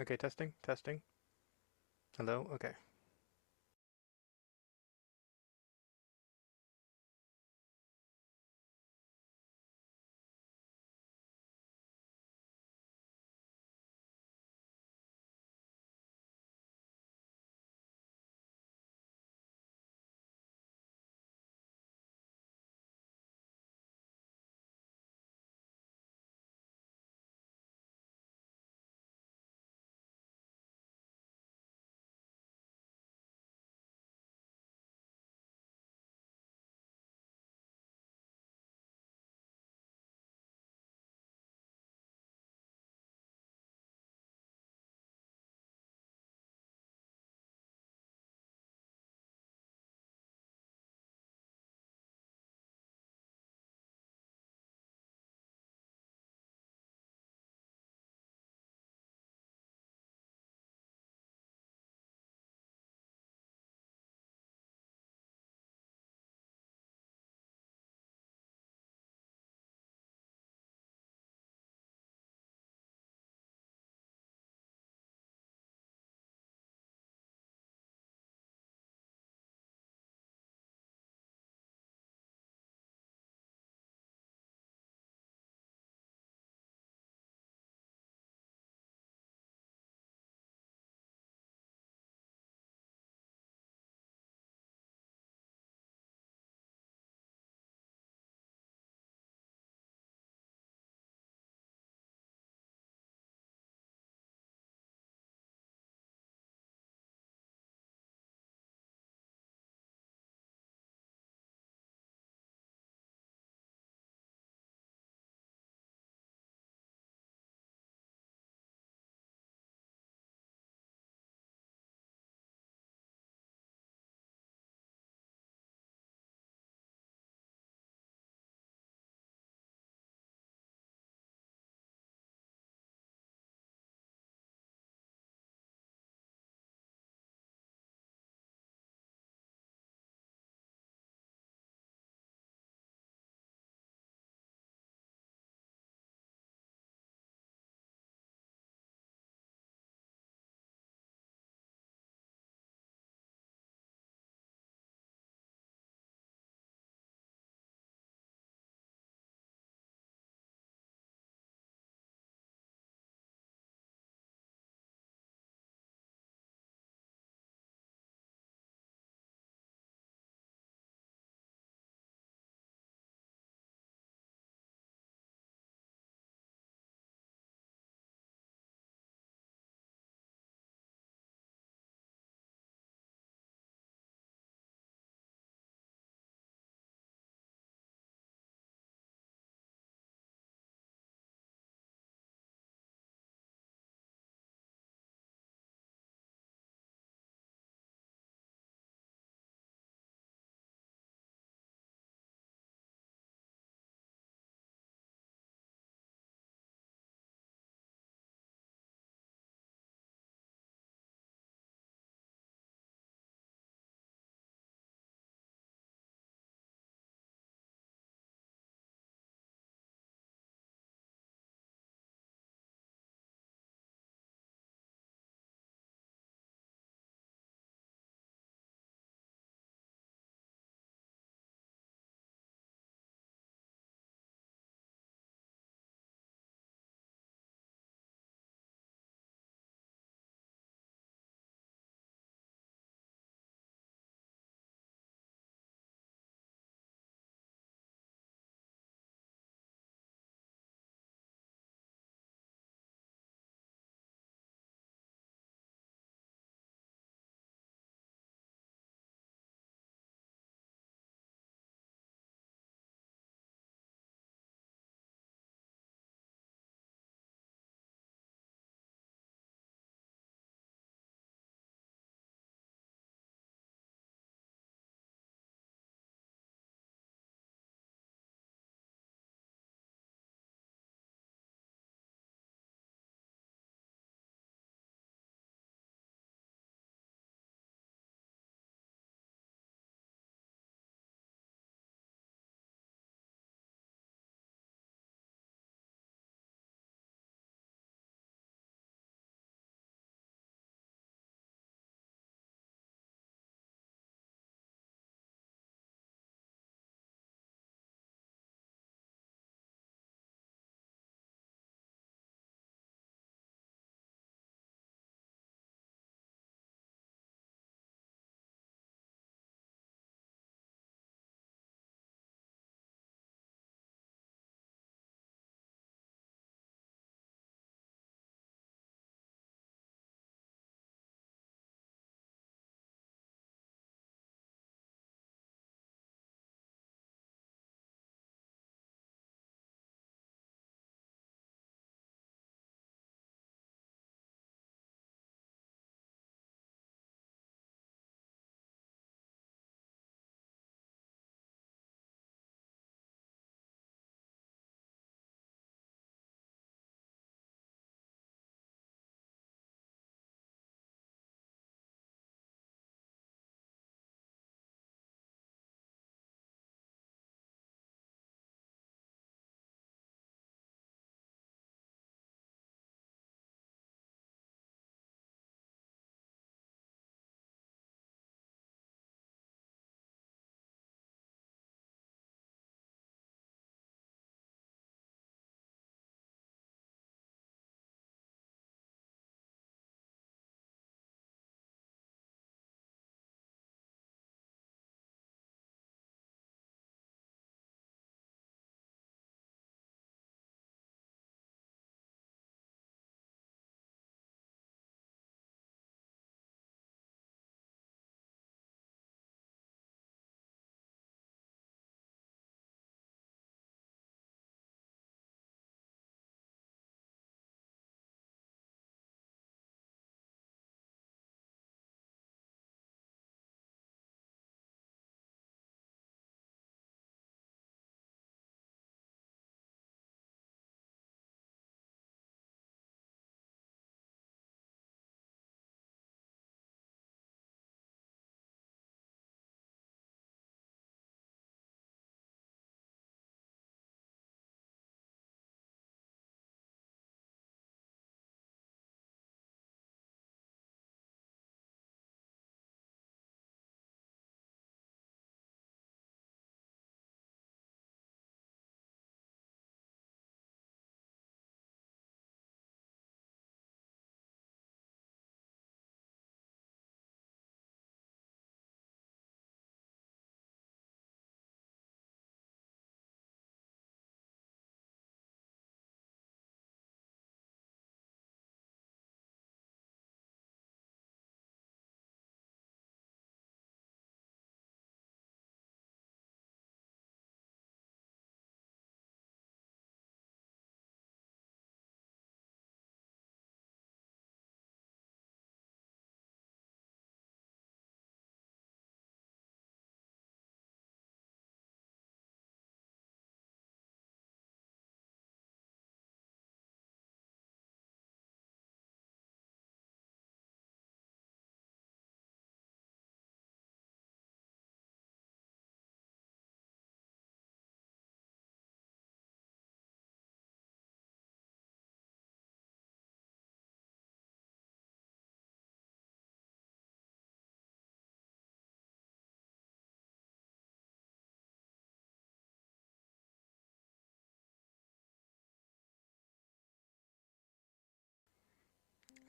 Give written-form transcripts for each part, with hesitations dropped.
Okay, testing, testing. Hello? Okay.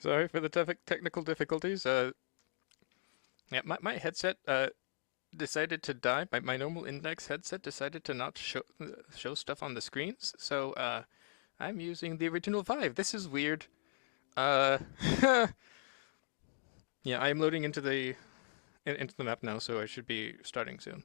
Sorry for the technical difficulties. Yeah, my headset decided to die. My normal index headset decided to not show stuff on the screens. So I'm using the original Vive. This is weird. Uh, yeah, I'm loading into the map now, so I should be starting soon.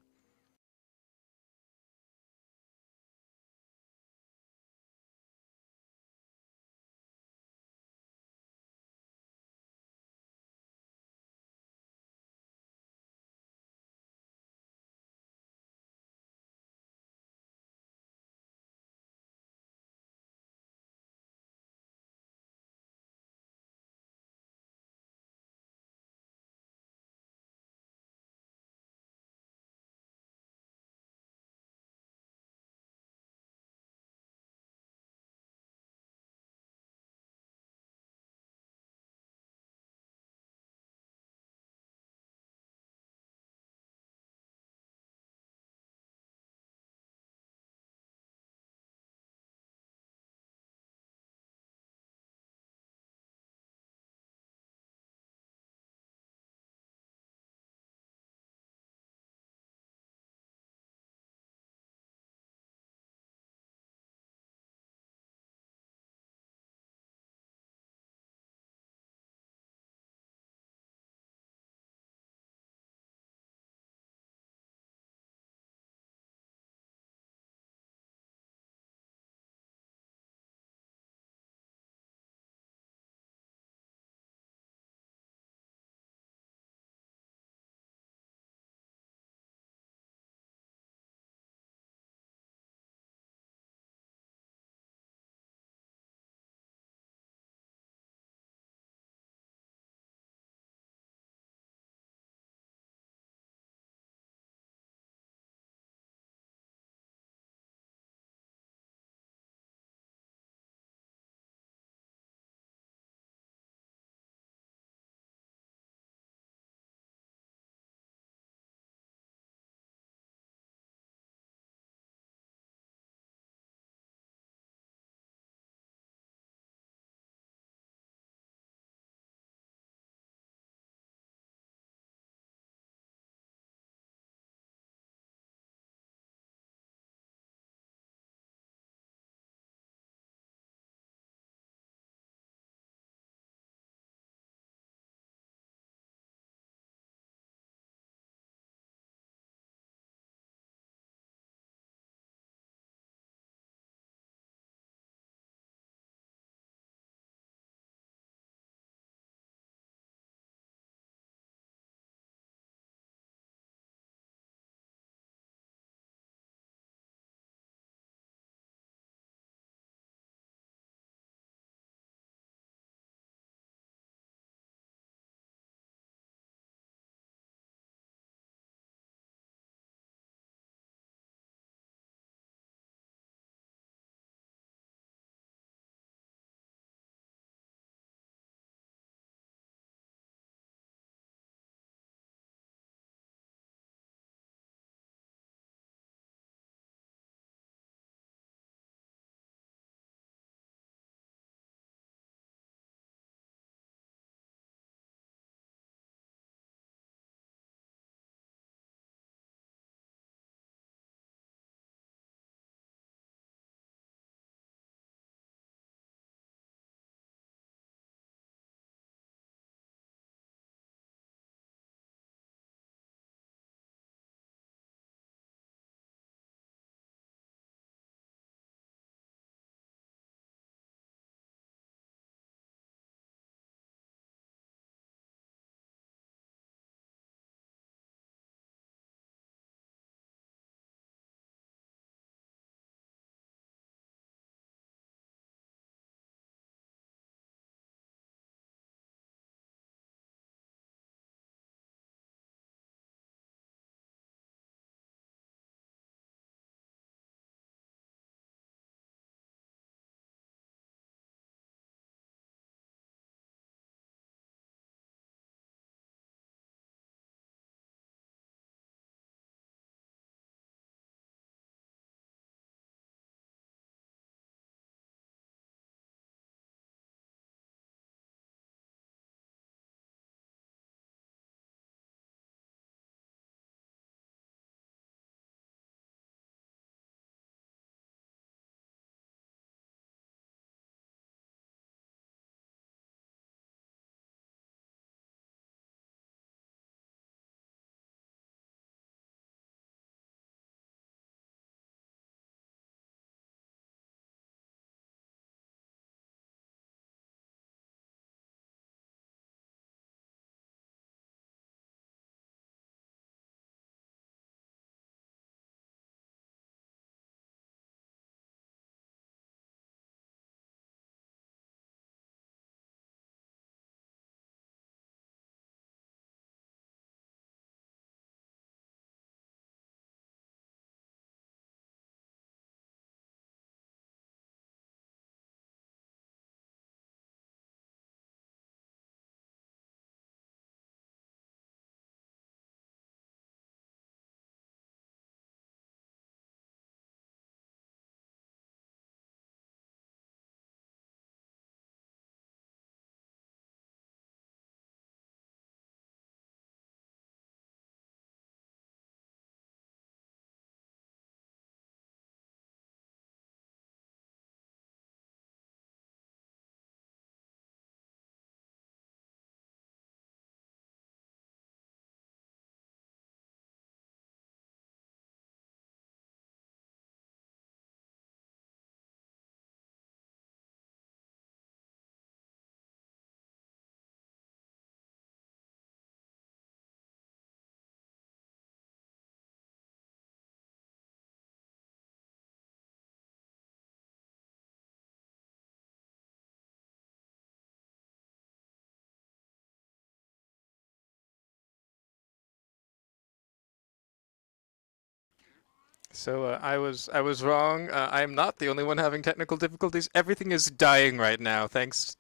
So I was wrong. I am not the only one having technical difficulties. Everything is dying right now. Thanks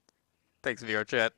VRChat.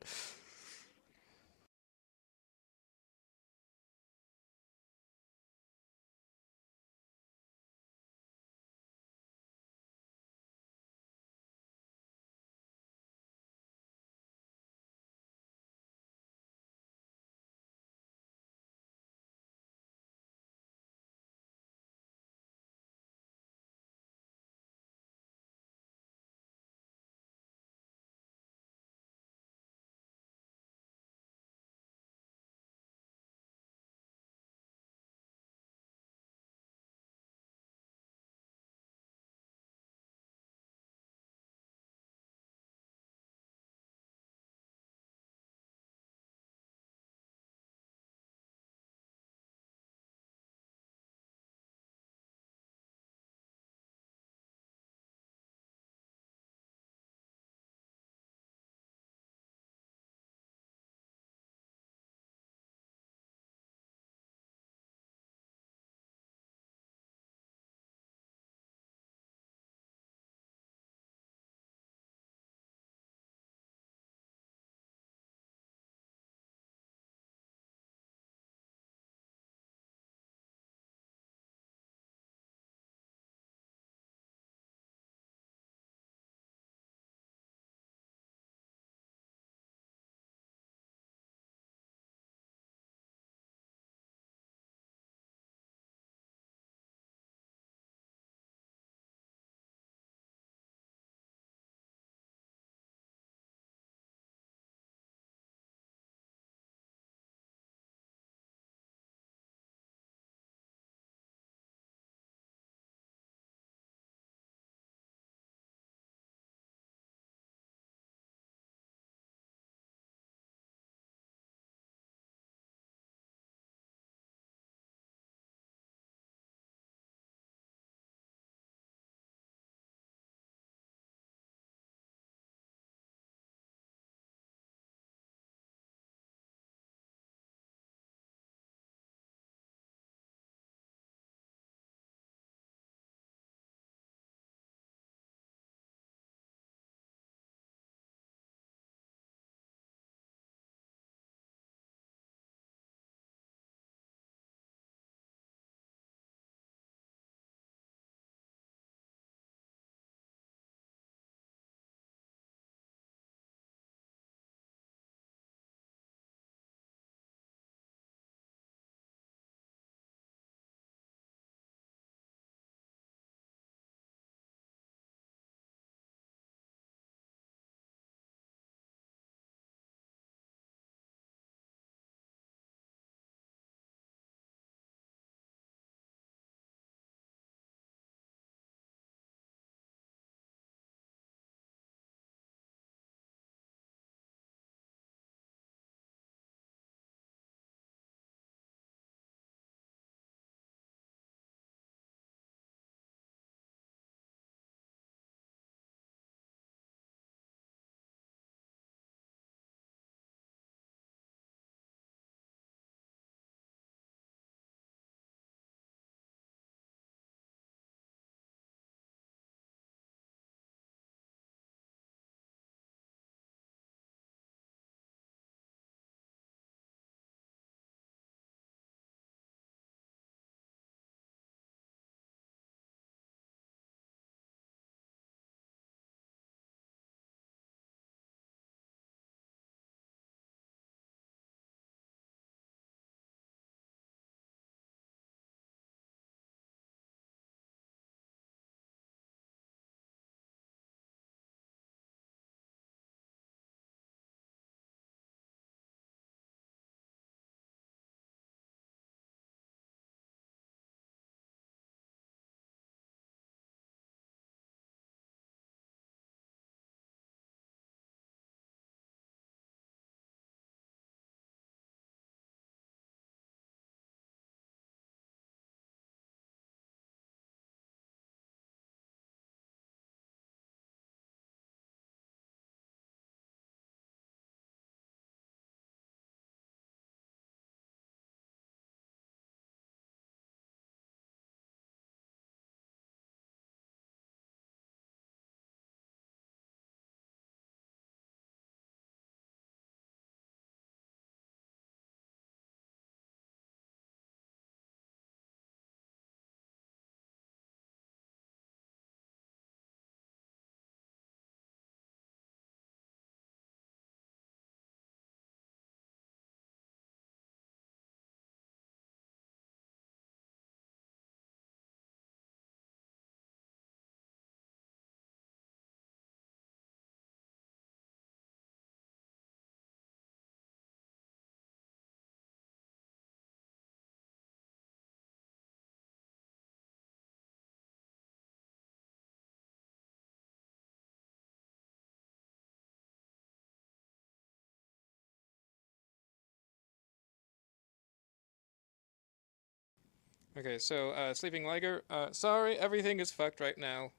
Okay, so Sleeping Liger, sorry, everything is fucked right now.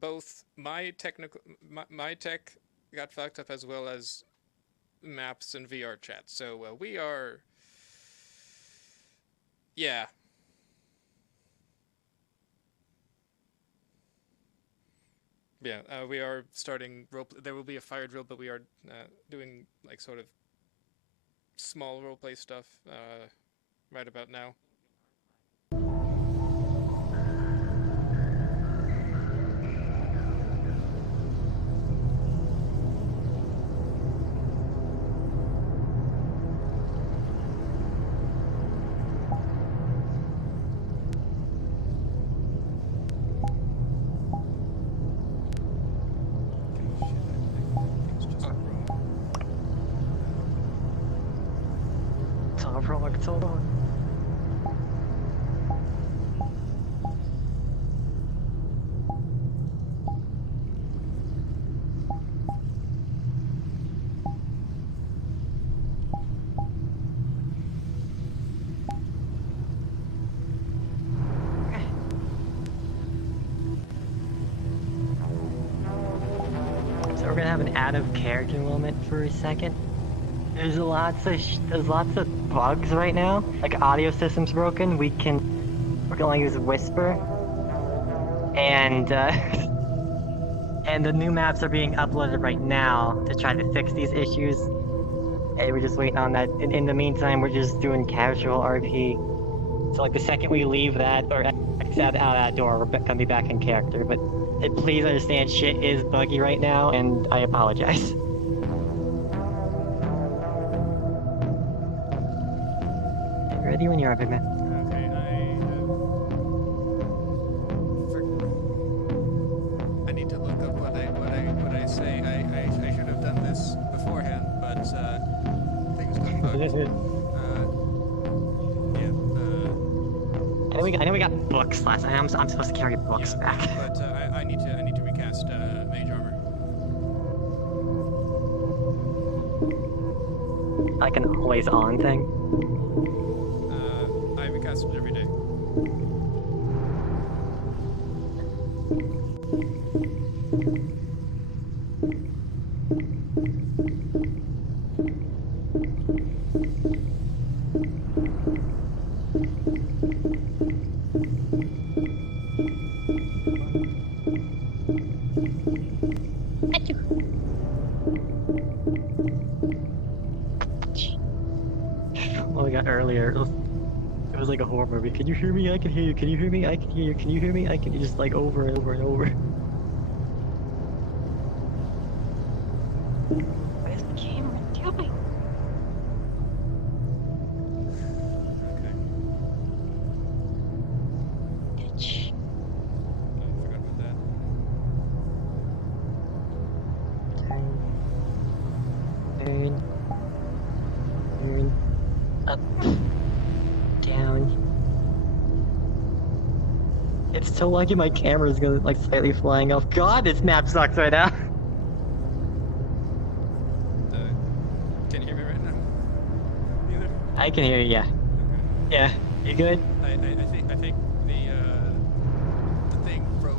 Both my my tech got fucked up as well as maps and VRChat. So we are, yeah. Yeah, we are starting there will be a fire drill, but we are doing like sort of small roleplay stuff right about now. Hold on. So we're gonna have an out of character moment for a second. There's lots of bugs right now. Like audio system's broken. We're gonna only use whisper. And and the new maps are being uploaded right now to try to fix these issues. And we're just waiting on that. In the meantime, we're just doing casual RP. So like the second we leave that or exit out that door, we're gonna be back in character. But please understand, shit is buggy right now, and I apologize. Ready when you are, big man. Okay, I need to look up what I say. I should have done this beforehand, but things got fucked. I know we got books last time. I'm supposed to carry books back. But I need to recast mage armor. Like an always on thing. I recast it every day. What we got earlier, it was like a horror movie. Can you hear me? I can hear you. Can you hear me? I can hear you. Can you hear me? I can just like over and over and over. What is the camera doing? Okay. Bitch. I forgot about that. Turn. Up. Down. It's so lucky my camera is gonna like slightly flying off. God, this map sucks right now. Can you hear me right now? Either? I can hear you, yeah. Okay. Yeah, you good? I think the thing broke.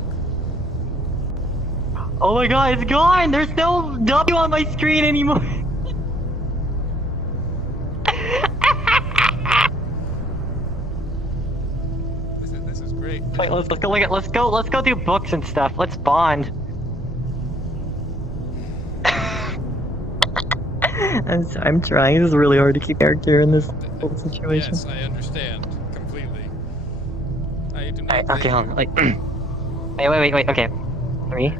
Oh my god, it's gone! There's no W on my screen anymore! This is great. Wait, let's go do books and stuff. Let's bond. I'm trying. This is really hard to keep character in this whole situation. Yes, I understand completely. I do not. Okay, hold on. Like, wait. Okay, 3,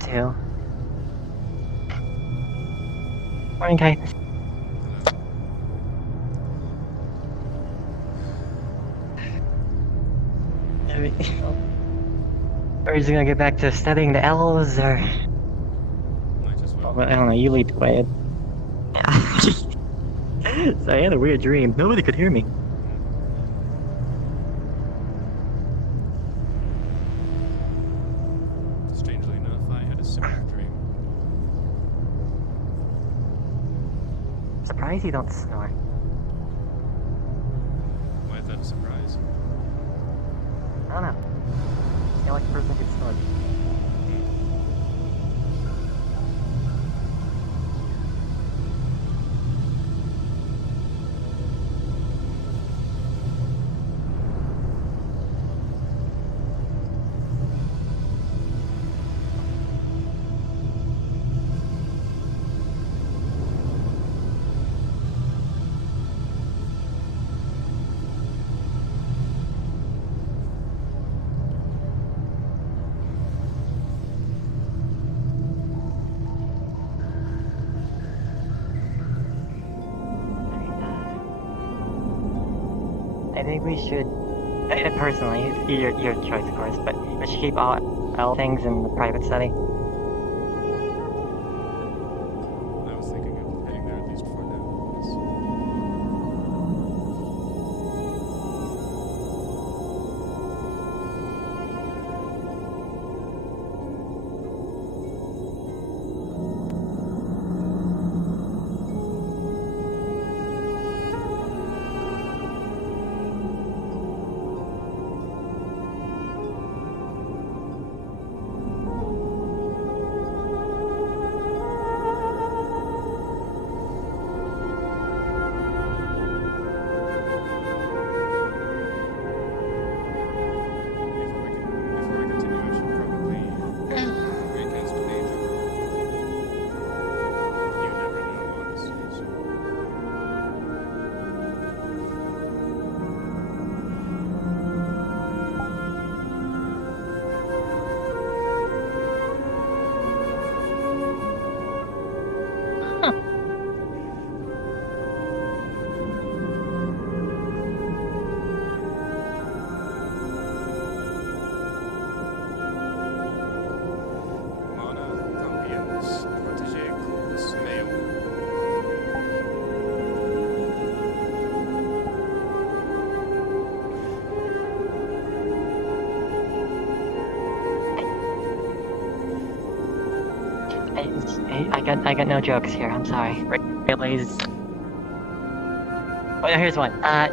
2. Morning, Kythus. Are you just gonna get back to studying the elves, or? Might as well. I don't know. You lead the way. Yeah. So I had a weird dream. Nobody could hear me. Strangely enough, I had a similar dream. Surprised you don't snore. Why that a surprise? I don't know. I feel like the person gets started. I think we should, personally, it's your choice of course, but we should keep all things in the private study. I was thinking of heading there at least for now. Yes. Before we continue, I should probably recast Mage over. You never know, honestly. So. Mana Cambiens, protégé Callous Row. I got no jokes here. I'm sorry. Relays. Oh, here's one. How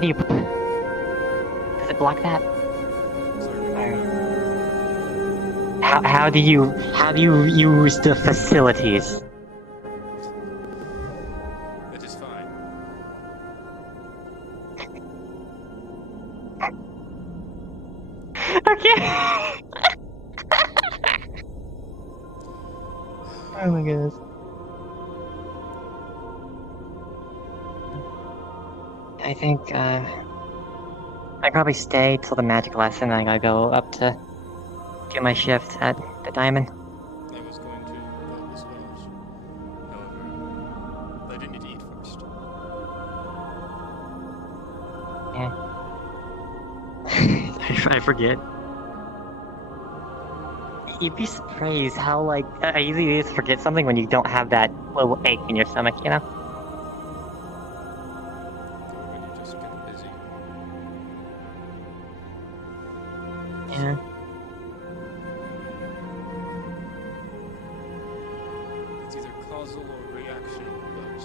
do you? Does it block that? Sorry. Or how do you use the facilities? That is fine. Okay. Oh my goodness. I think I'd probably stay till the magic lesson. I gotta go up to do my shift at the diamond. I was going to go as well. However, I do need to eat first. Yeah. I forget. You'd be surprised how, like, I usually just forget something when you don't have that little ache in your stomach, you know? Or when you just get busy. Yeah. It's either causal or reaction, but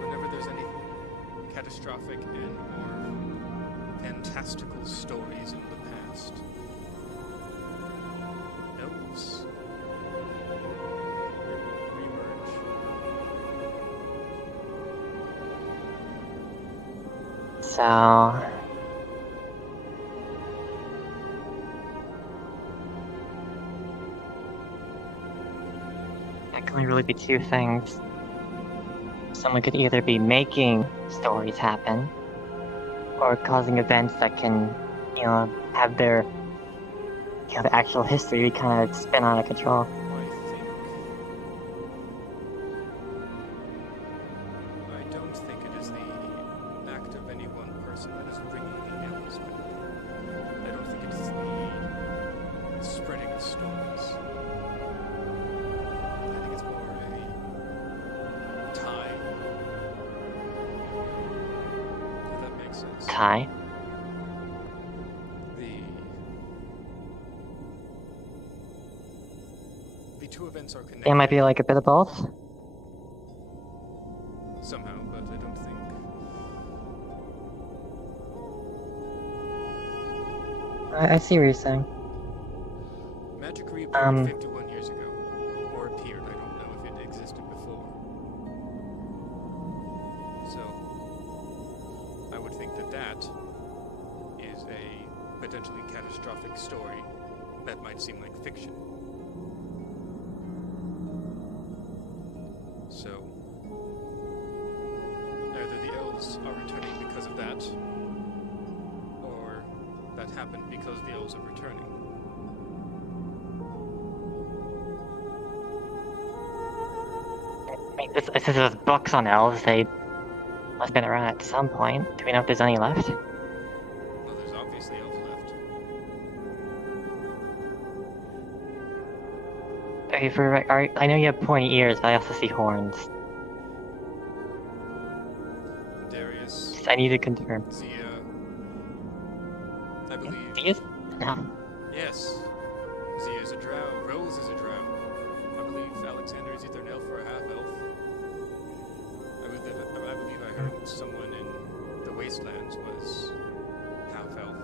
whenever there's any catastrophic and or fantastical stories in the past, elves reemerge. So... That can only really be two things. Someone could either be making stories happen, or causing events that can, you know, have their, you know, the actual history kind of spin out of control. I don't think it is the act of any one person that is bringing the ills back. I don't think it is the spreading of stories. I think it's more a tie. If that makes sense. Tie? The two events are connected. It might be like a bit of both. I see what you're saying. Magic reappeared 51 years ago. Or appeared, I don't know if it existed before. So, I would think that that is a potentially catastrophic story that might seem like fiction. So, either the elves are returning because of that, or that happened because the elves are returning. I mean, since there's books on elves, they must have been around at some point. Do we know if there's any left? Well, there's obviously elves left. Okay, I know you have pointy ears, but I also see horns. Darius, I need to confirm. Zia, I believe. Zia's? No. Yes. Zia is a drow. Rose is a drow. I believe Alexander is either an elf or a half-elf. I believe I heard someone in the wastelands was half-elf.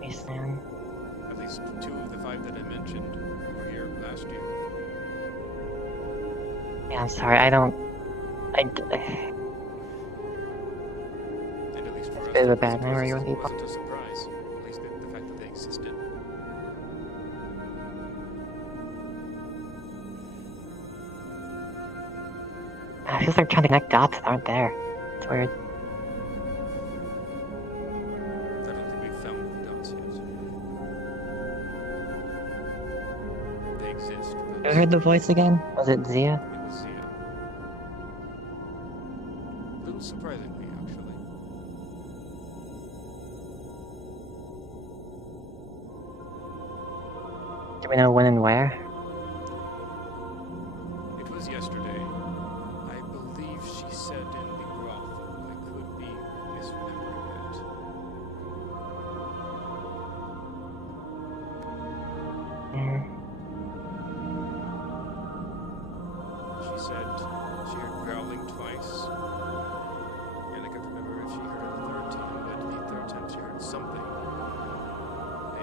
Wasteland. At least 2 of the 5 that I mentioned were here last year. Yeah, I'm sorry, I don't... And at least for us, bit of a it bad memory with wasn't people. a surprise. At least the fact that they existed. It feels like trying to connect dots that aren't there. It's weird. I don't think we've found the dots yet. They exist. Who heard the voice again? Was it Zia? It was Zia. A little surprisingly, actually. Do we know when and where? It was yesterday. I believe she said in the brothel. I could be misremembering that. She said she heard growling twice. And I can't remember if she heard it a third time, but the third time she heard something. A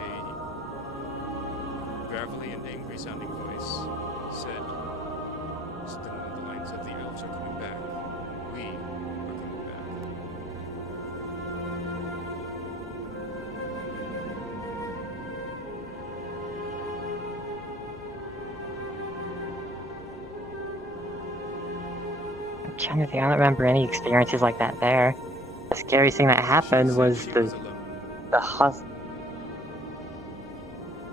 gravelly and angry sounding voice said something along the lines of the elves are coming back. We are coming back. I'm trying to think, I don't remember any experiences like that there. The scariest thing that happened She was said she the was alone,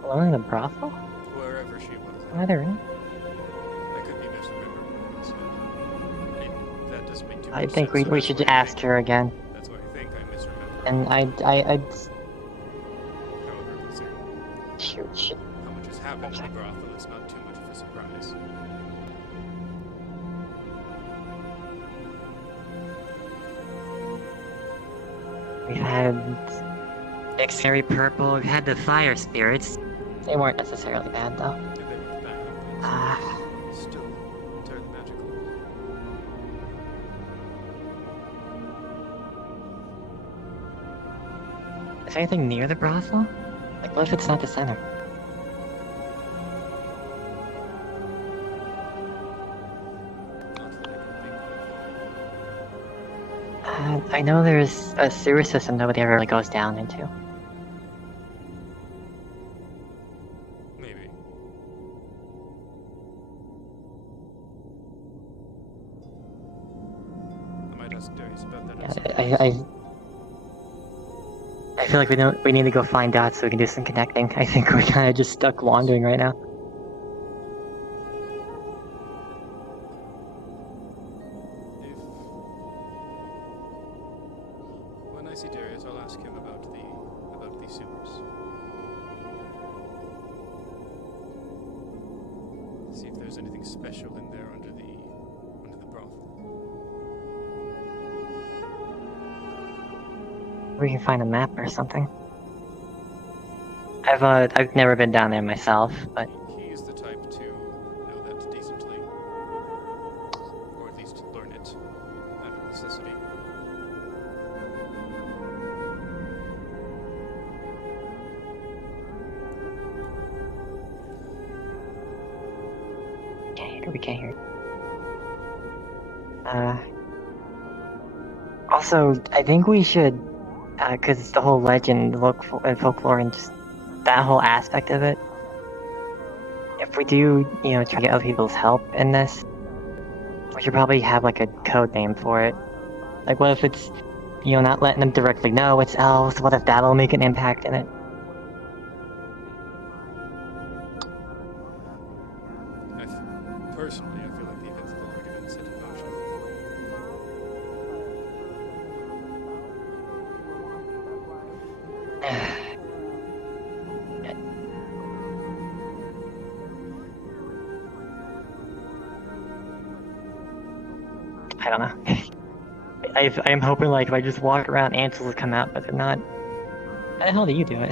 alone in the brothel? wherever she was. Am I there? I could be misremembering what I said. That doesn't make too much I think sense, so we that's should why I ask think- her again. That's why I think I misremember. And However, considering shoot. how much has happened in the brothel, it's not too much of a surprise. We've had Big Scary Purple, we've had the fire spirits. They weren't necessarily bad though. And they were bad, Ah, but still entirely magical. is there anything near the brothel? Like, what if it's not the center? Not that I can think of. I know there's a sewer system nobody ever really goes down into. Maybe. I might ask Darius about that. at some point. I feel like we need to go find dots so we can do some connecting. I think we're kind of just stuck wandering right now. When I see Darius, I'll ask him about the sewers. See if there's anything special in there under the brothel. We can find a map or something. I've never been down there myself, but He is the type to know that decently, or at least learn it out of necessity. We can't hear. Also, I think we should, because it's the whole legend, and folklore, and just that whole aspect of it. If we do, try to get other people's help in this, we should probably have like a code name for it. Like, what if it's, not letting them directly know it's elves? What if that'll make an impact in it? Personally, I feel like the events have already been set in motion. I don't know. I am hoping, like, if I just walk around, answers will come out, but they're not. How the hell do you do it?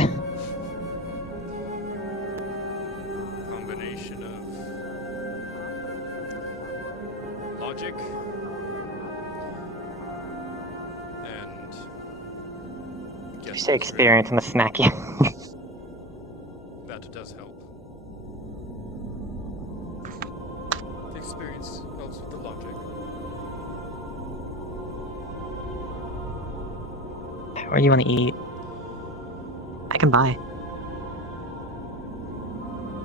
Combination of logic and If you say experience, I'm gonna smack you. that does help. The experience helps with the logic. Where do you want to eat? I can buy.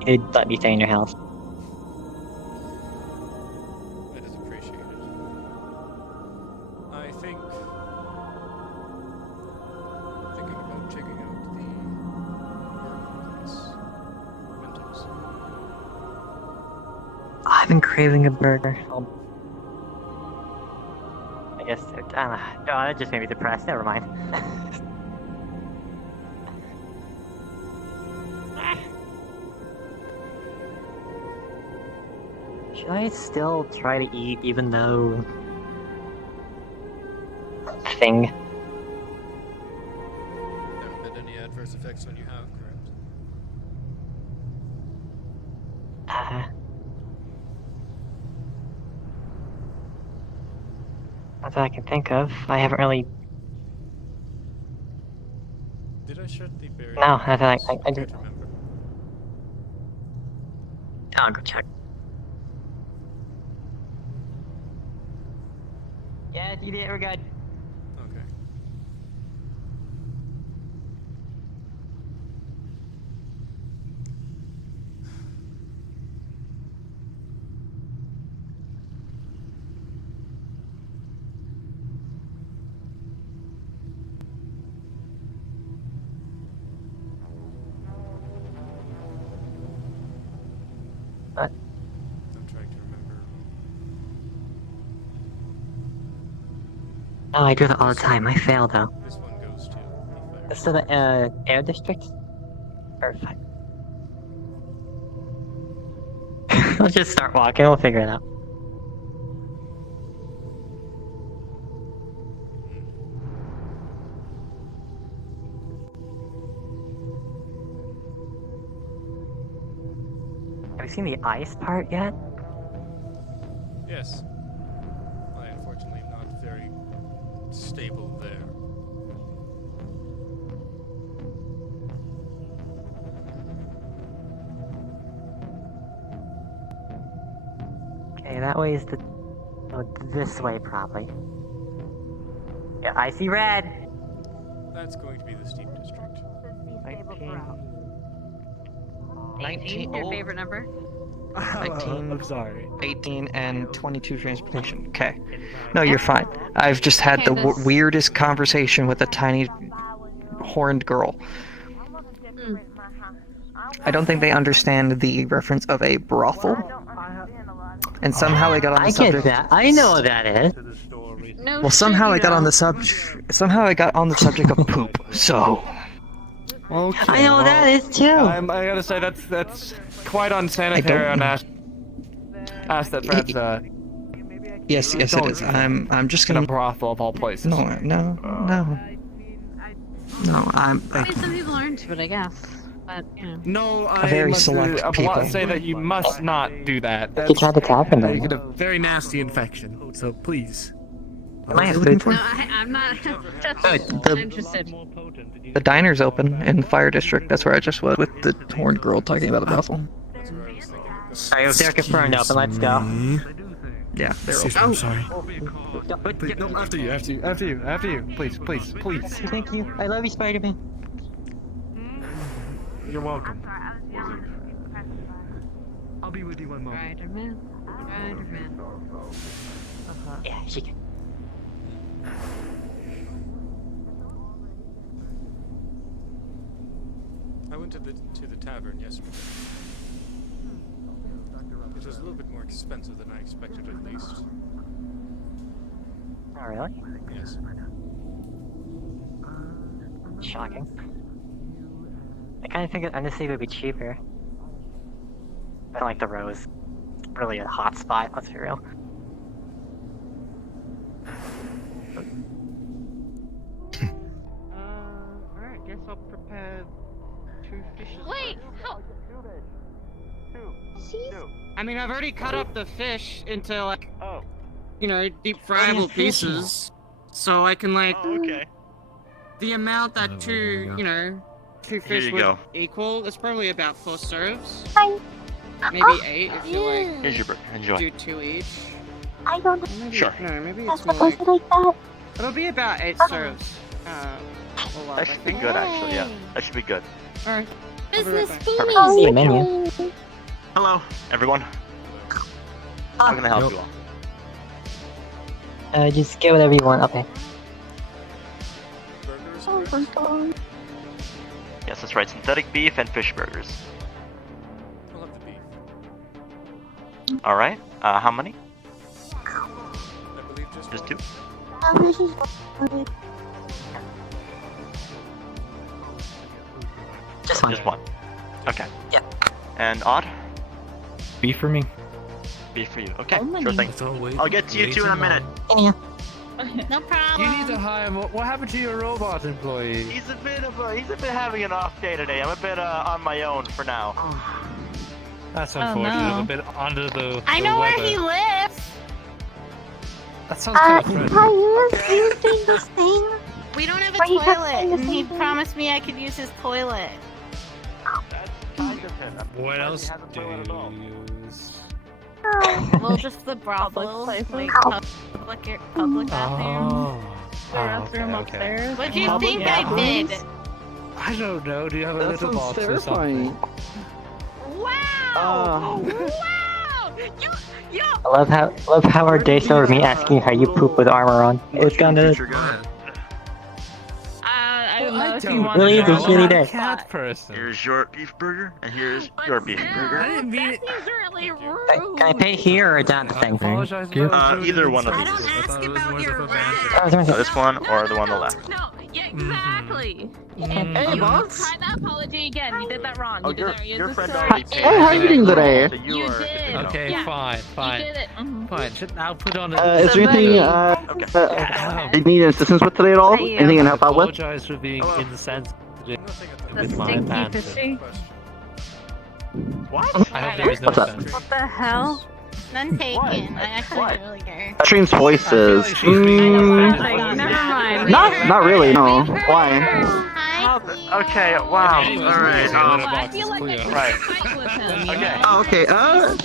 You'd let me stay in your house. That is appreciated. I think thinking about checking out the burger place. Mentos. I've been craving a burger. I guess, I don't know. No, that just made me depressed. Never mind. Should I still try to eat even though... thing? There haven't been any adverse effects when you have, correct? Not that I can think of. I haven't really... Did I shut the barrier? No, not that I can't did. remember. I'll go check. Yeah, you did. We're good. Okay. What? I'm trying to remember. Oh, I do that all the time. I fail though. This one goes to the fire. This to the air district. Perfect. Let's just start walking. We'll figure it out. Have you seen the ice part yet? Yes. I unfortunately am not very stable there. Okay, that way is the... Oh, this way, probably. Yeah, I see red! That's going to be the steep district. 18 your favorite number? 19, I'm sorry. 18, and 22 transportation. Okay. No, you're fine. I've just had the Kythus. weirdest conversation with a tiny horned girl. I don't think they understand the reference of a brothel. And somehow I got on the I subject. get that. I know what that is. No. Well, somehow shit, I you got on don't. the somehow I got on the subject of poop. So Okay, I know what that is too. I gotta say that's quite unsanitary I on don't- ask that perhaps yes, it don't is. I'm just in a gonna. brothel of all places. No. I mean, some people are into it, I guess. But, No, I very must select people. say that you must not do that. You tried to tap him, You though. get a very nasty infection. So please. Am I looking for? No, I'm not. the- interested. The diner's open in the fire district. That's where I just was with the horned girl talking about a brothel. That's where I was thinking. Alright, they're confirmed open, let's go. Yeah, they're Excuse open. me, I'm sorry. But, Please, no, after you. Please. thank you. I love you, Spider-Man. You're welcome. I'll be with you one moment. Spider-Man. Spider-Man. Yeah, she can. I went to the tavern yesterday. It was a little bit more expensive than I expected, at least. Oh, really? Yes. Shocking. I kind of think Undercity would be cheaper. I don't like the Row is really a hot spot, let's be real. Alright, guess I'll prepare 2 fishes. Wait, how? I mean, I've already cut up the fish into, like, Oh. you know, deep friable pieces. So I can, like, Oh, okay. the amount that two fish you would go. equal is probably about 4 serves. Hi. Maybe 8 if you, like, Here's your burger. Enjoy. do 2 each. I don't Or maybe, Sure. No, maybe know it's more supposed like... to like that. It'll be about 8 Okay. serves. All up, That should be good, actually. Yeah, that should be good. Alright. Business Perfect. boomies. See a menu. Hello, everyone. How can I help you all? Just get whatever you want, okay. Burgers, Oh, correct? burger. Yes, that's right. Synthetic beef and fish burgers. I'll have the beef. All right. How many? I believe Just one. 2. This is good. Just one. Just 1. Okay. Yeah. And odd? Beef for me. Beef for you. Okay. Oh my Sure thing. That's all wait. I'll get to you 2 in a minute. No problem. You need to hire more. What happened to your robot employee? He's a bit having an off day today. I'm a bit on my own for now. That's Oh, unfortunate. no. A bit under the. I the know where weather. he lives. That sounds kind of friendly. Are you doing this thing? We don't have a Why you kept toilet, saying the and he same thing? promised me I could use his toilet. That's kind of him. I'm What surprised he else hasn't do toilet at all. you use? Well, just the brothel, like public bathroom. Okay. What do you think I did? I don't know. Do you have a litter box or something? Wow! Wow! You! I love how our day started with me asking how you poop with armor on. It's kinda I don't know I if don't you want Really? to This know. really I'm a did. cat person. Here's your beef burger, and here's But your beef still, burger. I didn't mean it. That seems really Hey, rude. can I pay here or down the I thing? apologize. Either one of I these. don't ask about your Oh, rank. sorry. This one or the one on the left. No, yeah, exactly. Hey, You boss. try that apology again. You did that wrong. Oh, You did that. You your did friend that already wrong. paid. Hey, how are you doing today? So You are did. Okay, Yeah. fine. You did it. Fine. I'll put on a. Is there anything you need assistance with today at all? Anything I can help out with? apologize for being Hello. insensitive Nothing at the The with my stinky banter. fishy. What? I hope there is no What's up? offense. What the hell? None taken. What? I actually What? don't really care. Stream's voices. I feel like she's being offended. Never mind. Not really, no. Why? Hi, Okay. Wow. Anyways, All right. the litter box is clear. Right. Okay. Oh, okay. Hello.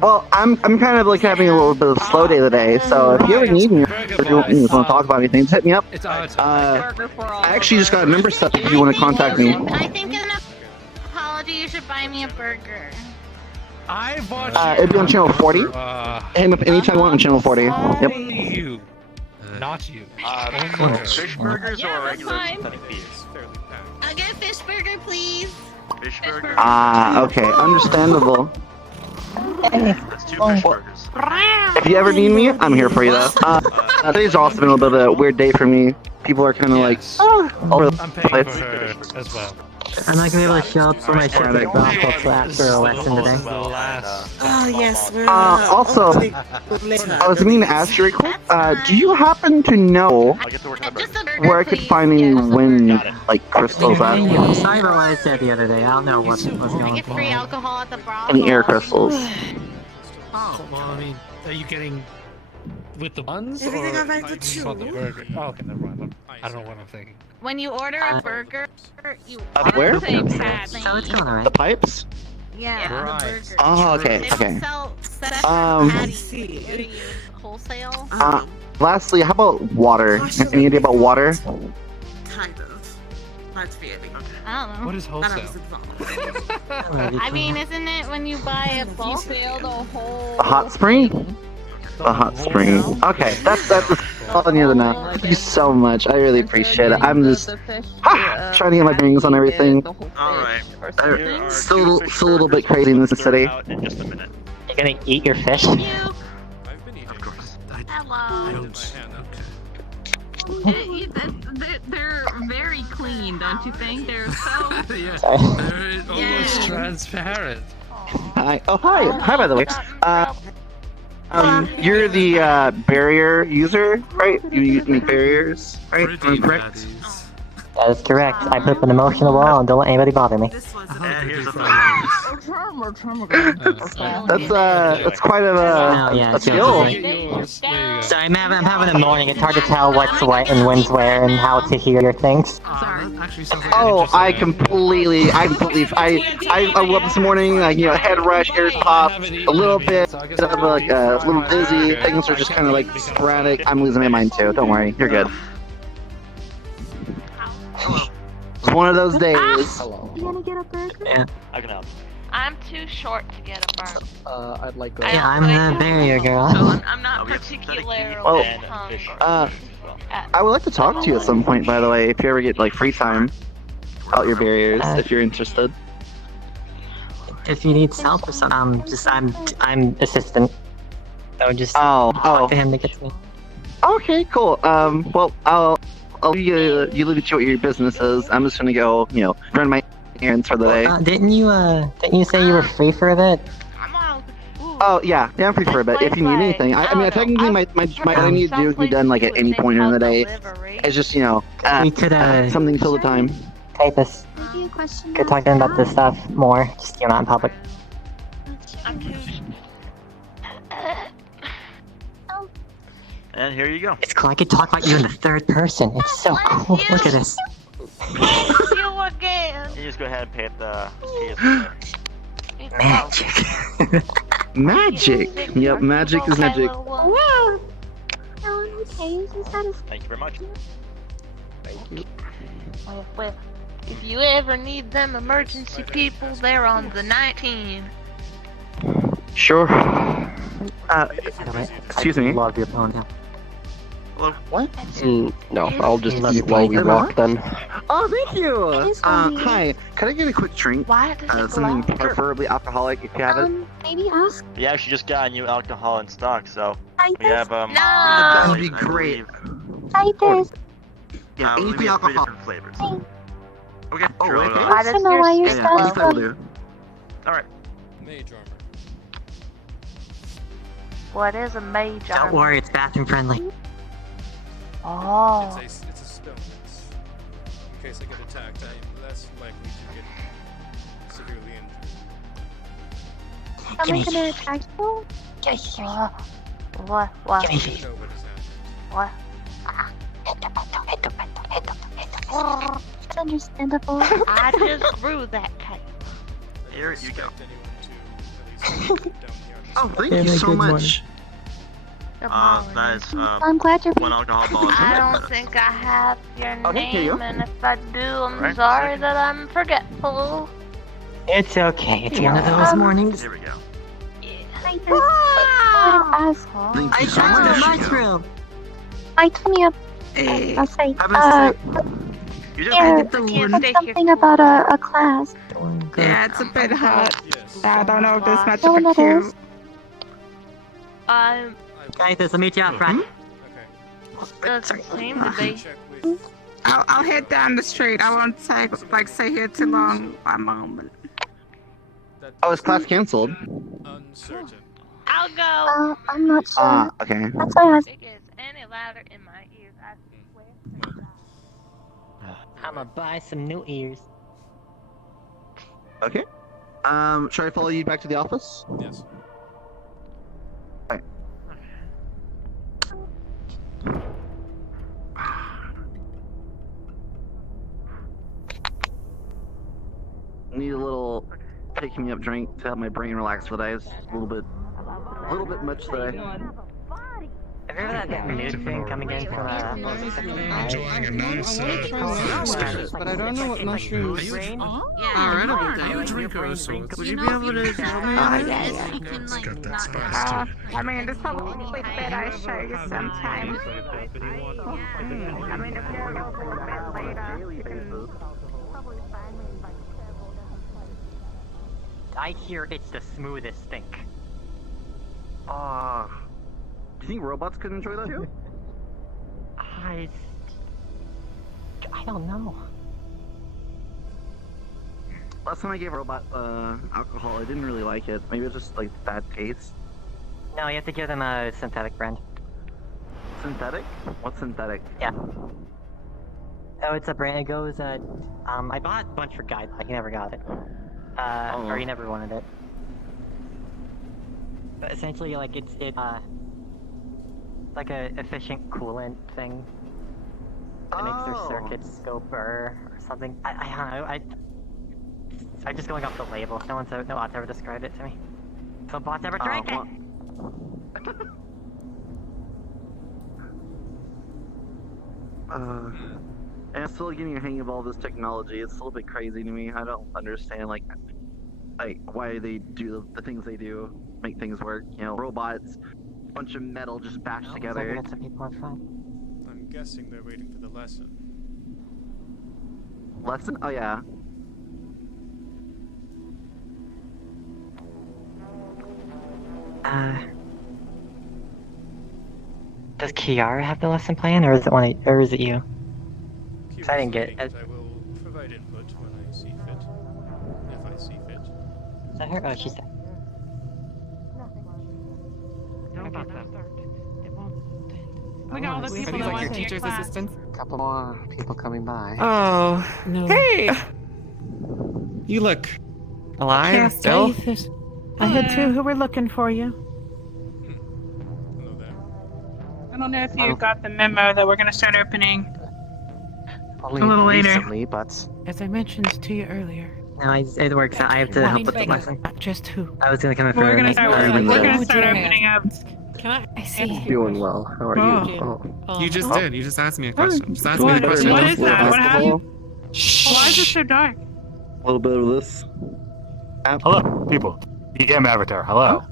Well, I'm kind of like having a little bit of a slow day today, so if you ever need me or if you want to talk about anything, just hit me up. It's our turn. I actually just got a member set if you want to contact me. I think in an apology you should buy me a burger. I watched It'd be on channel 40. Hit me up anytime you want on channel 40. Yep. Only you. Not you. Fish burgers Yeah, or that's regular fine. synthetic beef? It's fairly packed. I'll get a fish burger, please. Fish burger. Okay, understandable. That's 2 fish burgers. If you ever need me, I'm here for you though. Today's also been a little bit of a weird day for me. People are kind of like, Yes. all over the I'm paying place. for her as well. I'm not gonna be able to show up for my shift at brothel after a lesson today. The last. Oh yes, we're Also, later. I was meaning to ask you real quick, do you happen to know I'll get to work on the Just burger. a burger, where I could please. find any Yeah, just a wind, burger. like, crystals at? I'm sorry about what I said the other day. I don't know what's I going get on. free alcohol at the brothel. Any air crystals? Oh, well, I mean, are you getting with the buns Everything or I've had to just on the chew. burger? Oh, okay, never mind. I don't know what I'm thinking. When you order a burger, you Where? say badly. So it's going The alright. pipes? Yeah, Right. the burger. Oh, okay, They don't okay. sell separate patties. What do you use? Wholesale? Lastly, how about water? Any idea about water? Kind of. Hard to be I don't know. What is wholesale? I mean, isn't it when you buy a wholesale the whole? A hot spring? A hot spring. Okay, that's all I need to know. Thank you so much. I really appreciate it. I'm just trying to get my bearings on everything. Alright. Still a little bit crazy in this city. In just a minute. You're gonna eat your fish? I've been eating. Of course. Hello. They're very clean, don't you think? They're so. Yeah. Sorry. They're almost transparent. Hi. Oh, hi. Hi, by the way. You're the barrier user, right? You make barriers, right? Am I correct? That is correct. I put up an emotional wall and don't let anybody bother me. And here's the thing. That's quite of a skill. Sorry, I'm having a morning. It's hard to tell what's what and when's where and how to hear your things. Oh, I woke up this morning, like, head rush, ears pop, a little bit of like a little dizzy. Things are just kind of like sporadic. I'm losing my mind too. Don't worry, you're good. It's one of those days. You gonna get a burger? Yeah. I can help. I'm too short to get a burger. I'd like a... Yeah, I'm the barrier girl. I'm not particularly Oh. hungry. I would like to talk to you at some point, by the way, if you ever get like free time about your barriers, if you're interested. If you need help or something, I'm assistant. So just talk to him to get to me. Okay, cool. Well, I'll leave you leave it to what your business is. I'm just gonna go, run my errands for the day. Didn't you say you were free for a bit? Oh yeah, I'm free for a bit. If you need anything, I mean, technically, what I need to do can be done like at any point in the day. It's just we could something to fill the time. Kythus, could talk to him about this stuff more. Just not in public. I'm too. And here you go. It's cool. I could talk about you in the third person. It's so cool. Look at this. You again. You just go ahead and pay at the Magic. Magic. Yep, magic is magic. Wow. Okay, Thank you very much. Well, if you ever need them emergency people, they're on the 19. Sure. Excuse me. Love your ponytail. What? No, I'll just eat while we walk then. Oh, thank you. Hi. Could I get a quick drink? Why does it Something glow? preferably alcoholic, if you have it. maybe ask. We actually just got a new alcohol in stock, so we Kythus. have No! That would be great. Kythus. Yeah, we anything have 3 alcohol. different flavors. Hey. Okay, Oh, sure. okay. I want to know why your Yeah, stuff that'll do. Alright. Mage armor. What is a mage Don't armor? worry, it's bathroom friendly. Oh. It's a stone. In case I get attacked, I am less likely to get severely injured. Someone gonna attack you? What? What? Give me You know what has happened. What? It's understandable. I just grew that cake. Here you go. Oh, thank you so much. That is, I'm glad you're. one alcohol ball. I don't think I have your Okay, here you name, go. and if I do, I'm Right, sorry second. that I'm forgetful. It's okay. It's one of those mornings. Here we go. Kythus. I ask. Thank I you so found a much. mushroom. I told me I'll say. Have a You Here, just what's something about a class? Yeah, it's a bit hot. Yes. I don't know if there's much No, of a it queue. is. Kythus, I'll meet you out front. Okay. Doesn't seem to be. Check with. I'll head down the street. I won't stay here too long. One moment. That Oh, is class canceled? uncertain. I'll go. I'm not sure. Ah, okay. That's why I asked. If it gets any louder in my ears, I swear to God. I'ma buy some new ears. Okay. Should I follow you back to the office? Yes. Need a little picking me up drink to help my brain relax for the day. It's a little bit much today. Have you ever had that nude thing coming in from Enjoying a nice but I don't know what mushrooms. Are you a drinker of sorts? Would you be able to tell me? It's got that spice to it. I mean, it's probably better I show you sometime. I mean, if you're a little bit later, you can... I hear it's the smoothest thing. Do you think robots could enjoy that too? I don't know. Last time I gave a robot alcohol, I didn't really like it. Maybe it was just like bad taste. No, you have to give them a synthetic brand. Synthetic? What's synthetic? Yeah. Oh, it's a brand. It goes. I bought a bunch for Guy, but he never got it. Or he never wanted it. But essentially, like it's like a efficient coolant thing. That makes their circuits go burr or something. I don't know. I'm just going off the label. No bot's ever described it to me. So bots ever drank it. And I'm still getting a hang of all this technology. It's a little bit crazy to me. I don't understand like why they do the things they do, make things work. You know, robots, bunch of metal just bashed together. I'm guessing they're waiting for the lesson. Lesson? Oh yeah. Does Ciara have the lesson plan, or is it you? Keep I didn't get it. I will provide input when I see fit. If I see fit. Is that her? Oh, she's there. We got all the people that want to teacher's class. assistants. A couple more people coming by. Oh, No. hey! You look alive Yes, still? Kythus. I had two who were looking for you. Hello there. I don't know if you got the memo that we're going to start opening Only a little later. recently, but As I mentioned to you earlier. No, it works. I have to help with the lesson. Just who? I was gonna come in for We're going to start Oh, opening up. Can I see? doing well. How are you? Oh. You just did. You just asked me a question. Just ask me the question. What is that? What happened? Shh. Why is it so dark? A little bit of this. Hello, people. EM Avatar, hello.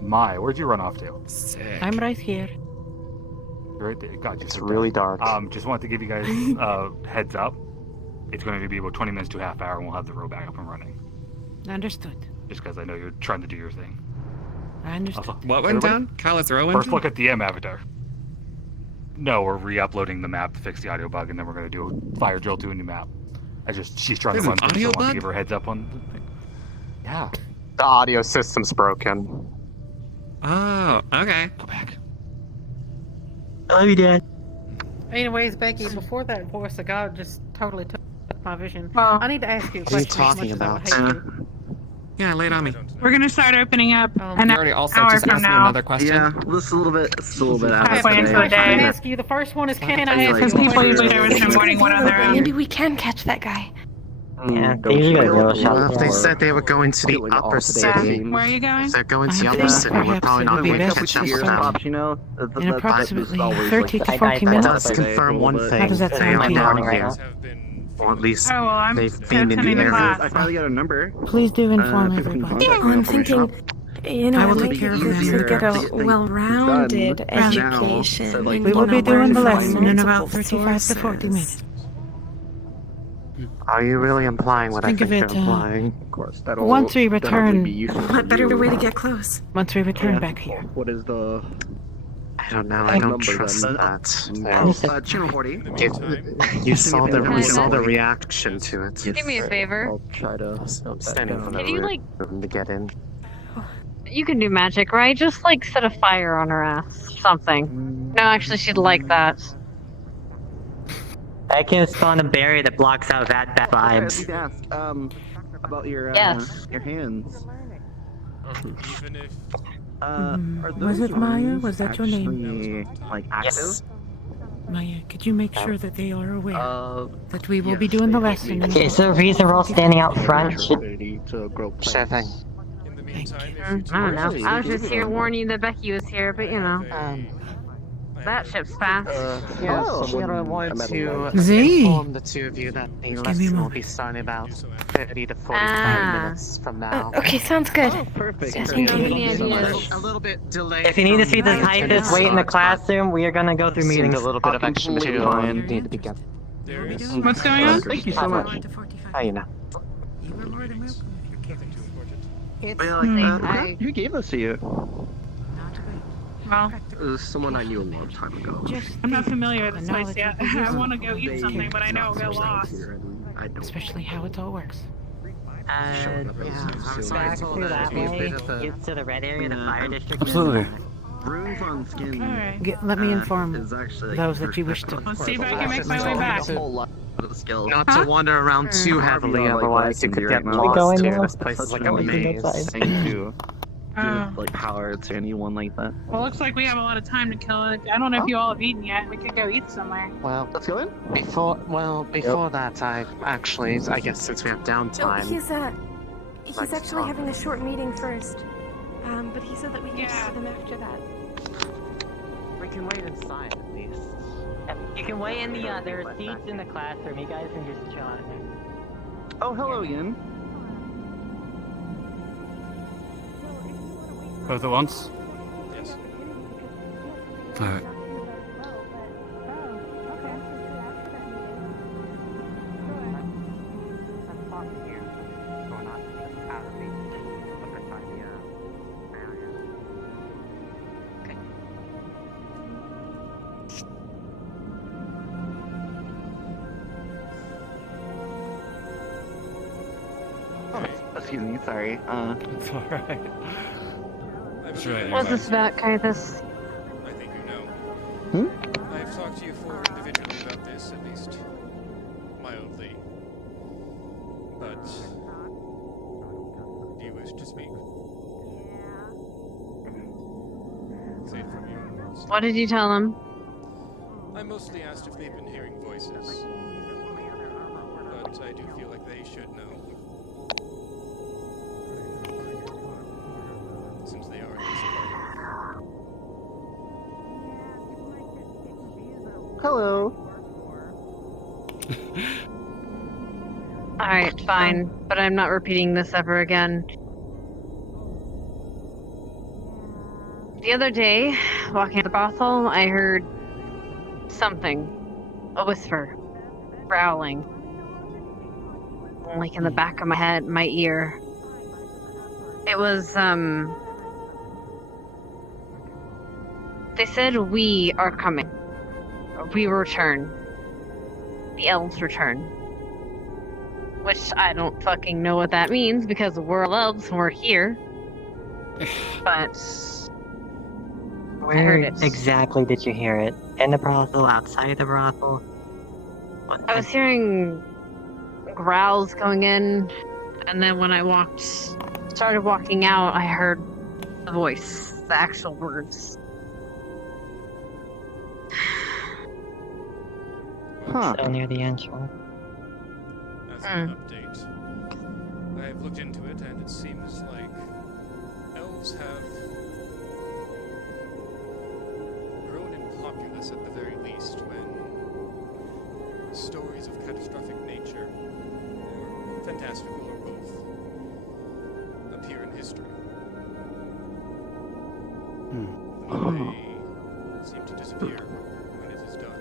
My, where'd you run off to? Sick. I'm right here. You're right there. God, It's really dark. Just wanted to give you guys heads up. It's going to be about 20 minutes to a half hour, and we'll have the row back up and running. Understood. Just because I know you're trying to do your thing. I understand. What went down? Callous Row went First down? look at the EM Avatar. No, we're re-uploading the map to fix the audio bug, and then we're going to do a fire drill to a new map. She's trying There's to an run things, audio so I want to bug? give her heads up on the thing. Yeah. The audio system's broken. Oh, okay. Go back. I love you, Dad. Anyways, Becky, before that voice of God just totally took my vision, Well, I need to ask you a What are you question. talking as much as I about? would hate to. Yeah, lay it on me. we're going to start opening up an You already also hour just from asked me now. another question. Yeah, this is a little bit. It's a little bit out of Halfway into the First, I can day. ask you. The first one is, can I ask Because you? people usually do it in the morning, one other. Maybe we can catch that guy. Yeah, they usually got a real shot. They said they were going to the Really upper all city. today. Where are you going? If they're going to the I upper think city, we're perhaps probably it not would be going to best catch to up Ear with start them. pops, you know. in approximately always 30 like to 40 It minutes. does confirm one thing. How does that They sound are to you? down Right here. now? Have been Or at least Oh, well, I'm they've been in attending the the area. class. I finally got a number. Please do inform 15 everybody. contact I'm information. thinking, you know, I will I'd take like care of you them. to get a They- well-rounded done education. now. So, in, like, We will you know, be doing the learning from lesson in about multiple 35 to 40 sources. minutes. Are you really implying what Think I of think it, you're implying? Of course, that'll once we that'll return- be useful What to better you. way to get close? Once we return back here. What is the I don't know. I don't number trust then? that. channel 40? in the Give- meantime. You saw the Can I you saw the not? reaction to it. Do me a favor. I'll try to. I'm standing in front of Can you, the like- room to get in. You can do magic, right? Just like set a fire on her ass. Something. No, actually, she'd like that. I can spawn a barrier that blocks out bad I vibes. need to ask about your Yes. your hands. Even if Are Was those it Maya? rings Was that your name? actually, like active? Yes. Maya, could you make sure that they are aware that we will yes, be doing the they- lesson? Okay, so the reason we're all standing out front should... to grow Sure thing. In the meantime, if I you don't know. Really? I was They just gave here it a- warning you that Becky was here, but you know. That ship's fast. Yeah, Oh. Ciara wanted to Z. inform the two of you that the me a lesson will moment. be starting about 30 to 45 Ah. minutes from now. Okay, sounds good. Oh, perfect. Yes, perfect. thank you. Thank you so Ideas. much. A little bit delayed. If you need to from speak to the Kythus, wait in the start, classroom. We are gonna go through but seemed meetings. a little bit of extra Completely material fine. and need to be get. Darius, What's going on? Thank you so much. How you know? You were more than welcome if you're nothing too important. Well, who gave this to you? Well, It was someone I knew a long time ago. I'm not familiar with this The place knowledge yet. of the I want to user. go eat something, but I know I'll get lost. Especially how it all works. Yeah, Back to that way. Get to the red area, the fire district. Absolutely. Runes on skin. Alright. Let me inform is actually those that you wish to. Let's see if I can make my way back. A whole lot of skills. Not to wander around too heavily, Yeah, like otherwise you what I could can get do right now. lost Going too. now? This place is like a Going maze. outside. Thank you. Oh. Like power to anyone like that. Well, looks like we have a lot of time to kill it. I don't know if you all have eaten yet. We could go eat somewhere. Well, Let's go in. before that, I guess since we have downtime. He's Like to actually talk. having a short meeting first. But he said that we can Yeah. see them after that. We can wait inside at least. You can wait in the, there are seats in the classroom. You guys can just chill out there. Oh, hello again. Both at once? Yes. Alright. Oh, excuse me, sorry. It's alright. What's this about, Kythus? I think you know. Hmm? I've talked to you four individually about this, at least mildly. But do you wish to speak? Say it from your own words. What did you tell him? I mostly asked if they've been hearing voices, but I do feel like they should know. Since they are in this part. Hello. Alright, fine. But I'm not repeating this ever again. The other day, walking at the brothel, I heard something. A whisper. Growling. Like in the back of my head, my ear. It was, they said we are coming. We return. The elves return. Which I don't fucking know what that means because we're elves and we're here. But I heard Where it. exactly did you hear it? In the brothel? Outside the brothel? What? I was hearing growls going in, and then when I started walking out, I heard the voice, the actual words. Huh. So near the entrance. As an update, I've looked into it, and it seems like elves have grown in populace at the very least when stories of catastrophic nature, or fantastical or both, appear in history. They seem to disappear when it is done.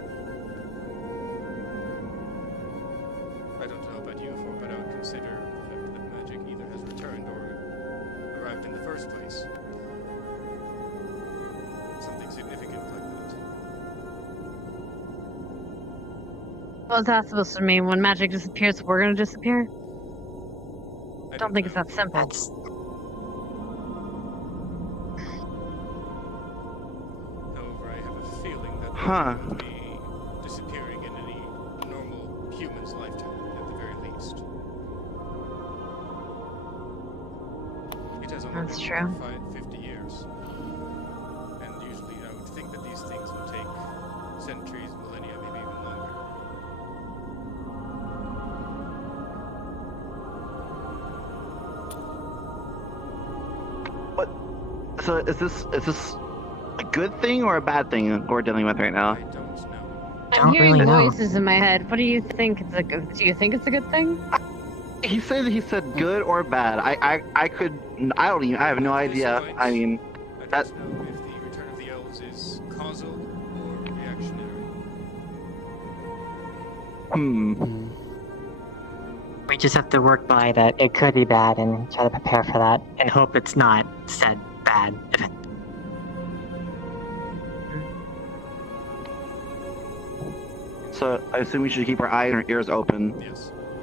I don't know about you, but I would consider the fact that magic either has returned or arrived in the first place. Something significant like that. What was that supposed to mean? When magic disappears, we're gonna disappear? I don't think it's that simple. However, I have a feeling that Huh. will be disappearing in any normal human's lifetime, at the very least. It has only That's been true. for 50 years. And usually I would think that these things would take centuries, millennia So is this a good thing or a bad thing we're dealing with right now? I'm hearing really know. voices in my head. What do you think? It's like, do you think it's a good thing? He said good or bad. I have no idea. I mean, that. Know if the return of the elves is causal or reactionary. We just have to work by that. It could be bad and try to prepare for that and hope it's not said bad. So I assume we should keep our eyes and our ears open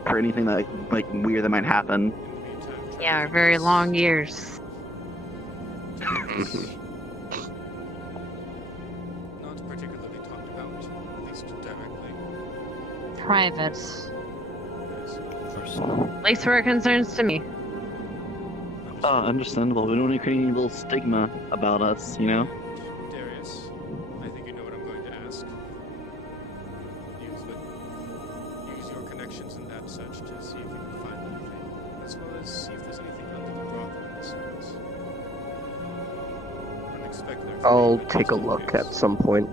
for anything that like weird that might happen. Yeah, our very long years. Not particularly talked about, at least directly. Private. At least where it concerns to me. Understandable. We don't want to create any little stigma about us, you know? Darius, I think you know what I'm going to ask. Use your connections and that such to see if you can find anything, as well as see if there's anything under the brothel in this place. I don't expect there to be I'll much take a look at some point.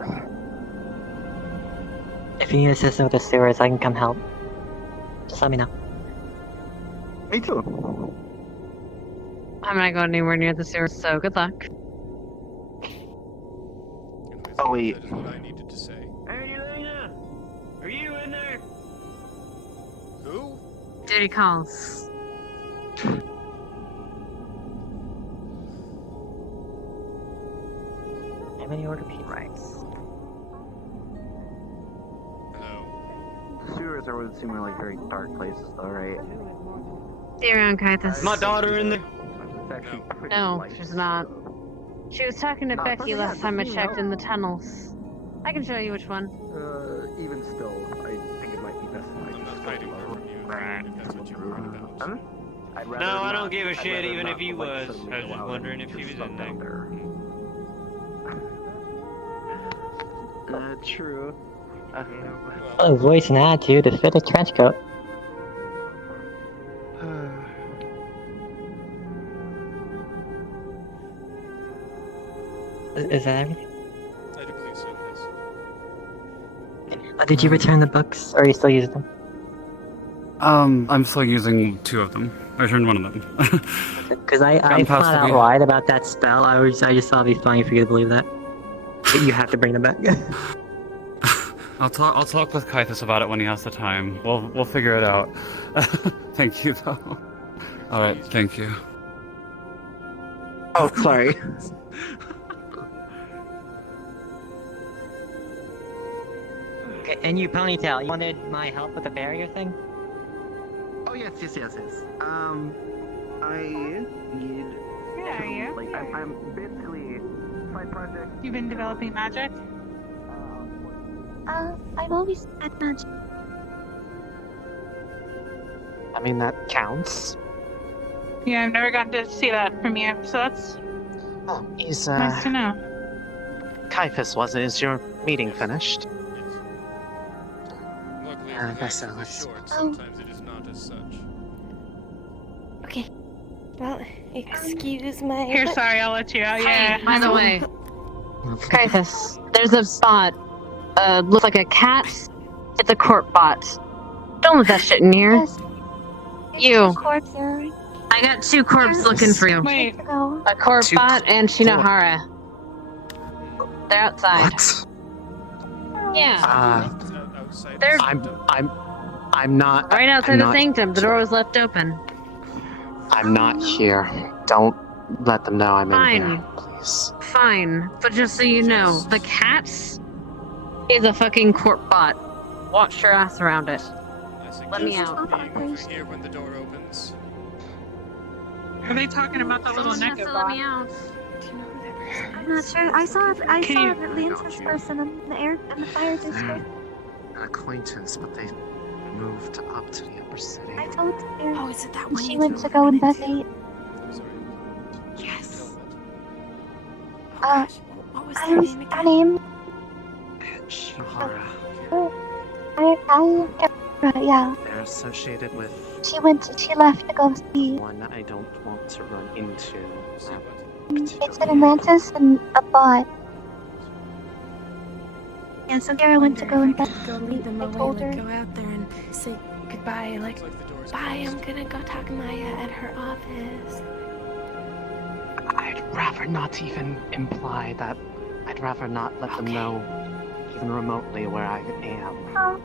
If you need assistance with the sewers, I can come help. Just let me know. Me too. I'm not going anywhere near the sewers, so good luck. Oh wait. That is what I needed to say. Hey, Elena! Are you in there? Who? Duty calls. How many order pizza? Right. Hello. Sewers are what seem like very dark places, though, right? See you around, Kythus. My daughter in there? No, she's not. She was talking to Becky last time I checked in the tunnels. I can show you which one. Even still, I think it might be best if I I'm not hiding her from you, if that's what you're worried about. No, I don't give a shit even if you was. I was just wondering if she was in there. True. Oh, voice and attitude to fit a trench coat. Is that everything? I do believe so, yes. Did you return the books, or are you still using them? I'm still using 2 of them. I returned 1 of them. Because I thought out loud about that spell. I just thought it'd be funny for you to believe that. But you have to bring them back. I'll talk with Kythus about it when he has the time. We'll figure it out. Thank you though. Alright, thank you. Oh, sorry. Okay, and you, Ponytail, you wanted my help with the barrier thing? Oh yes. I need. Yeah, are you? Like, I'm basically side project. You've been developing magic? I've always had magic. I mean, that counts. Yeah, I've never gotten to see that from you, so that's Oh, is, nice to know. Kythus, is your meeting finished? Luckily, I guess the so. night is short. Sometimes it is not as such. Okay. Well, excuse my. Here, sorry, I'll let you out. Yeah. Hey, by the way, Kythus, there's a bot. Looks like a cat. It's a corp bot. Don't let that shit in here. Yes. You. Corpse, you're right. I got 2 corps looking for you. Wait. A corp bot and Shinohara. They're outside. What? Yeah. Outside. They're I'm not. right outside I'm the not, sanctum. The door was left open. I'm not here. Don't let them know I'm in Fine. here, please. Fine. But just so you know, the cat is a fucking corp bot. Watch your ass around it. Let me out. Being over here when the door opens. Are they talking about the little Someone has Neko to let bot? me out. I'm not sure. I saw Can you- the Lance's person in the air and the fire district. An acquaintance, but they moved up to the upper city. I told her. Oh, is it that and one? she went to go investigate. Yes. What was I her don't name her again? name. Shinohara. Yeah. They're associated with She left to go see. one I don't want to run into. It's an Atlantis and a bot. Yeah, so Ciara went to go investigate. Go lead them I away, told like her. go out there and say goodbye, like, bye, I'm gonna go talk to Maya at her office. I'd rather not even imply that. I'd rather not let them know, even remotely, where I am. Oh.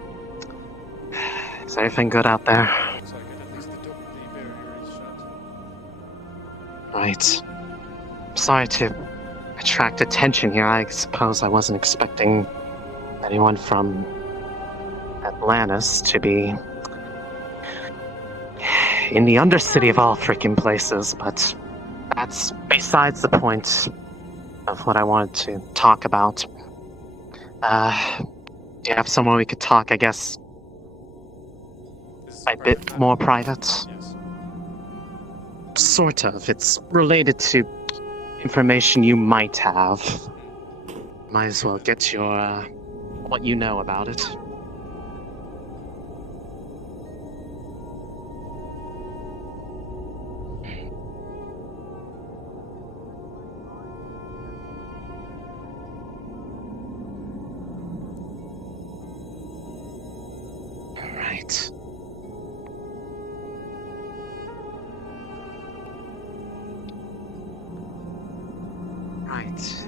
Is everything good out there? Looks like it. At least the barrier is shut. Right. Sorry to attract attention here. I suppose I wasn't expecting anyone from Atlantis to be in the undercity of all freaking places, but that's besides the point of what I wanted to talk about. Do you have somewhere we could talk, I guess, a bit more private? Yes. Sort of. It's related to information you might have. Might as well get your, what you know about it. Right. Right.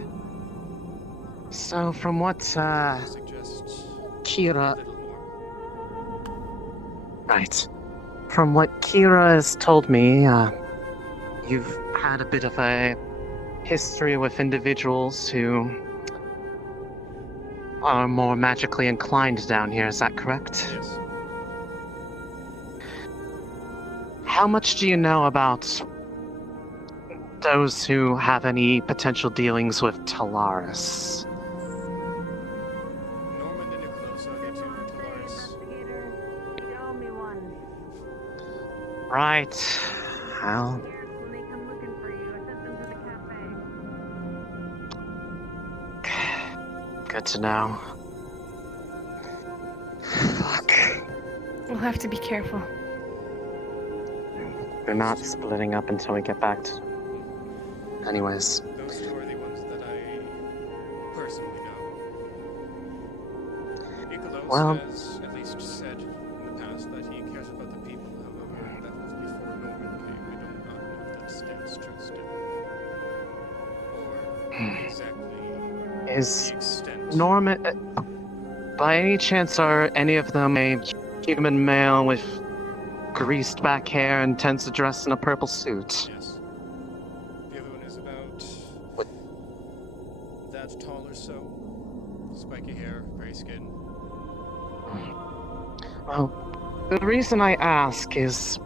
So, from what, Ciara... Right. From what Ciara has told me, you've had a bit of a history with individuals who are more magically inclined down here, is that correct? Yes. How much do you know about those who have any potential dealings with Talaris? Norman and Nicholas are the two Talaris. Show me one. Right. Well, When they come looking for you, I sent them to the cafe. good to know. Fuck. We'll have to be careful. We're not splitting up until we get back to... Anyways. Those two are the ones that I personally know. Nicholas Well... has at least said in the past that he cares about the people. However, that was before Norman came. We do not know if that stands true still. Or exactly Is the extent. Norman... by any chance are any of them a human male with greased back hair and tends to dress in a purple suit? Yes. The other one is about that tall or so. Spiky hair, gray skin. Well, the reason I ask is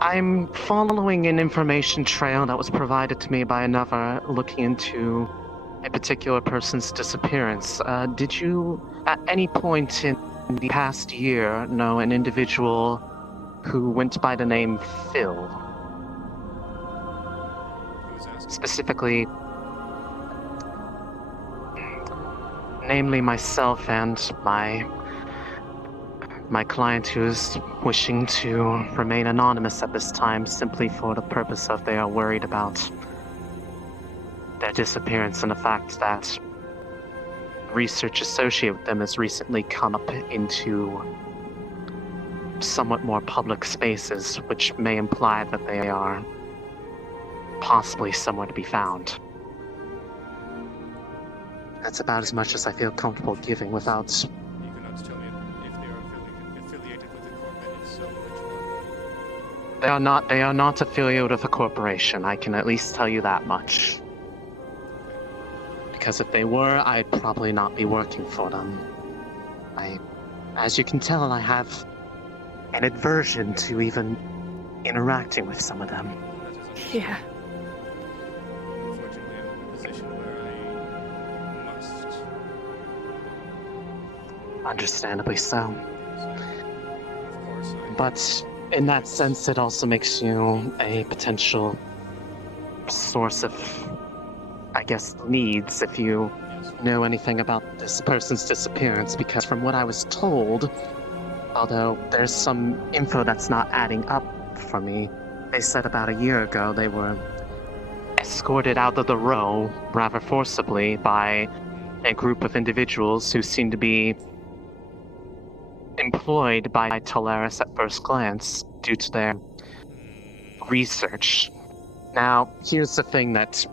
I'm following an information trail that was provided to me by another looking into a particular person's disappearance. Did you, at any point in the past year, know an individual who went by the name Phil? Who's asking? Specifically, namely myself and my client who's wishing to remain anonymous at this time simply for the purpose of they are worried about their disappearance and the fact that research associated with them has recently come up into somewhat more public spaces, which may imply that they are possibly somewhere to be found. That's about as much as I feel comfortable giving without... You cannot tell me if they are affiliated with the corporate, if so, which one? They are not affiliated with a corporation, I can at least tell you that much. Because if they were, I'd probably not be working for them. As you can tell, I have an aversion to even interacting with some of them. Yeah. Unfortunately, I'm in a position where I must. Understandably so. Of course, But in that sense, it also makes you a potential source of, I guess, leads if you know anything about this person's disappearance, because from what I was told, although there's some info that's not adding up for me, they said about a year ago they were escorted out of the row rather forcibly by a group of individuals who seem to be employed by Tolaris at first glance due to their research. Now, here's the thing that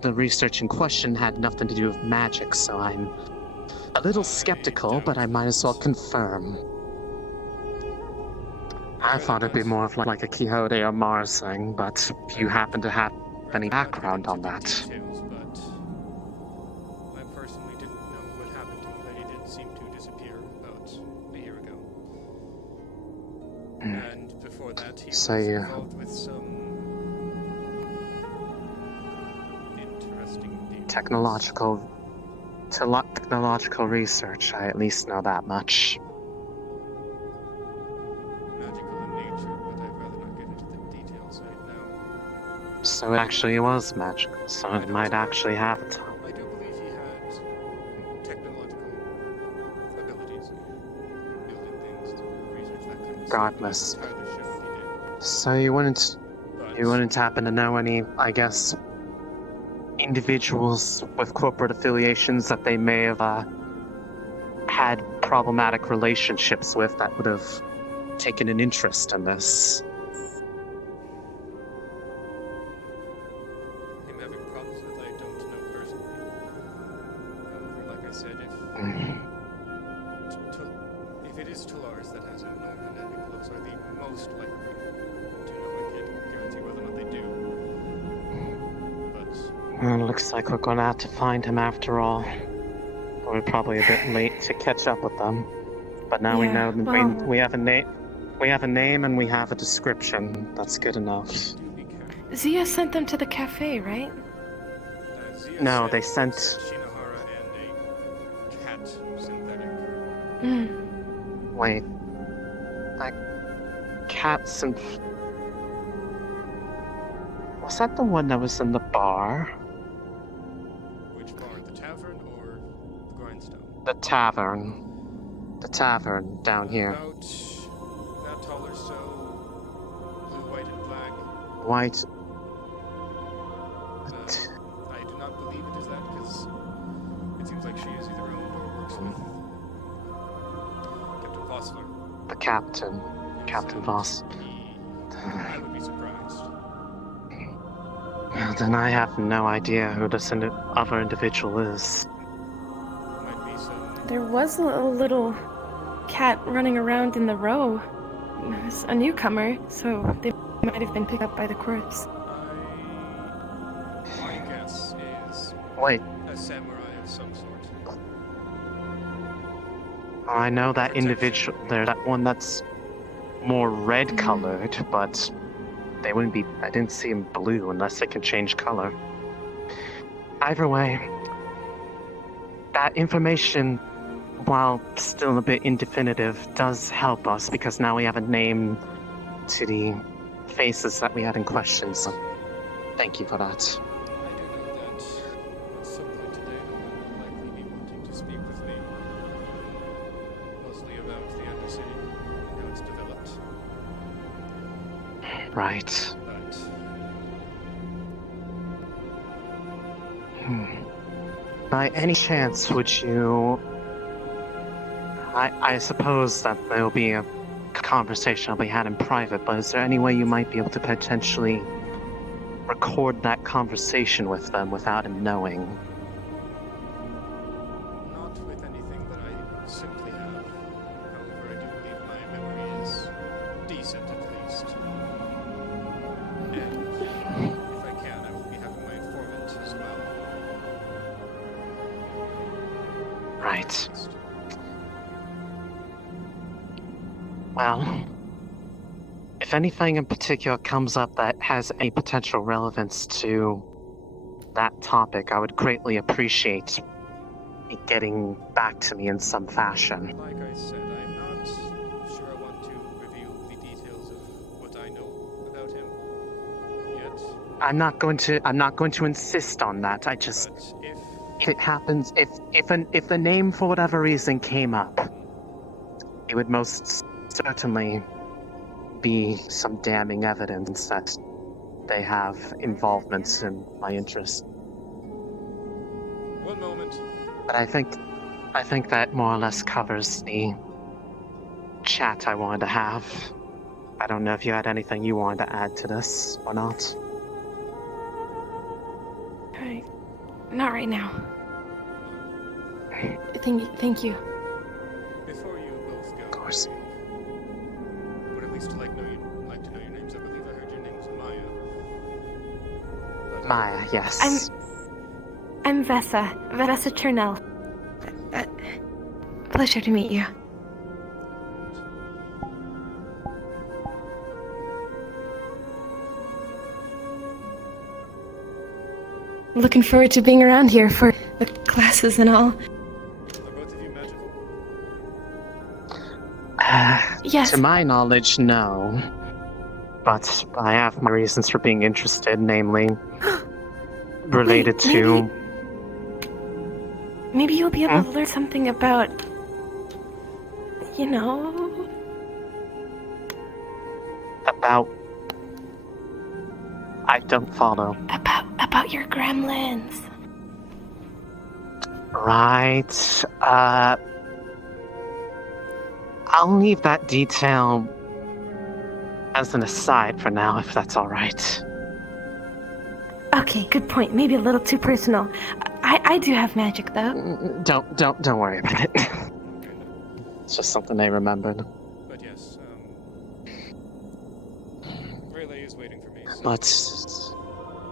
the research in question had nothing to do with magic, so I'm a little skeptical, but I might as well confirm. I thought it'd be more of like a Quixote or Mars thing, but if you happen to have any background on that. Details, but I personally didn't know what happened to him, but he did seem to disappear about a year ago. And before that, he was involved with some interesting technological research. I at least know that much. Magical in nature, but I'd rather not get into the details right now. So it actually was magical, so it might actually have it. I do believe he had technological abilities in building things to research that kind of Regardless. stuff. I'm not entirely sure what he did. So you wouldn't happen to know any, I guess, individuals with corporate affiliations that they may have had problematic relationships with that would have taken an interest in this? Him having problems with, I don't know personally. However, like I said, if it is Tolaris that has him, Norman and Nicholas are the most likely to know. I can't guarantee whether or not they do. Well, it looks like we're going to have to find him after all. We're probably a bit late to catch up with them, but now we know that we have a name. We have a name and we have a description. That's good enough. Zia sent them to the cafe, right? No, they sent. Shinohara and a cat synthetic. Wait. That cat was that the one that was in the bar? Which bar? The tavern or the grindstone? The tavern. The tavern down here. About that tall or so. Blue, white, and black. White. I do not believe it is that because it seems like she is either owned or works with Captain Vossler. The captain. Captain Voss. I would be surprised. Well, then I have no idea who this other individual is. Might be some. There was a little cat running around in the row. It was a newcomer, so they might have been picked up by the corpse. My guess is Wait. a samurai of some sort. Oh, I know that individual there, that one that's more red colored, but they wouldn't be. I didn't see him blue unless they can change color. Either way, that information, while still a bit indefinitive, does help us because now we have a name to the faces that we had in question. So, thank you for that. I do know that at some point today, no one will likely be wanting to speak with me. Mostly about the undercity and how it's developed. Right. By any chance, would you... I suppose that there'll be a conversation I'll be had in private, but is there any way you might be able to potentially record that conversation with them without him knowing? Not with anything that I simply have. However, I do believe my memory is decent at least. And if I can, I will be having my informant as well. Right. Well, if anything in particular comes up that has any potential relevance to that topic, I would greatly appreciate it getting back to me in some fashion. Like I said, I'm not sure I want to reveal the details of what I know about him yet. I'm not going to insist on that. I just, if it happens, if the name for whatever reason came up, it would most certainly be some damning evidence that they have involvement in my interest. One moment. But I think that more or less covers the chat I wanted to have. I don't know if you had anything you wanted to add to this or not. Alright. Not right now. Thank you. Before you both go, Of course. I would at least like to know your names. I believe I heard your name was Maya. But, Maya, yes. I'm Vessa Chernell. Pleasure to meet you. Looking forward to being around here for the classes and all. Are both of you magical? Yes. To my knowledge, no. But I have my reasons for being interested, namely related to... Maybe you'll be able to learn something about... You know... About... I don't follow. About your gremlins. Right. I'll leave that detail as an aside for now, if that's alright. Okay, good point. Maybe a little too personal. I do have magic, though. Don't worry about it. It's just something I remembered. But yes, Relay is waiting for me. So But...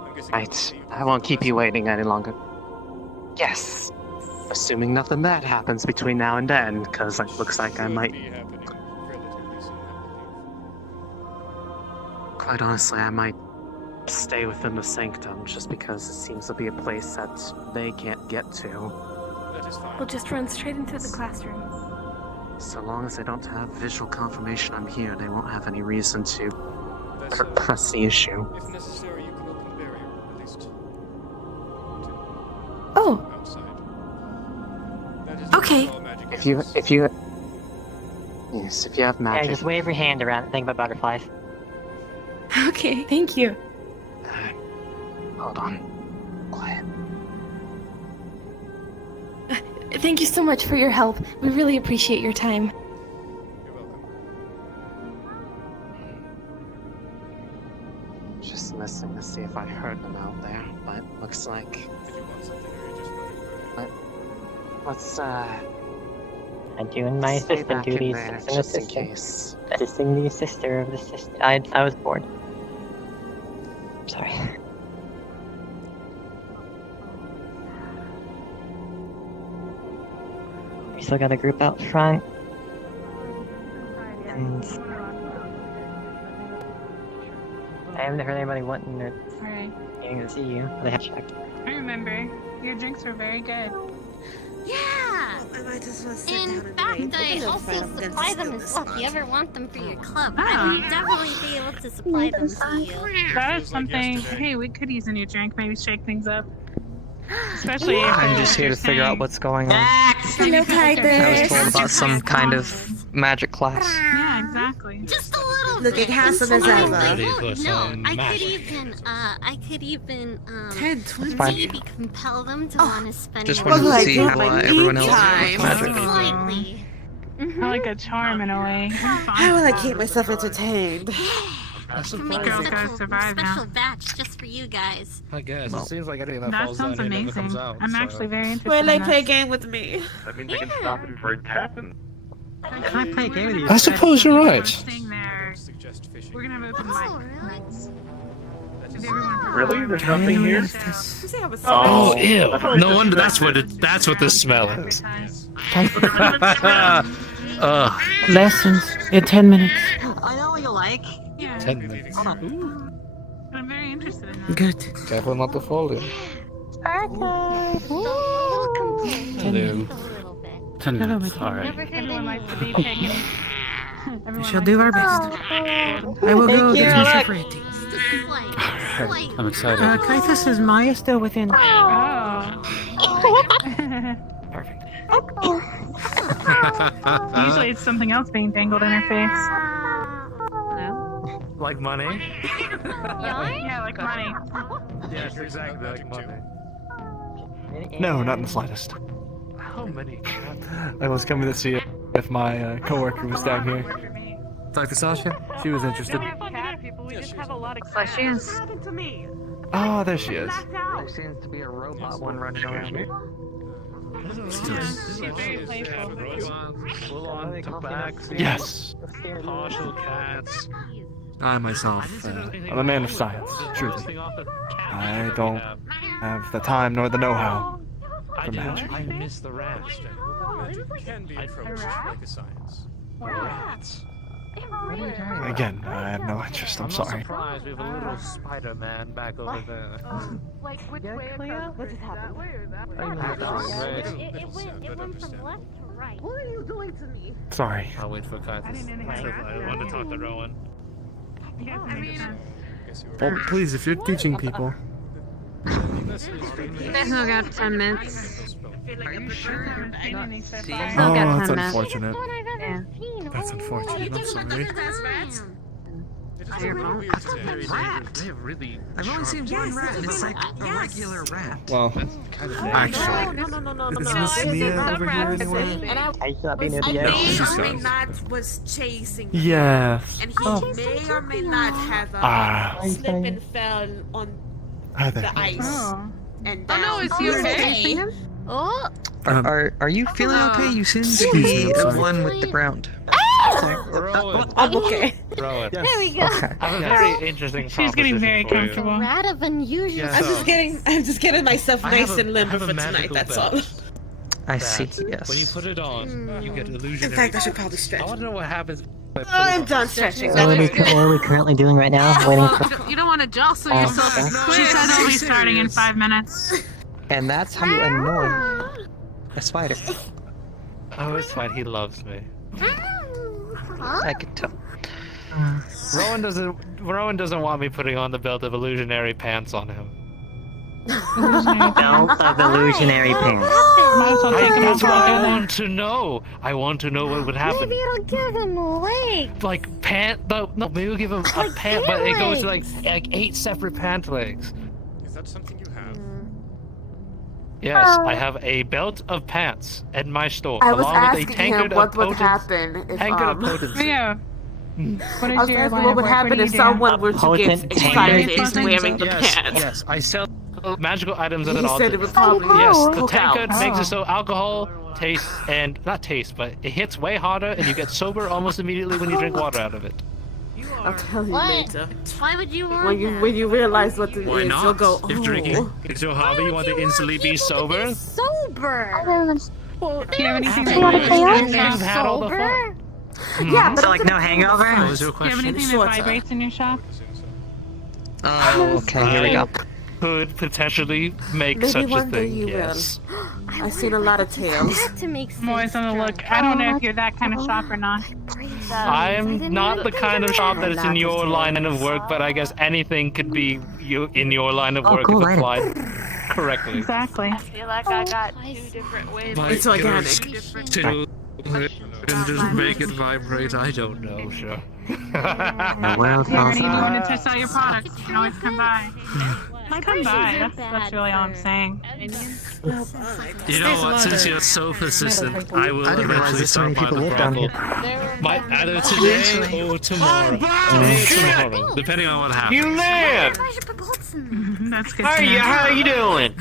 I'm guessing Right. I won't keep you waiting any longer. Yes. Assuming nothing bad happens between now and then, because it looks like I might... be happening relatively soon, I believe. Quite honestly, I might stay within the sanctum, just because it seems to be a place that they can't get to. That is fine. We'll just run straight into the classroom. So long as they don't have visual confirmation I'm here, they won't have any reason to That's, press the issue. If necessary, you can open the barrier, at least to Oh, outside. That is Okay. all magic If is. you have Yeah, magic... just wave your hand around and think about butterflies. okay. Thank you. Hold on. Quiet. Thank you so much for your help. We really appreciate your time. You're welcome. Just listening to see if I heard them out there, but looks like... Did you want something, or you just wondering? Let's, I'm doing my stay assistant back in duties there, as an just in assistant. case. Assisting the sister of the sister. I was bored. Sorry. We still got a group out front. And I haven't heard anybody wanting or Alright. needing to see you. They have checked. I remember. Your drinks were very good. Yeah! In fact, I also supply them as well. If you ever want them for your club, I would definitely be able to supply them to you. That is something, hey, we could use a new drink, maybe shake things up. Especially if I'm just here to figure out what's going on. Hello, I was told about some kind of magic class. Yeah, exactly. Just a little Looking bit. handsome as And ever. sometimes I Ready for won't some know. I magic. could even, 10, 20. maybe compel them to want to spend Just more wanted to see do how my everyone else time. works magic. slightly. Like a charm in a way. How will I keep myself entertained? Can make Girls a gotta survive now. special batch just for you guys. I guess. It seems like anything that, That falls sounds down here never amazing. comes out. I'm so. actually very interested Will they in play a this. game with me? That means I can stop it before it happens. Can I play a game with you? I suppose you're right. Staying there. Suggest fishing. We're gonna have open Oh, mic. really? If everyone Really? There's nothing here? Oh, ew. No wonder that's what the smell is. Ugh. Lessons in 10 minutes. I know what you like. Yeah. 10 minutes. But I'm very interested in that. Good. Careful not to fall in. Hello. 10 Hello, minutes. my Alright. Everyone likes to be taken. We shall do our best. I will go get some stuff ready. I'm excited. Kythus, is Maya still within? Oh. Perfect. Usually it's something else being dangled in her face. Like money? Yeah, like money. Yes, exactly like money. No, not in the slightest. How many cats? I was coming to see if my coworker was down here. Talk to Sasha. She was interested. We just have a lot of So she is. Oh, there she is. There seems to be a robot one running around here. Yes. Partial cats. I myself, I'm a man of science, truly. I don't have the time nor the know-how for magic. I miss the rats. Magic can be approached like a science. Rats. Again, I have no interest, I'm sorry. Surprised we have a little Spider-Man back over there. Like which way across? What just happened? It went from left to right. What are you doing to me? Sorry. I'll wait for Kythus. I want to talk to Rowan. I mean, Well, please, if you're teaching people. They still got 10 minutes. are you sure you're not seeing? Still Oh, got that's 10 minutes. unfortunate. Yeah. That's unfortunate, I'm sorry. Your phone? They have really. I've only seen one rat, and it's like a regular rat. Well, actually, No. is Miss Mia over here anywhere? And I should not be near the I edge. may She's or may gone. not was chasing him. Yes. And he Oh. may or may not have Ah. slip and fell on Hi there. the ice. Oh. And Oh no, is he okay? Oh! Are you feeling okay? You seem to Excuse me, be I'm sorry. one with the ground. Rowan. I'm okay. Rowan. There we go. Okay. I have a very interesting She's getting very proposition for you. comfortable. Rat of unusual. Yeah. I'm just getting myself I nice have a- and limber I have a for tonight. magical That's belt all. I that see, When you yes. put it on, you get illusionary. In fact, I should probably I stretch. want to know what happens. I'm done stretching. So what are we currently doing right now? Waiting for. You don't want to jostle yourself. Okay. She said they'll be starting in 5 minutes. And that's how you annoy a spider. Oh, it's fine. He loves me. I could tell. Rowan doesn't want me putting on the belt of illusionary pants on him. Belt of illusionary pants. Might as well take them That's what I off. want to know. I want to know what would happen. Maybe it'll give him a leg. Like pant? No, maybe we'll give him a pant, but it goes to like 8 separate pant legs. Is that something you have? Yes, I have a belt of pants at my store, I was along with a asking him tankard what of would potency. happen if Tankard of potency. Yeah. What I is was your asking line what of would work? happen What do if you do? someone were to get Potent excited tankard. and wearing the Yes, pants. yes, I sell magical items at He an said altar. it would probably Yes, the cook out. tankard makes it so alcohol tastes and not taste, but it hits way harder, and you get sober almost immediately when you drink water out of it. I'll tell you What? later. Why would you want When you realize what it Why is, not? you'll go, oh. If drinking is so hobby, you want to instantly be sober? sober? I don't understand. Do you have anything You wanna play out? You've had all the fun. Yeah, So like no hangover? What was your Do you have question? anything that Shorter. vibrates in your shop? Oh, okay, here we go. Could potentially make Maybe such a one day thing, you yes. I've seen a lot of tales. That to make I'm always on the look. I don't know if you're that kind of shop or not. I'm not the kind of shop that is in your line of work, but I guess anything could be in your line of Oh, work cool, if right. applied correctly. Exactly. I feel like I got two different ways. It's Like, organic. To and just make it vibrate, I don't know, sure. The world If you ever falls need apart. wanted to sell your products, you can always come by. Come by. That's really all I'm saying. You know what? Since you're so persistent, I will I didn't realize eventually this many stop by people the live down brothel. here. Either today or tomorrow. Today or tomorrow. Depending on what happens. You live! That's good. How to know. how you doing?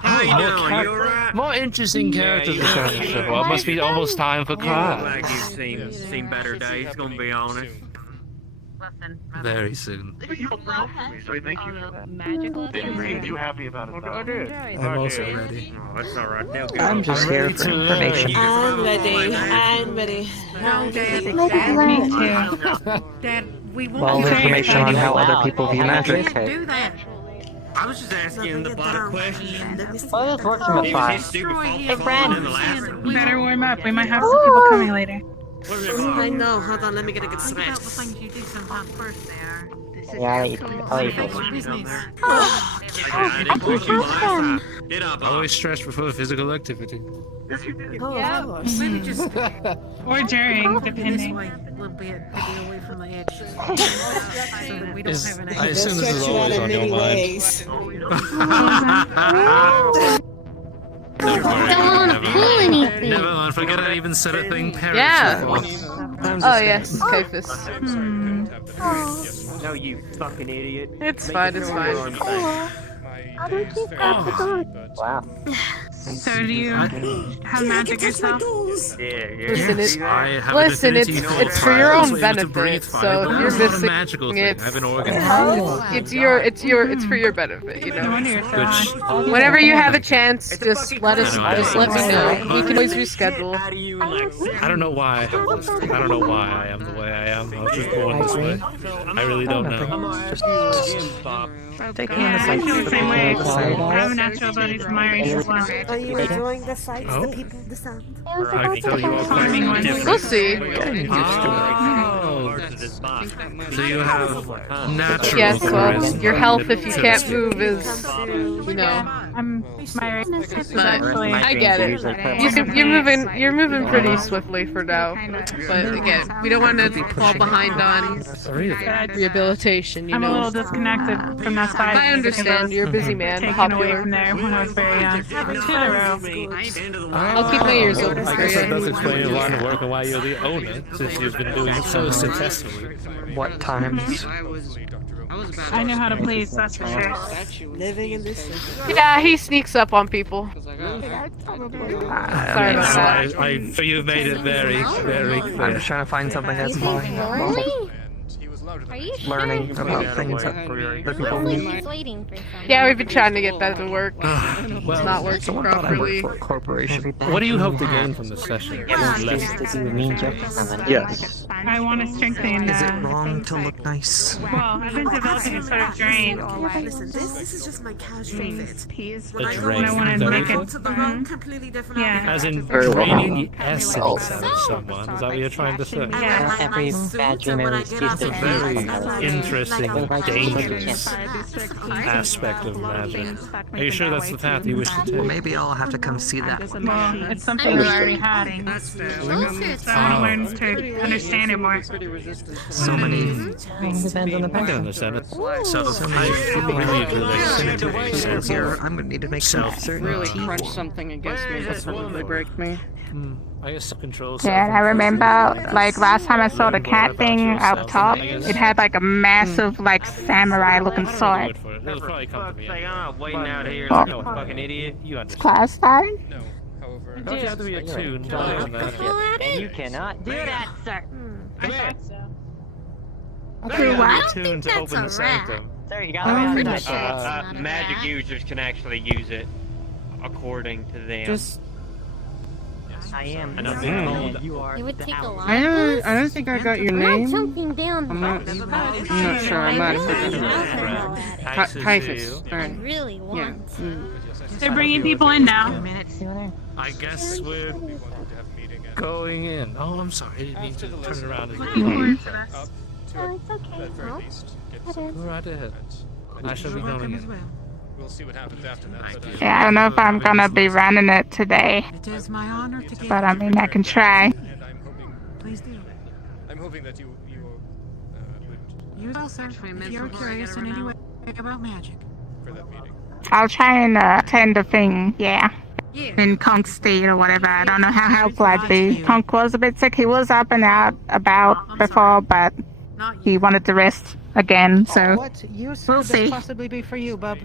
How you doing? You alright? More interesting characters you return to the show. Well, it must be almost time for class. Like you've seen better days, gonna be honest. Very soon. Magical. Too happy about it. I'm also ready. Oh, it's alright. They'll get I'm it. just here for information. I'm ready. I'm ready. Me too. Dad, we won't Well, be information on how Wow. other people view magic. do that. I was just asking the bottom question. Well, this works from afar. Hey, friend. We better warm up. We might have some people coming later. I know. Hold on. Let me get a good stretch. Yeah, I'll eat first. I didn't push you last time. Did I, boss? Always stressed before physical activity. Oh, of course. Or during, depending. little bit to be away from the edge. So that we don't have an I assume this is always on your mind. Don't want to pull anything. Never mind, forget I even said a thing. Yeah. before. Oh yes, Kythus. No, you fucking idiot. It's fine. It's fine. Wow. So do you have magic yourself? Listen, I have listen, an it's affinity for your fire, own so I have to breathe benefit. fire, So but if you're it's not a missing magical thing. it, I have an organ. it's for your benefit. You know. Whenever you have a chance, just let me know. We can always reschedule. I don't know why I have this. I don't know why I am the way I am. I was just born this way. I really don't know. Yeah, I feel the same way. I have a natural ability for my race as well. Are you enjoying the sights, the people, the sound? I can tell you all Farming kinds ones. of We'll different. see. So you have natural Yes, well, charisma, your health if you so to can't speak. move is, you know. My race is But actually. I get it. You're moving pretty swiftly for now. But again, we don't want to fall behind on rehabilitation. You I'm a know. little disconnected from that side. I understand. You're a busy man. Taken away Popular. from there when I was very young. To the row. I'll keep my ears open I for guess that you. does explain your line of work and why you're the owner, since you've been doing it so successfully. What times? I know how to please, that's for sure. Living in this. Yeah, he sneaks up on people. Sorry about that. So you've made it very, very clear. I'm just trying to find something that's mine. Are you sure? Learning about things that the people need. He's waiting for something. Yeah, we've been trying to get that to work. It's not working Someone thought I properly. worked for a corporation. What do you hope to gain from this session? Yes. I want to strengthen. Is it wrong to look nice? Well, I've been developing a sort of drain. Listen, this is just my casual fit. When A I drain. I want Is to that make what you it. to the room, completely different. Yeah. As in Very well. draining the essence out of someone. Is that what you're trying to say? Yeah. Every bad dreamer is used to Very interesting, dangerous aspect of magic. Are you sure that's the path you wish to take? Well, maybe I'll have to come see that. Well, it's something we already had. So I want to learn to understand it more. So many. Depends on the I can person. understand it. So I fully believe related to a sense Here, of I'm gonna need to make some certain Really tea. crunch something against me that probably break me. I guess self-control. Yeah, I remember, like, last time I saw the cat thing up top, it had, like, a massive, like, samurai-looking sword. It'll probably come to me. I'm not waiting out here like a fucking idiot. You understand. Class time? No, however. Don't you have to be attuned to that? You cannot do that, sir. I thought so. Okay, what? I'm I don't attuned think to that's open a the rat. sanctum. Sir, you I'm gotta pretty that. sure it's not a Magic rat. users can actually use it according to them. Just. I am. I know. You are. It would take a lot. I don't think I got your I'm not name. jumping down. I'm not sure. I might have forgotten. Kythus. I really want. They're bringing people in now. I guess we're going in. Oh, I'm sorry. I didn't mean to turn it around. Looking forward to this. Oh, it's okay. At very least, get some. Go right ahead. I shall be going in. We'll see what happens after that. But, Yeah, I don't know if I'm gonna be running it today, It is my honor to give but I mean, I can try. and I'm hoping. Please do. I'm hoping that you would You tell, sir, if you're curious in any way about magic. for that meeting. I'll try and attend the thing, yeah. In Conk State or whatever. I don't know how helpful I'd be. Conk was a bit sick. He was up and out about before, but he wanted to rest again, so What use we'll could this see. possibly be for you, bub?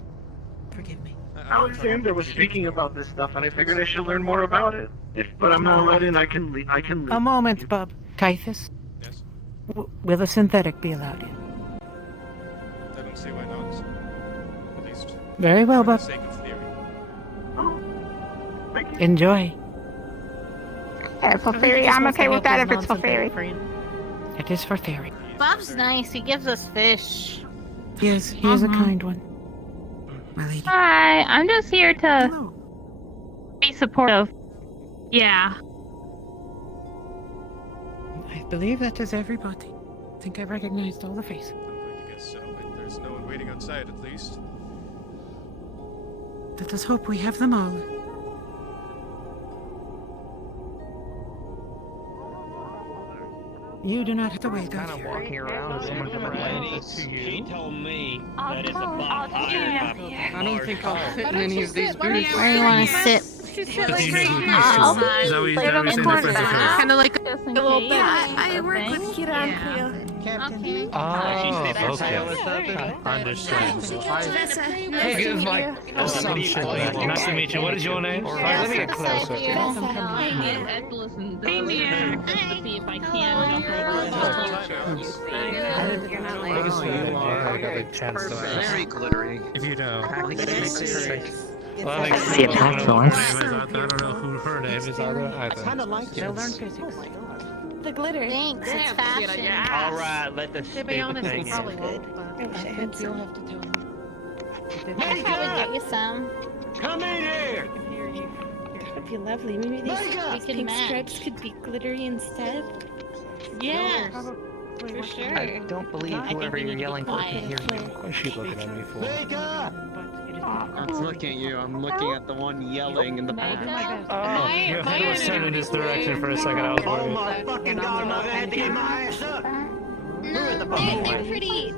Forgive me. Alexander was speaking about this stuff, and I figured I should learn more about it. But I'm not let in. I can leave. A moment, bub. Kythus, Yes. will a synthetic be allowed in? I don't see why not. At least Very well, for the bub. sake of theory. Enjoy. Yeah, for theory, I'm okay with that if it's for theory. It is for theory. Bob's nice. He gives us fish. Yes, he is a kind one. Hi, I'm just here to be supportive. Yeah. I believe that is everybody. I think I recognized all the faces. I'm going to guess so. There's no one waiting outside, at least. Let us hope we have them all. You do not have to wait. Kind of walking around with someone from Atlantis. She told me I'll that it's a come. bonfire. I don't think I'll fit in any of these booths. Where do you want to sit? I'll be right in the corner. Kind of like a little bit. I work with Ciara and Cleo. Okay. Oh, okay. Understand. He gives like assumption. Nice to meet you. What is your name? Alright, let me get closer. Very glittery. If you know. Well, the attack once. I don't know who her name is either. Kind of like it. Learn physics. The glitter. Thanks, it's fashion. Alright, let the To be honest, thing we in. probably won't, but I think you'll have to tell me. I'll probably get you some. Come in here! That would be lovely. Maybe these pink stripes could be glittery instead. Yeah. For sure. I don't believe whoever you're yelling for can hear you. What is she looking at me for? I'm not looking at you, I'm looking at the one yelling in the back. Oh, your head was turned in this direction for a second. I was Oh worried. my fucking god, am I gonna have to get my ass up? They're pretty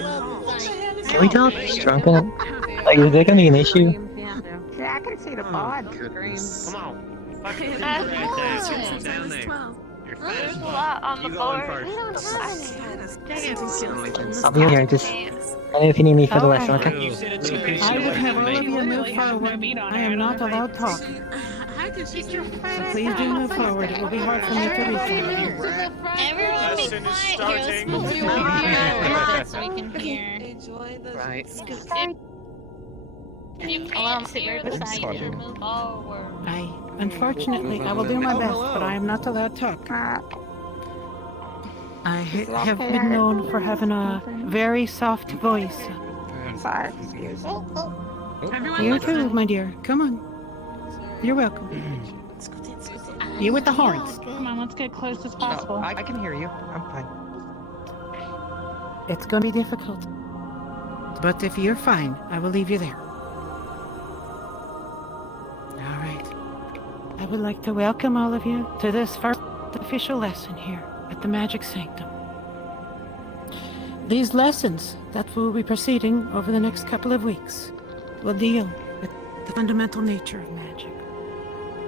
well designed. Can we tell if he's drunk enough? Like, is that gonna be an issue? Yeah, I can see the bod. Come on. There's There's a lot on the board. I'll be here, just... I know if you need me for the lesson, okay? I would have all of you move forward. I am not allowed to talk. So please do move forward. It will be hard for me to reach you. Everyone be quiet here. Let's move forward so we can hear. Right. You can't hear the side. You move forward. Unfortunately, I will do my best, but I am not allowed to talk. I have been known for having a very soft voice. You too, my dear. Come on. You're welcome. You with the horns. Come on, let's get close as possible. I can hear you. I'm fine. It's gonna be difficult. But if you're fine, I will leave you there. Alright. I would like to welcome all of you to this first official lesson here at the Magic Sanctum. These lessons that will be proceeding over the next couple of weeks will deal with the fundamental nature of magic.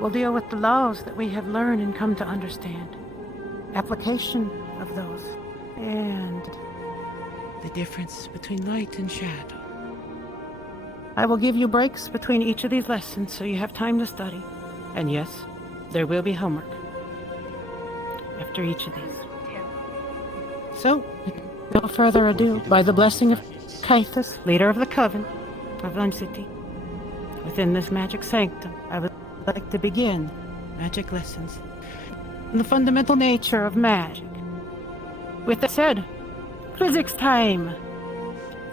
We'll deal with the laws that we have learned and come to understand, application of those, and the difference between light and shadow. I will give you breaks between each of these lessons so you have time to study. And yes, there will be homework after each of these. So, with no further ado, by the blessing of Kythus, leader of the Coven of undercity, within this magic sanctum, I would like to begin magic lessons on the fundamental nature of magic. With that said, physics time!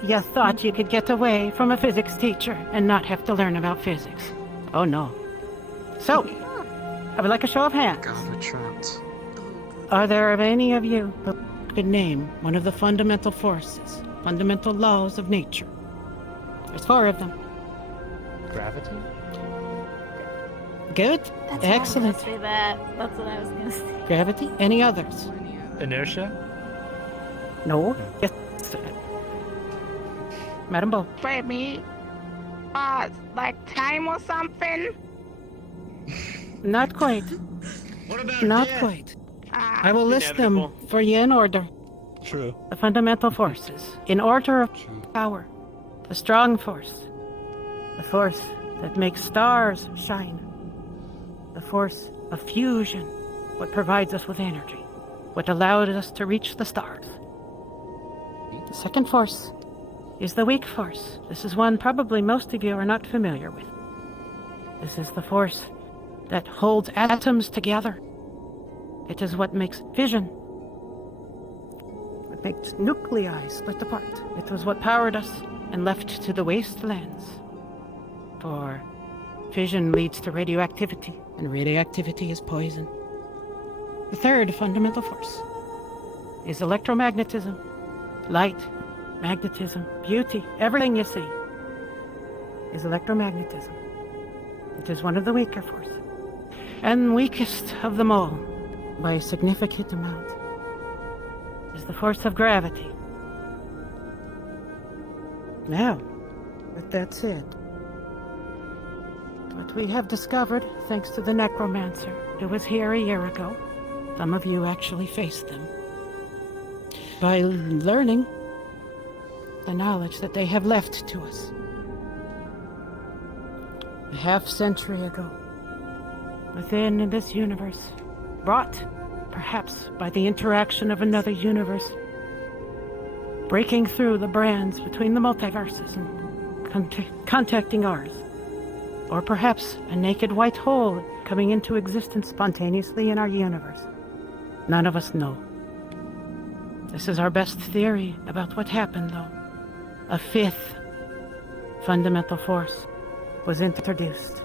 You thought you could get away from a physics teacher and not have to learn about physics. Oh no. So, I would like a show of hands. God, we're trapped. Are there any of you who could name one of the fundamental forces, fundamental laws of nature? There's 4 of them. Gravity? Good. Excellent. Say that. That's what I was gonna say. Gravity. Any others? Inertia? No. Yes. Madam Bo. Wait, me? Like time or something? Not quite. What about Not death? quite. I will list them for you in order. True. The fundamental forces, in order of power. The strong force. The force that makes stars shine. The force of fusion, what provides us with energy. What allowed us to reach the stars. The second force is the weak force. This is one probably most of you are not familiar with. This is the force that holds atoms together. It is what makes fission. What makes nuclei split apart. It was what powered us and left to the wastelands. For fission leads to radioactivity, and radioactivity is poison. The third fundamental force is electromagnetism. Light, magnetism, beauty, everything you see is electromagnetism. It is one of the weaker forces, and weakest of them all by a significant amount. is the force of gravity. Now, with that said, what we have discovered, thanks to the necromancer who was here a year ago, some of you actually faced them, by learning the knowledge that they have left to us. A half-century ago, within this universe, brought perhaps by the interaction of another universe, breaking through the brands between the multiverses and contacting ours. Or perhaps a naked white hole coming into existence spontaneously in our universe. None of us know. This is our best theory about what happened, though. A fifth fundamental force was introduced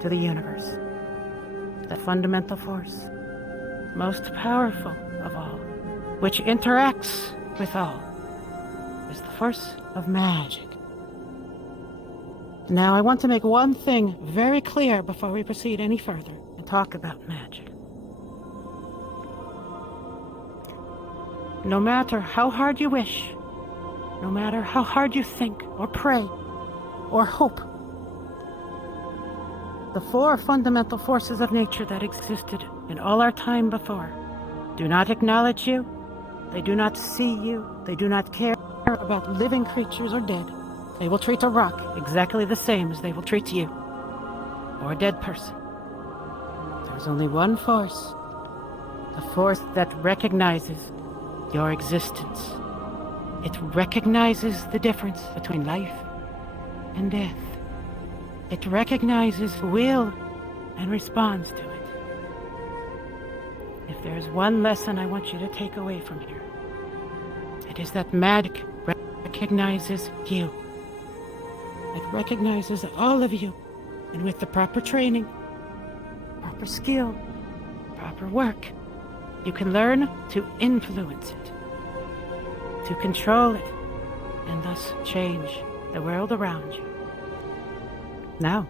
to the universe. That fundamental force, most powerful of all, which interacts with all, is the force of magic. Now, I want to make one thing very clear before we proceed any further and talk about magic. No matter how hard you wish, no matter how hard you think or pray or hope, the four fundamental forces of nature that existed in all our time before do not acknowledge you, they do not see you, they do not care about living creatures or dead. They will treat a rock exactly the same as they will treat you, or a dead person. There's only one force, the force that recognizes your existence. It recognizes the difference between life and death. It recognizes will and responds to it. If there's one lesson I want you to take away from here, it is that magic recognizes you. It recognizes all of you, and with the proper training, proper skill, proper work, you can learn to influence it, to control it, and thus change the world around you. Now,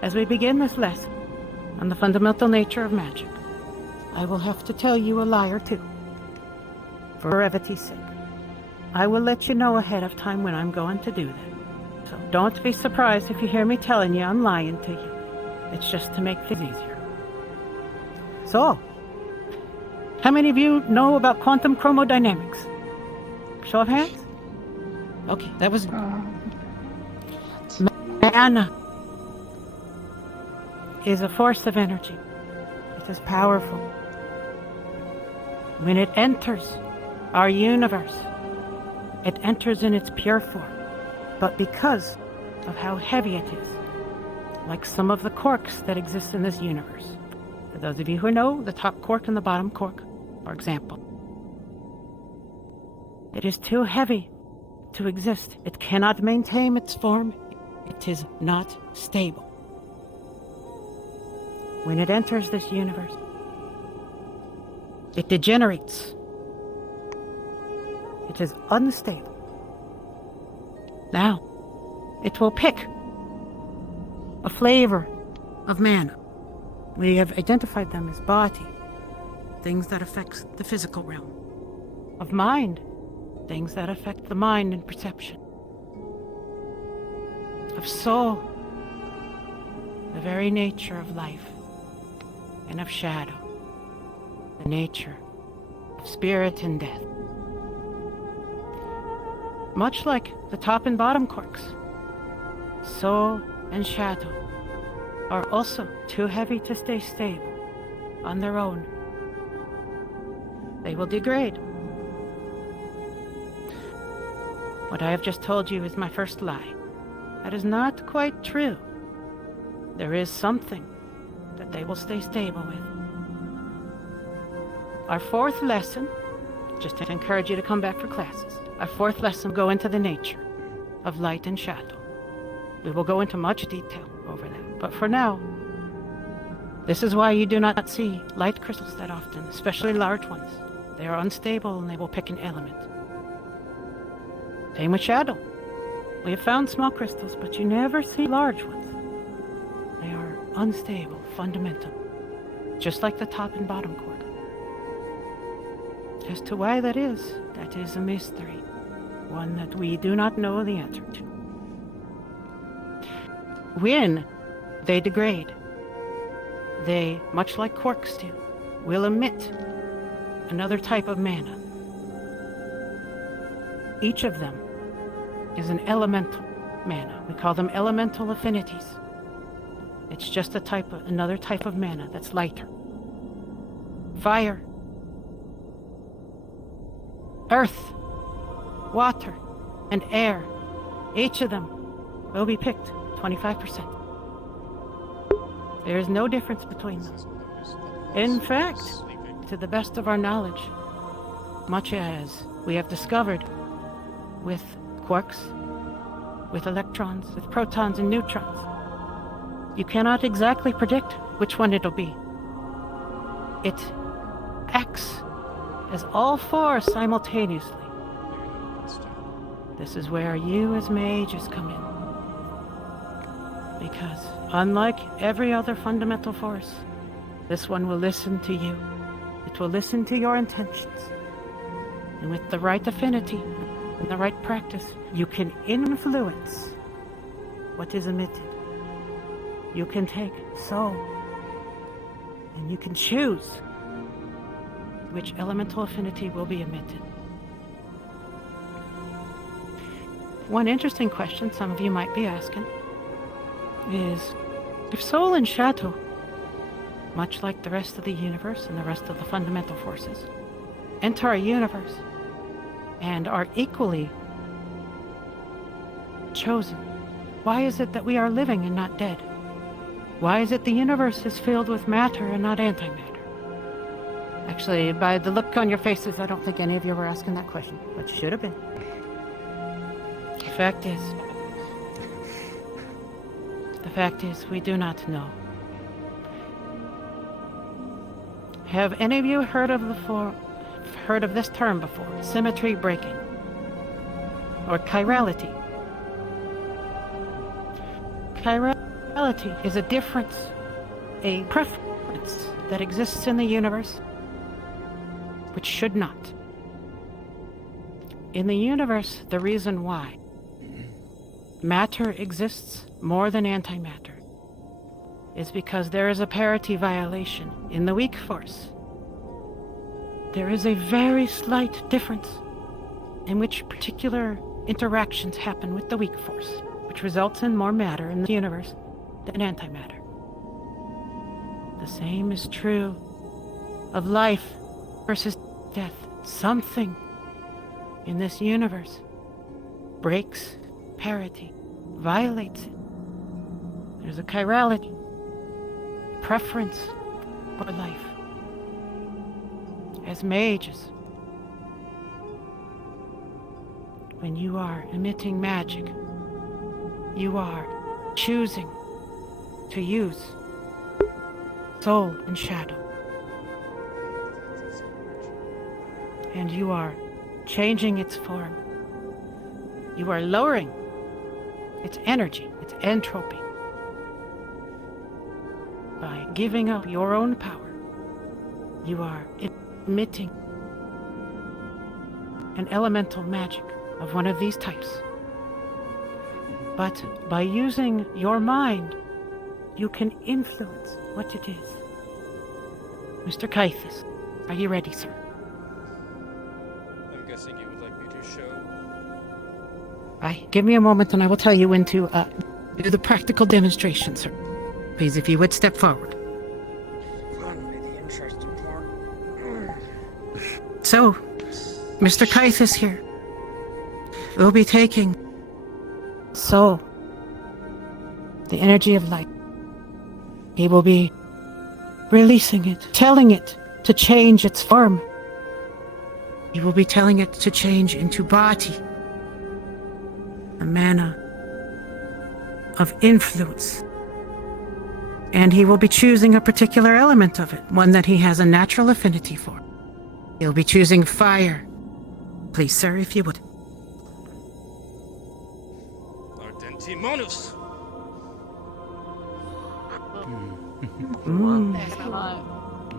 as we begin this lesson on the fundamental nature of magic, I will have to tell you a lie or two. For brevity's sake, I will let you know ahead of time when I'm going to do that. So don't be surprised if you hear me telling you I'm lying to you. It's just to make things easier. So, how many of you know about quantum chromodynamics? Show of hands? Okay, that was... Mana is a force of energy. It is powerful. When it enters our universe, it enters in its pure form. But because of how heavy it is, like some of the corks that exist in this universe. For those of you who know, the top cork and the bottom cork, for example. It is too heavy to exist. It cannot maintain its form. It is not stable. When it enters this universe, it degenerates. It is unstable. Now, it will pick a flavor of mana. We have identified them as body, things that affect the physical realm. Of mind, things that affect the mind and perception. Of soul, the very nature of life. And of shadow, the nature of spirit and death. Much like the top and bottom corks, soul and shadow are also too heavy to stay stable on their own. They will degrade. What I have just told you is my first lie. That is not quite true. There is something that they will stay stable with. Our fourth lesson, just to encourage you to come back for classes, our fourth lesson will go into the nature of light and shadow. We will go into much detail over that. But for now, this is why you do not see light crystals that often, especially large ones. They are unstable and they will pick an element. Same with shadow. We have found small crystals, but you never see large ones. They are unstable, fundamental, just like the top and bottom cork. As to why that is a mystery. One that we do not know the answer to. When they degrade, they, much like quarks do, will emit another type of mana. Each of them is an elemental mana. We call them elemental affinities. It's just another type of mana that's lighter. Fire, earth, water, and air. Each of them will be picked 25%. There is no difference between them. In fact, to the best of our knowledge, much as we have discovered with quarks, with electrons, with protons and neutrons, you cannot exactly predict which one it'll be. It acts as all four simultaneously. This is where you as mages come in. Because unlike every other fundamental force, this one will listen to you. It will listen to your intentions. And with the right affinity and the right practice, you can influence what is emitted. You can take soul, and you can choose which elemental affinity will be emitted. One interesting question some of you might be asking is, if soul and shadow, much like the rest of the universe and the rest of the fundamental forces, enter our universe and are equally chosen, why is it that we are living and not dead? Why is it the universe is filled with matter and not antimatter? Actually, by the look on your faces, I don't think any of you were asking that question, but should have been. The fact is, we do not know. Have any of you heard of this term before? Symmetry breaking, or chirality. Chirality is a difference, a preference that exists in the universe, which should not. In the universe, the reason why matter exists more than antimatter is because there is a parity violation in the weak force. There is a very slight difference in which particular interactions happen with the weak force, which results in more matter in the universe than antimatter. The same is true of life versus death. Something in this universe breaks parity, violates it. There's a chirality, preference for life. As mages, when you are emitting magic, you are choosing to use soul and shadow. And you are changing its form. You are lowering its energy, its entropy. By giving up your own power, you are emitting an elemental magic of one of these types. But by using your mind, you can influence what it is. Mr. Kythus, are you ready, sir? I'm guessing you would like me to show. Give me a moment and I will tell you when to do the practical demonstration, sir. Please, if you would step forward. So, Mr. Kythus here will be taking soul, the energy of light. He will be releasing it, telling it to change its form. He will be telling it to change into body, a mana of influence. And he will be choosing a particular element of it, one that he has a natural affinity for. He'll be choosing fire. Please, sir, if you would. Ardentimonus!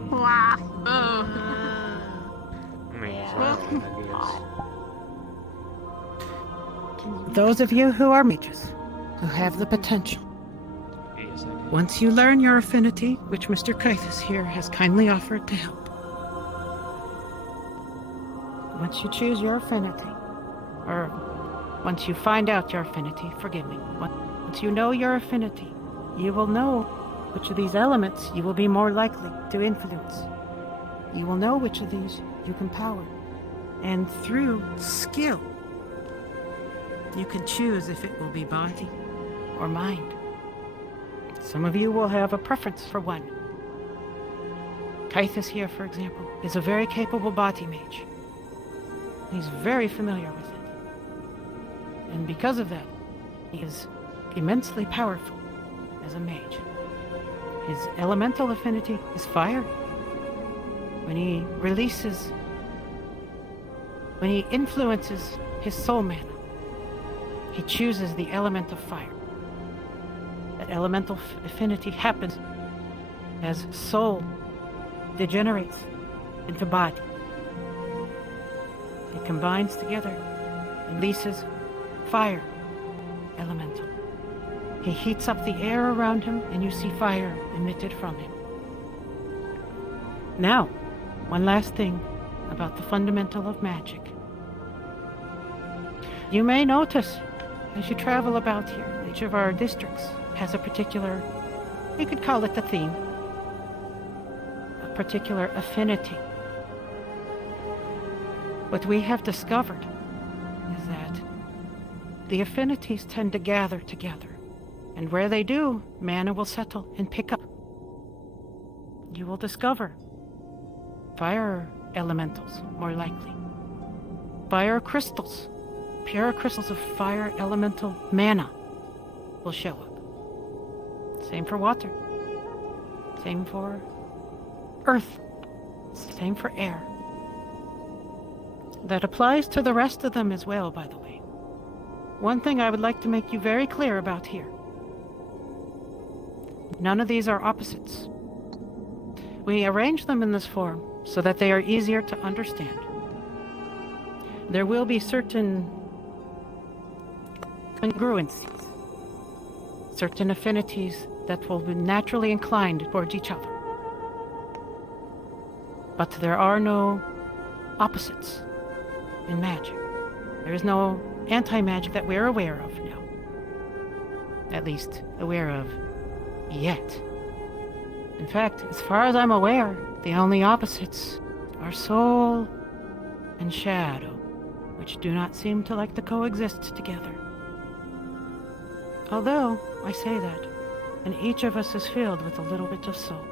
Wow. Oh. Yeah. Those of you who are mages, who have the potential, once you learn your affinity, which Mr. Kythus here has kindly offered to help, once you choose your affinity, or once you find out your affinity, forgive me, once you know your affinity, you will know which of these elements you will be more likely to influence. You will know which of these you can power. And through skill, you can choose if it will be body or mind. Some of you will have a preference for one. Kythus here, for example, is a very capable body mage. He's very familiar with it. And because of that, he is immensely powerful as a mage. His elemental affinity is fire. When he influences his soul mana, he chooses the element of fire. That elemental affinity happens as soul degenerates into body. It combines together and releases fire elemental. He heats up the air around him and you see fire emitted from him. Now, one last thing about the fundamental of magic. You may notice as you travel about here, each of our districts has a particular, you could call it the theme, a particular affinity. What we have discovered is that the affinities tend to gather together, and where they do, mana will settle and pick up. You will discover fire elementals, more likely. Fire crystals, pure crystals of fire elemental mana will show up. Same for water. Same for earth. Same for air. That applies to the rest of them as well, by the way. One thing I would like to make you very clear about here. None of these are opposites. We arrange them in this form so that they are easier to understand. There will be certain congruencies, certain affinities that will be naturally inclined towards each other. But there are no opposites in magic. There is no anti-magic that we're aware of now. At least, aware of yet. In fact, as far as I'm aware, the only opposites are soul and shadow, which do not seem to like to coexist together. Although, I say that, and each of us is filled with a little bit of soul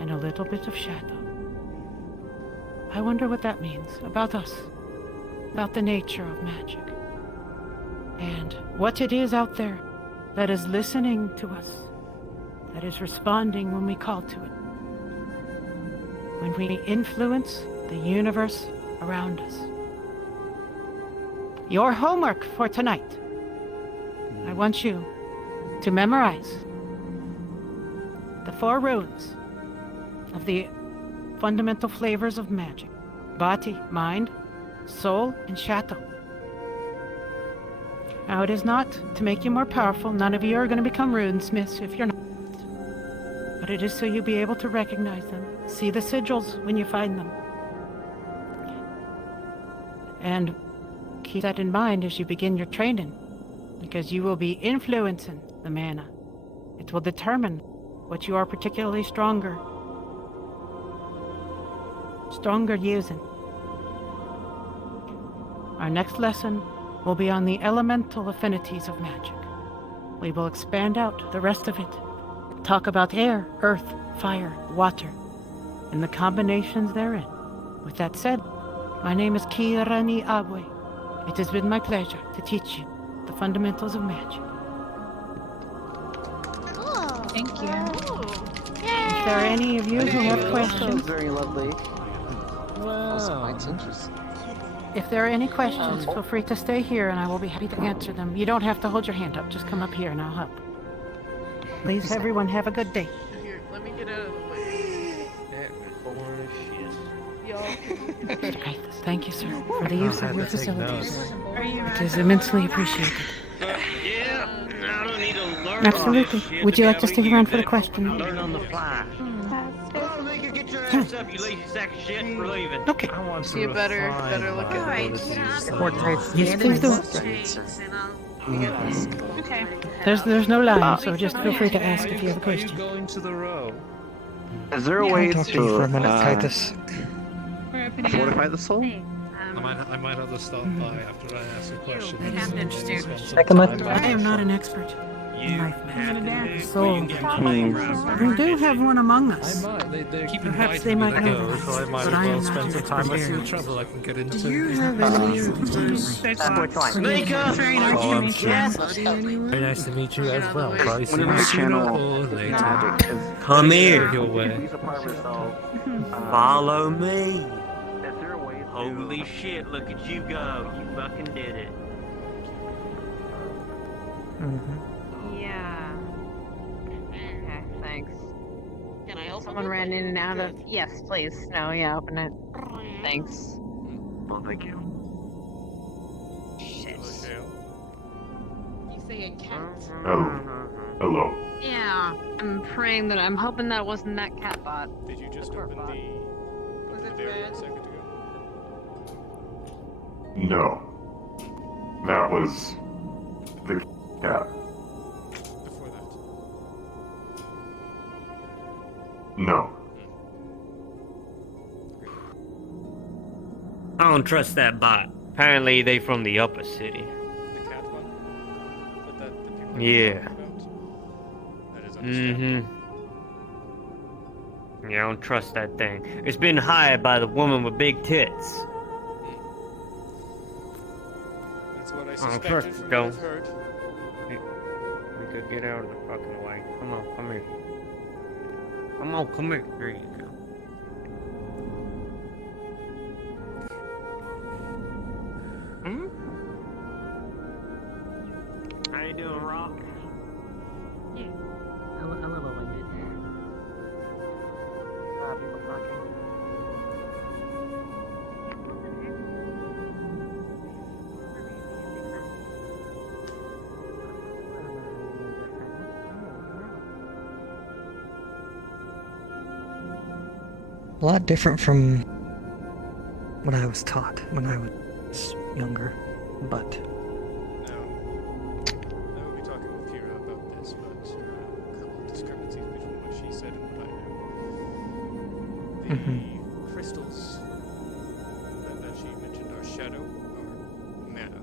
and a little bit of shadow. I wonder what that means about us, about the nature of magic, and what it is out there that is listening to us, that is responding when we call to it, when we influence the universe around us. Your homework for tonight, I want you to memorize the 4 runes of the fundamental flavors of magic: body, mind, soul, and shadow. Now, it is not to make you more powerful. None of you are going to become runesmiths if you're not. But it is so you'll be able to recognize them, see the sigils when you find them. And keep that in mind as you begin your training, because you will be influencing the mana. It will determine what you are particularly stronger using. Our next lesson will be on the elemental affinities of magic. We will expand out the rest of it. Talk about air, earth, fire, water, and the combinations therein. With that said, my name is Ciara ni Abwe. It has been my pleasure to teach you the fundamentals of magic. Thank you. If there are any of you who have questions, Very lovely. Wow. Quite interesting. if there are any questions, feel free to stay here and I will be happy to answer them. You don't have to hold your hand up, just come up here and I'll help. Please, everyone, have a good day. Here, let me get out of the way. Poor shit. Yo, Thank you, sir, for the use of your had to take facilities. notes. It is immensely appreciated. Yeah, I don't need to learn Absolutely. this shit Would to you be like to able stick use around for the it. question? Learn on the fly. Come on, Mika, get your ass up, you lazy sack of shit. We're leaving. Okay. I want See a better look at Yes, please do. Okay. There's no line, so just feel free to ask if you have a Are you question. going to the row? Is there a Can I way talk to you for a minute, Kythus? fortify the soul? I might have to stop by after I ask a question. I am not an expert in life matter. So, we do have one among us. They keep Perhaps inviting they me might to know go, that, so I might but as I well am spend not some an time with you. expert. Trouble I can get into. Do you have any Mika! Very nice to meet you. Very nice to meet you as well. Probably see Whenever you you sooner channel or later. magic, is Come here. Your way. If we apart ourselves, Follow me. is there a way to... Holy shit, look at you go. You fucking did it. Yeah. Okay, thanks. Can I open Someone ran in and out of. Yes, please. No, yeah, open it. Thanks. Well, thank you. Shit. You say a cat? Hello. Yeah. I'm praying that. I'm hoping that wasn't that cat bot. Did you just open the area a second ago? No. That was the cat. Before that? No. I don't trust that bot. Apparently they from the upper city. The cat one? But that the people Yeah. about? That is understandable. Yeah, I don't trust that thing. It's been hired by the woman with big tits. That's what I I don't suspected trust from it, what though. I've heard. We could get out of the fucking way. Come on, come here. Come on, come here. There you go. How you doing, Rock? A little winded. People talking. A lot different from what I was taught when I was younger, but I will be talking with Ciara about this, but a couple of discrepancies between what she said and what I know. The crystals that she mentioned are shadow or mana.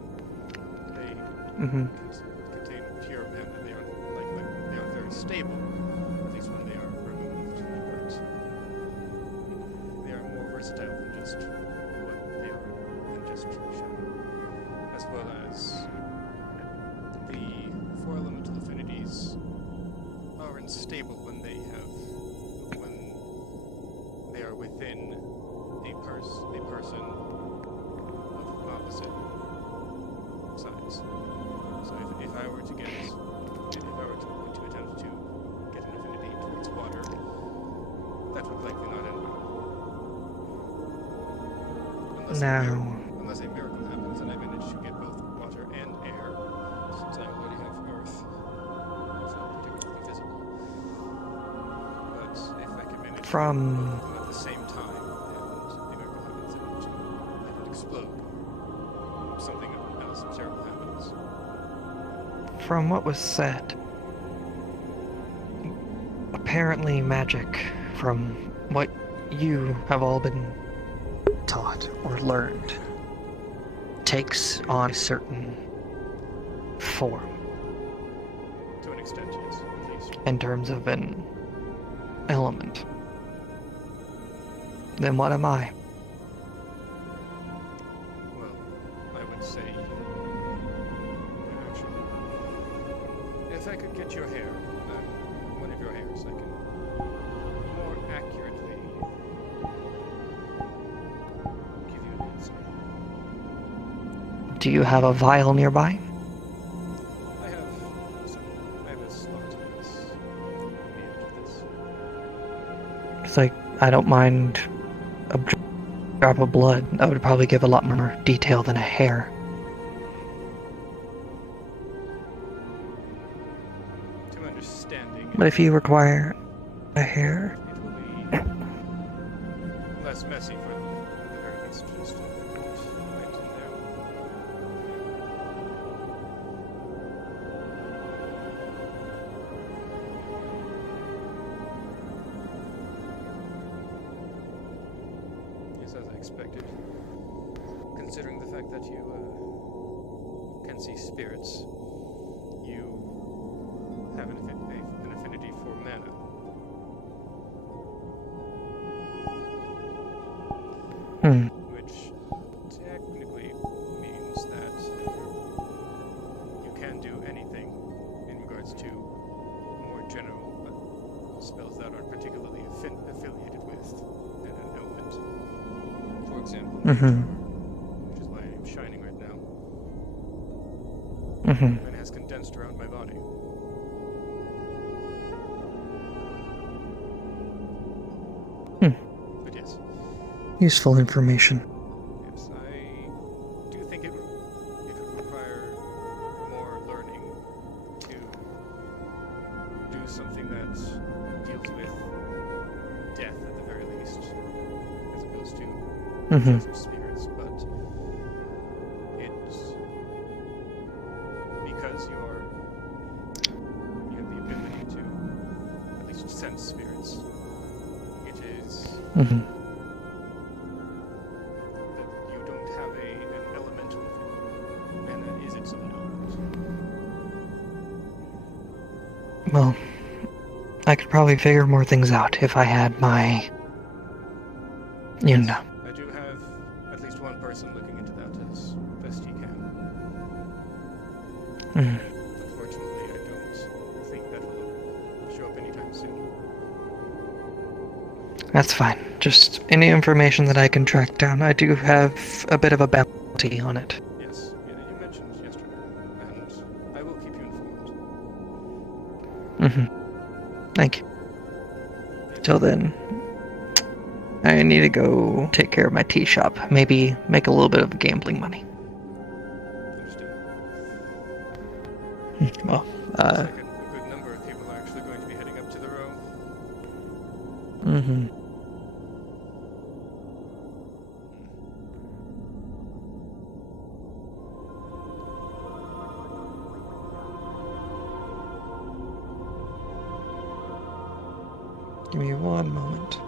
They contain pure mana. They aren't they aren't very stable, at least when they are removed. But they are more versatile than just what they are, than just shadow, as well as the four elemental affinities are unstable when they are within a person of opposite size. So if I were to attempt to get an affinity towards water, that would likely not end well. Unless a miracle happens and I manage to get both water and air, since I already have earth, it's not particularly visible. But if I can manage to get both of them at the same time, and a miracle happens and let it explode, or something else terrible happens. from what was said, apparently magic, from what you have all been taught or learned, takes on a certain form To an extent, yes, at least. in terms of an element. Then what am I? Well, I would say, actually, if I could get your hair, one of your hairs, I can more accurately give you an answer. Do you have a vial nearby? I have a slot in this, on the edge of this. It's like, I don't mind drop of blood, that would probably give a lot more detail than a hair. To understanding. But if you require a hair, It will be less messy for the very least. Just right in there. Yes, as I expected. Considering the fact that you can see spirits, you have an affinity for mana. Which technically means that you can do anything in regards to more general spells that aren't particularly affiliated with an element. For example, which is why I'm shining right now. And has condensed around my body. But yes. useful information. Yes, I do think it would require more learning to do something that deals with death at the very least, as opposed to just spirits. But it's because you have the ability to at least sense spirits. It is. That you don't have an elemental mana, is it so not? Well, I could probably figure more things out if I had my... you know. I do have at least one person looking into that as best he can. Unfortunately, I don't think that will show up anytime soon. That's fine. Just any information that I can track down. I do have a bit of a bounty on it. Yes, you mentioned yesterday, and I will keep you informed. Thank you. Till then, I need to go take care of my tea shop. Maybe make a little bit of gambling money. Well, Looks like a good number of people are actually going to be heading up to the row. Give me one moment.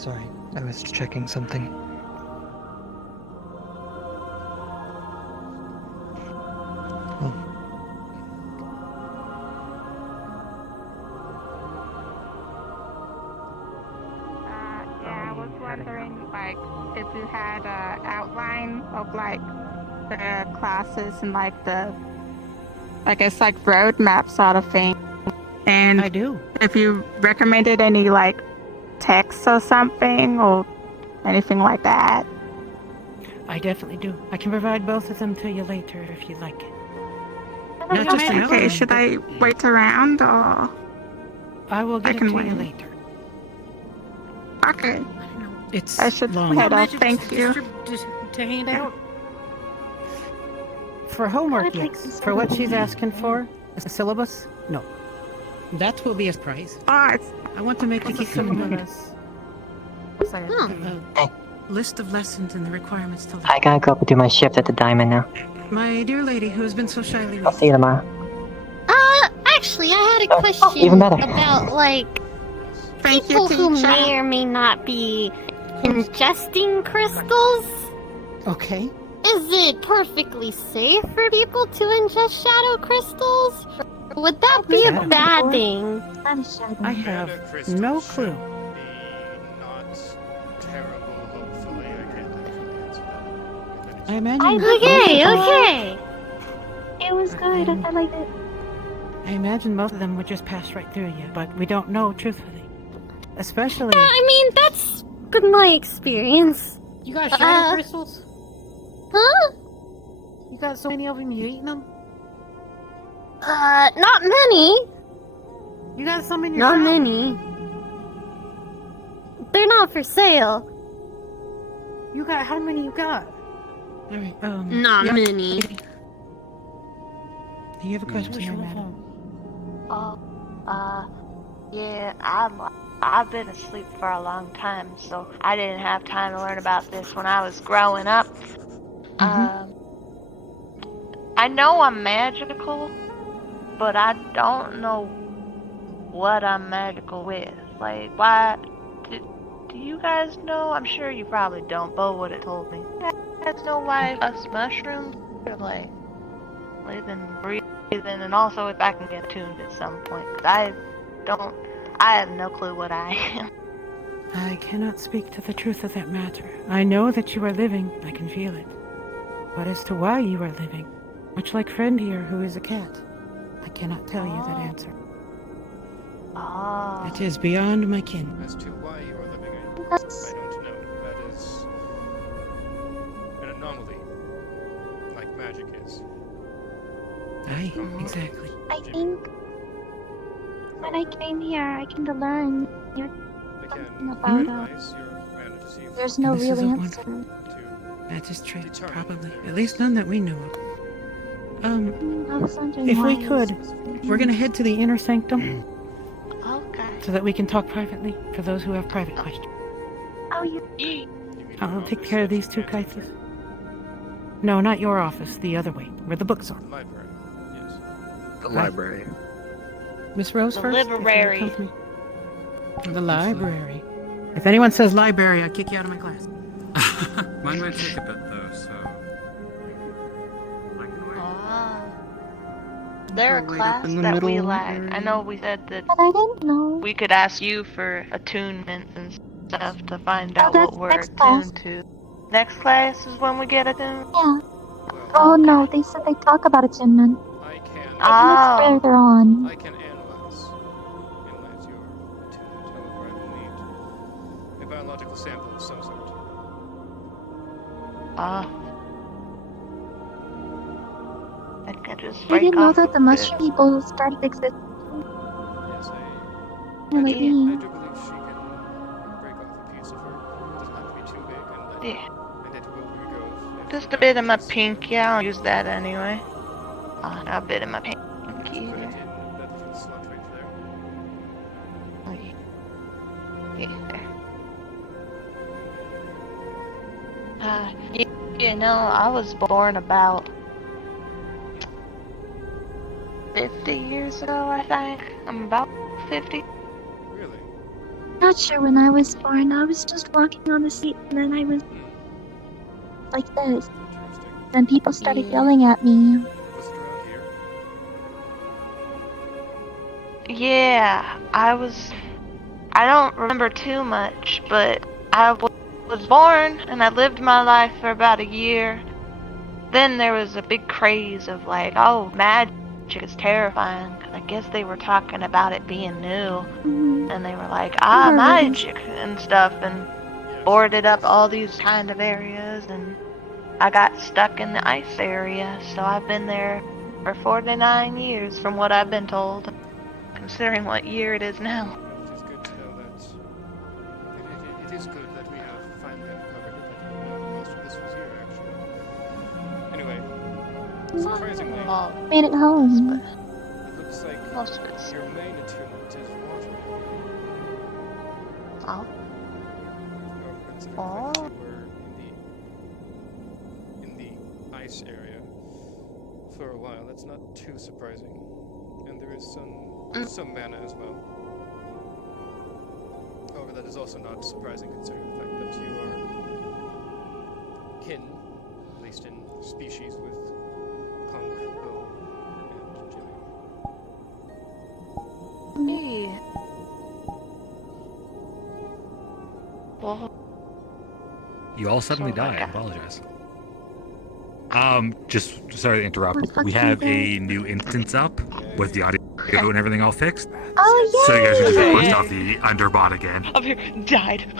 Sorry, I was checking something. Yeah, I was wondering, like, if you had an outline of, like, the classes and, like, the, I guess, like, roadmap sort of thing. And I do. If you recommended any, like, text or something, or anything like that. I definitely do. I can provide both of them to you later if you'd like it. Not just okay, should I wait around, or...? I will get it to wait. you later. Okay. It's I should long. head off, thank you. To hand out. For homework, yes. For what she's asking for, a syllabus? No. That will be a prize. I want to make the syllabus. List of lessons and the requirements to learn. I gotta go do my shift at the Diamond now. My dear lady who has been so shyly I'll see you tomorrow. Actually, I had a question even better. about, like, people who may or may not be ingesting crystals. Okay. Is it perfectly safe for people to ingest shadow crystals? Or would that be a bad thing? I have no clue. I imagine. Okay. It was good. I liked it. I imagine most of them would just pass right through you, but we don't know truthfully. Especially. Yeah, I mean, that's been my experience. You got shadow crystals? Huh? You got so many of them, you eating them? Not many. You got some in your Not shop? many. They're not for sale. You got how many you got? Alright, Not many. Do you have a question, young madam? Yeah, I've been asleep for a long time, so I didn't have time to learn about this when I was growing up. I know I'm magical, but I don't know what I'm magical with. Like, why? Do you guys know? I'm sure you probably don't. Bo would have told me. You guys know why us mushrooms are like living, breathing, and also if I can get tuned at some point. 'Cause I have no clue what I am. I cannot speak to the truth of that matter. I know that you are living. I can feel it. But as to why you are living, much like friend here who is a cat, I cannot tell you that answer. It is beyond my ken. As to why you are living, I don't know. That is an anomaly, like magic is. Aye, exactly. I think when I came here, I came to learn something about there's no And this real is a answer. That is true, probably. At least none that we know of. I was wondering If we why. could, we're gonna head to the inner sanctum. Okay. So that we can talk privately for those who have private questions. Oh, you. I'll take care of these two, Kythus. No, not your office, the other way, where the books are. Library, yes. The library. Miss Rose The first? if you would library. come to me. The library. If anyone says library, I'll kick you out of my class. Mine might take a bit though, so. They're a Right up class in the that we middle lack. area. I know we said that But I didn't know. we could ask you for attunements and stuff to find Oh, out that's what we're next class. attuned to. Next class is when we get attuned? Yeah. Oh no, they said they talk about attunement. I can. Oh. Like further on. I can analyze your attunement. However, I will need a biological sample of some sort. I can just I break didn't know off that a the bit. mushroom people started existing. Yes, They're like me. I do believe she can break off a piece of her. It doesn't have to be too big, and it will regrow. Just a bit of my pink, yeah, I'll use that anyway. A bit of my pink here. That little slot right there. You know, I was born about 50 years ago, I think. I'm about 50. Really? Not sure when I was born. I was just walking on the street and then I was like this. Then people started yelling at me. Was it around here? Yeah, I don't remember too much, but I was born and I lived my life for about a year. Then there was a big craze of like, oh, magic is terrifying. 'Cause I guess they were talking about it being new. And they were like, magic and stuff, and boarded up all these kind of areas, and I got stuck in the ice area, so I've been there for 49 years from what I've been told, considering what year it is now. It is good to know that. It is good that we have finally uncovered it. I didn't know most of this was here, actually. Anyway, surprisingly, Made it home. it looks like most of it's your main attunement is water. Oh. Considering the fact that you were in the ice area for a while, that's not too surprising. And there is some mana as well. However, that is also not surprising considering the fact that you are kin, at least in species, with Conk, Bo, and Jimmy. Hey. Well, You all suddenly die. I apologize. Just sorry to interrupt. We have a new instance up with the audio and everything all fixed. Oh yeah. So you guys are just pushed off the underbot again. Up here, died.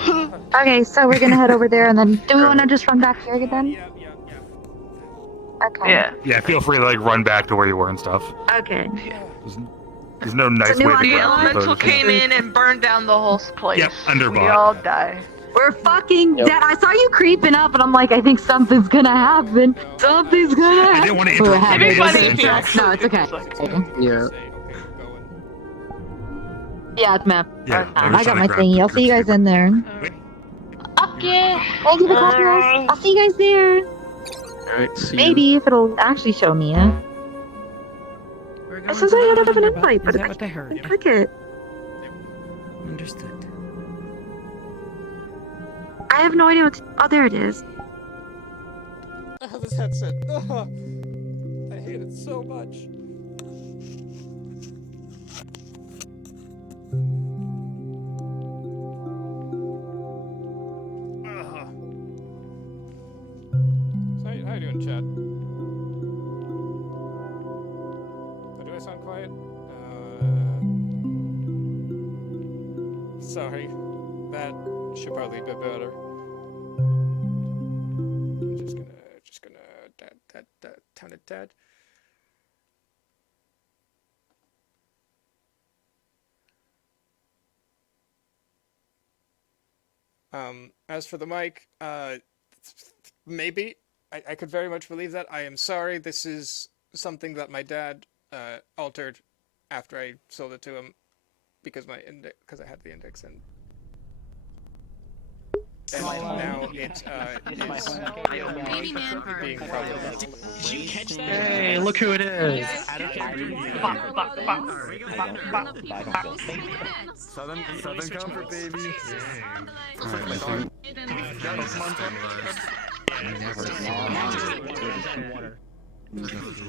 Okay, so we're gonna head over there and then do we wanna just run back here then? Okay. Yeah, feel free to like run back to where you were and stuff. Okay. There's no nice way to The grab elemental those. came in and burned down the whole place. Yep, underbot. We all died. We're fucking dead. I saw you creeping up, and I'm like, I think something's gonna happen. Something's gonna happen. I didn't want to interrupt What the happened? innocent. No, it's okay. Yeah. Yeah, it's map. Yeah, I got my thingy. I'll see you guys in there. Okay. Thank you for calling us. I'll see you guys there. Alright, see Maybe if it'll actually show me, yeah. It says I had an invite, but I can't click it. Understood. I have no idea what. Oh, there it is. Oh, this headset. Oh, I hate it so much. So how you doing, chat? Oh, do I sound quiet? Sorry. That should probably be better. Just gonna turn it dead. As for the mic, maybe I could very much believe that. I am sorry. This is something that my dad altered after I sold it to him because I had the index and now it is being problematic. Hey, look who it is. Southern Comfort, baby.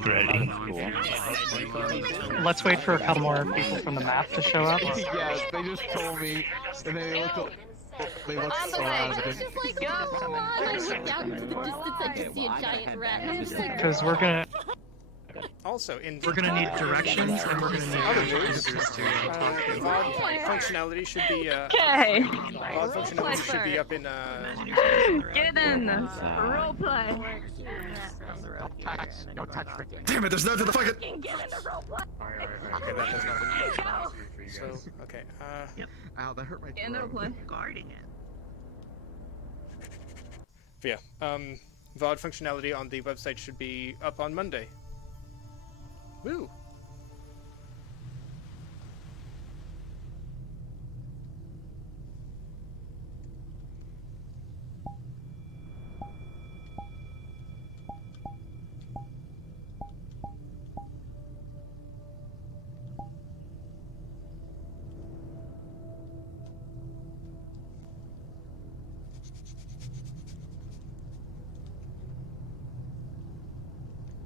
Ready? Let's wait for a couple more people from the map to show up. Yeah, they just told me, and they looked up. They looked so out of it. Because we're gonna. Also, we're gonna need directions, and we're gonna need other news. VOD functionality should be Okay. VOD functionality should be up in Get in. Roleplay. Don't touch me. Damn it, there's nothing to fucking. Okay, that does nothing. So, okay, Ow, that hurt my throat. Guarding it. But yeah, VOD functionality on the website should be up on Monday. Woo!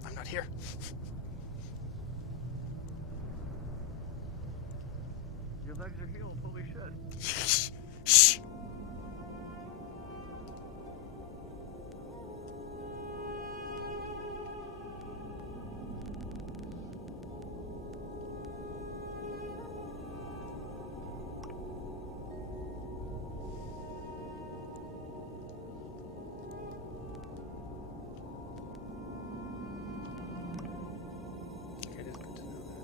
I'm not here. Your legs are healed, holy shit. Shh. It is good to know that.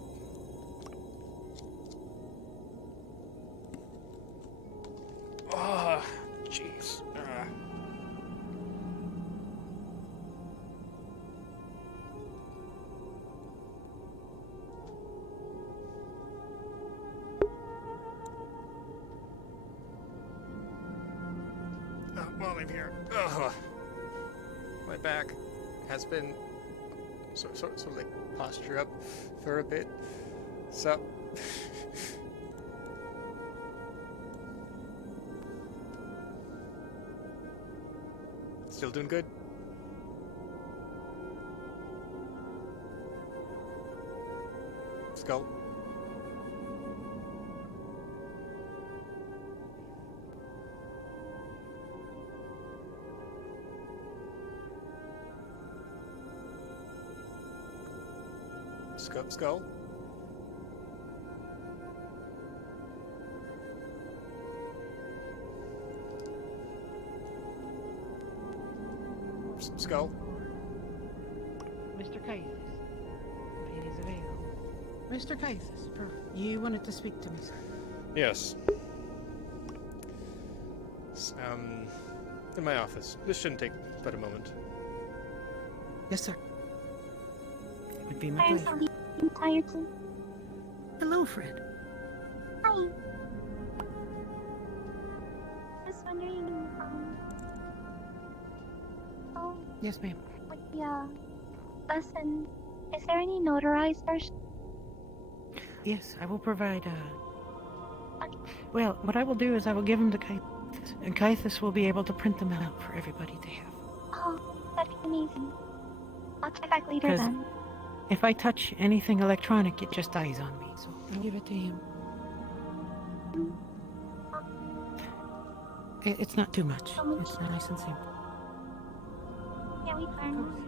Oh, jeez. While I'm here, my back has been sort of like posture up for a bit. So. Still doing good? Skull? Skull? Skull? Mr. Kythus, it is available. Mr. Kythus, you wanted to speak to me, sir. Yes. In my office. This shouldn't take but a moment. Yes, sir. It would be my I'm pleasure. tired too. Hello, Fred. Hi. Just wondering, oh, Yes, ma'am. with the lesson, is there any notarized version? Yes, I will provide, well, what I will do is I will give them to Kythus, and Kythus will be able to print them out for everybody to have. Oh, that'd be amazing. I'll check back later 'Cause then. if I touch anything electronic, it just dies on me, so I'll give it to him. It's not too much. It's nice and simple. Yeah, we learn.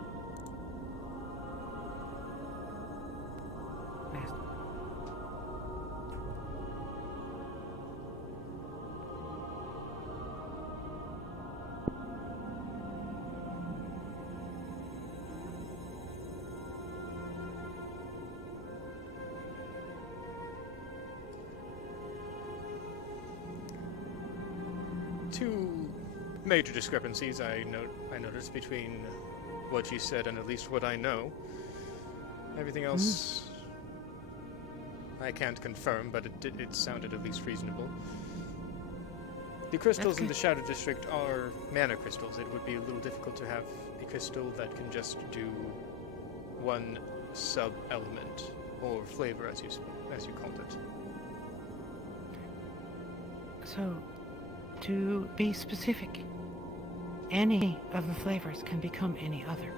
Two major discrepancies I noticed between what you said and at least what I know. Everything else I can't confirm, but it sounded at least reasonable. The crystals in the Shadow District are mana crystals. It would be a little difficult to have a crystal that can just do one sub-element, or flavor as you called it. So, to be specific, any of the flavors can become any other.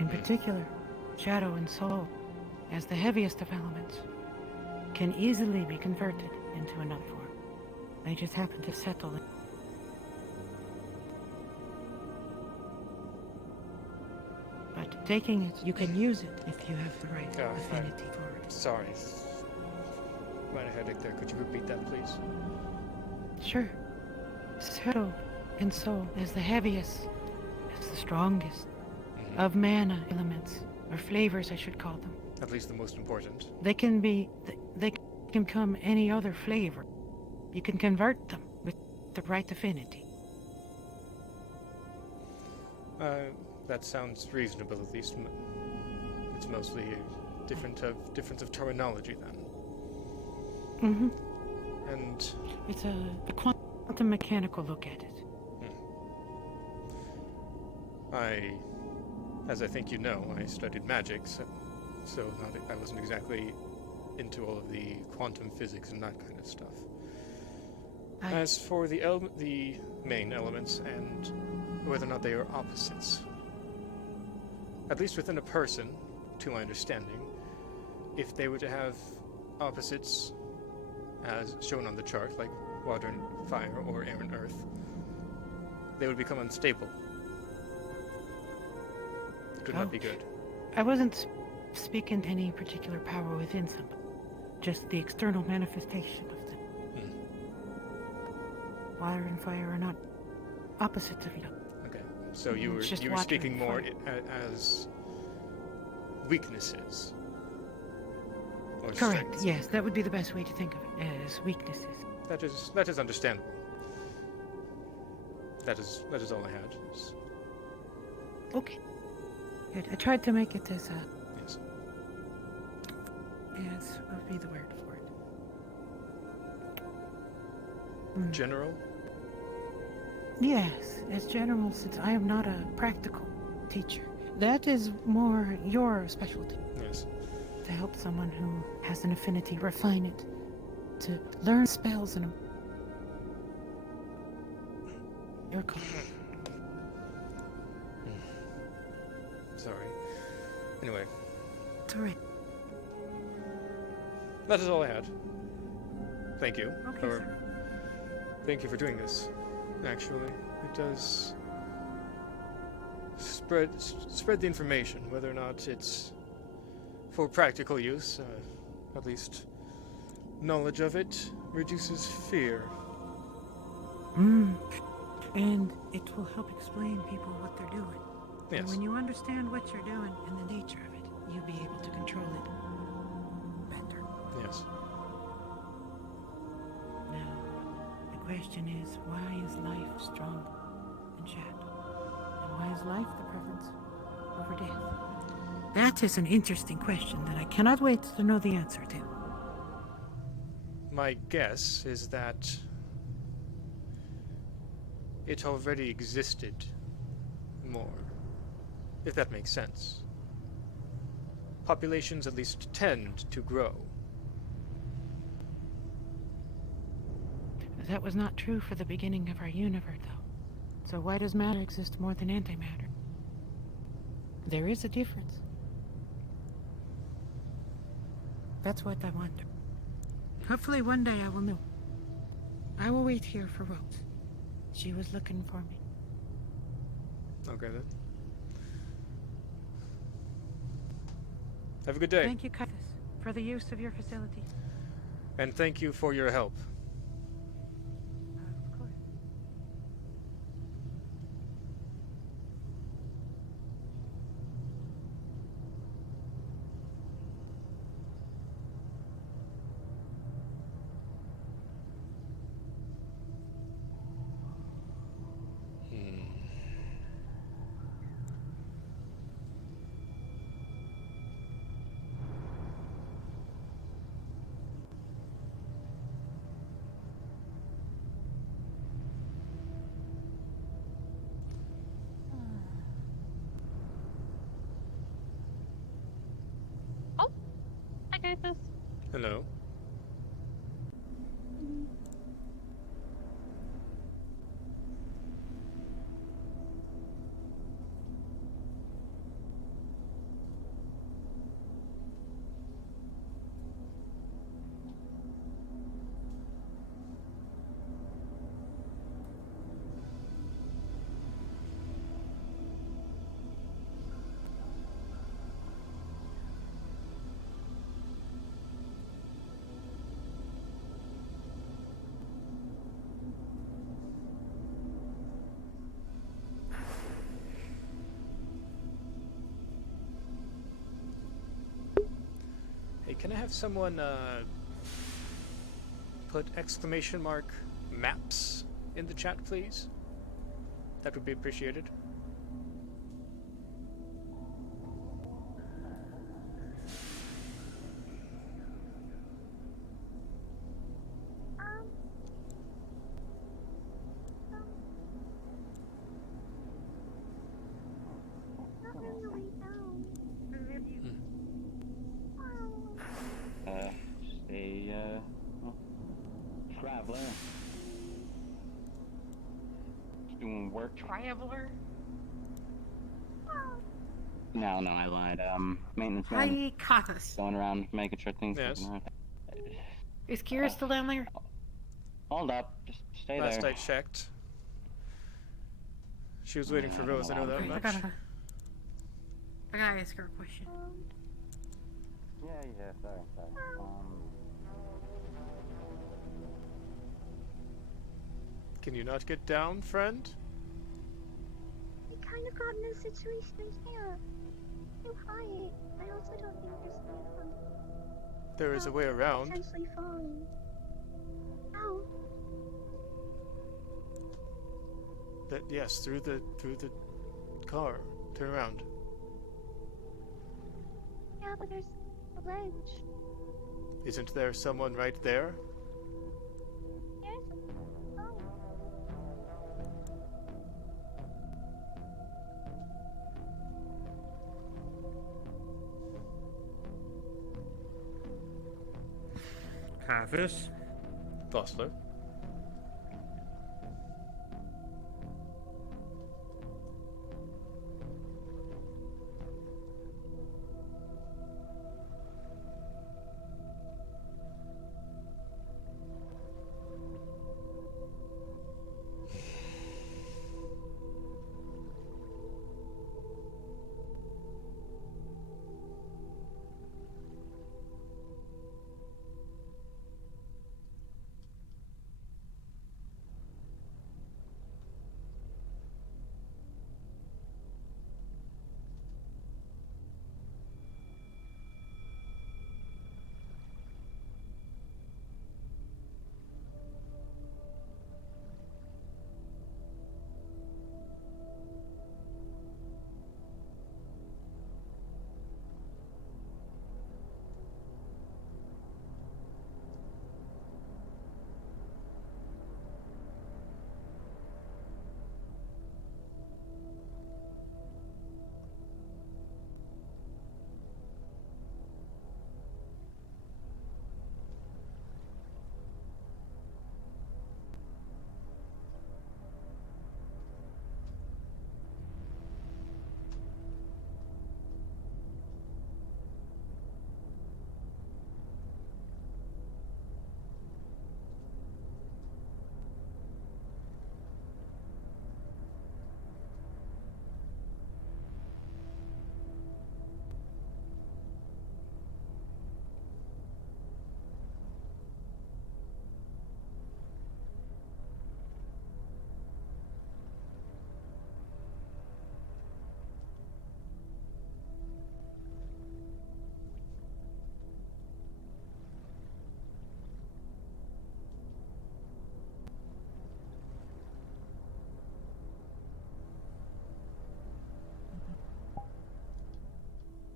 In particular, Shadow and Soul, as the heaviest of elements, can easily be converted into another form. They just happen to settle in. But taking it, you can use it if you have the right affinity for it. Sorry. Might have headache there. Could you repeat that, please? Sure. Shadow and Soul as the heaviest, as the strongest of mana elements, or flavors I should call them. At least the most important. They can become any other flavor. You can convert them with the right affinity. That sounds reasonable, at least. It's mostly a difference of terminology, then. Mm-hmm. And it's a quantum mechanical look at it. As I think you know, I studied magic, so I wasn't exactly into all of the quantum physics and that kind of stuff. As for the main elements and whether or not they are opposites, at least within a person, to my understanding, if they were to have opposites as shown on the chart, like water and fire or air and earth, they would become unstable. It would not be good. I wasn't speaking to any particular power within somebody, just the external manifestation of them. Water and fire are not opposites of each other. Okay, so you were speaking more as weaknesses. Or correct. strengths. Yes, that would be the best way to think of it, as weaknesses. That is understandable. That is all I had. Okay. Good. I tried to make it as yes. Yes, what would be the word for it? General? Yes, as general, since I am not a practical teacher. That is more your specialty. Yes. To help someone who has an affinity refine it, to learn spells and your call. Sorry. Anyway. It's alright. That is all I had. Thank you. Okay, sir. Thank you for doing this. Actually, it does spread the information, whether or not it's for practical use. At least knowledge of it reduces fear. And it will help explain people what they're doing. And Yes. when you understand what you're doing and the nature of it, you'll be able to control it better. Yes. Now, the question is, why is life strong and chat? And why is life the preference over death? That is an interesting question that I cannot wait to know the answer to. My guess is that it already existed more, if that makes sense. Populations at least tend to grow. That was not true for the beginning of our universe, though. So why does matter exist more than antimatter? There is a difference. That's what I wonder. Hopefully one day I will know. I will wait here for Rose. She was looking for me. Okay then. Have a good day. Thank you, Kythus, for the use of your facilities. And thank you for your help. Of course. Hi, Kythus. Hello. Hey, can I have someone put exclamation mark maps in the chat, please? That would be appreciated. Just a well, traveler. Just doing work. Traveler? No, I lied. Maintenance Hi, man. Kythus. Going around making sure things are Yes. working right. Is Ciara still down there? Hold up, just stay Last there. I checked, she was waiting for I don't Rose. I know know that why. much. I gotta ask her a question. Yeah, sorry. Can you not get down, friend? I kind of got in a situation I can't. Too high. I also don't think there's a way from. There is a way around. Potentially falling. Ow. That yes, through the car. Turn around. Yeah, but there's a ledge. Isn't there someone right there? There's. Oh. Kythus? Bustler.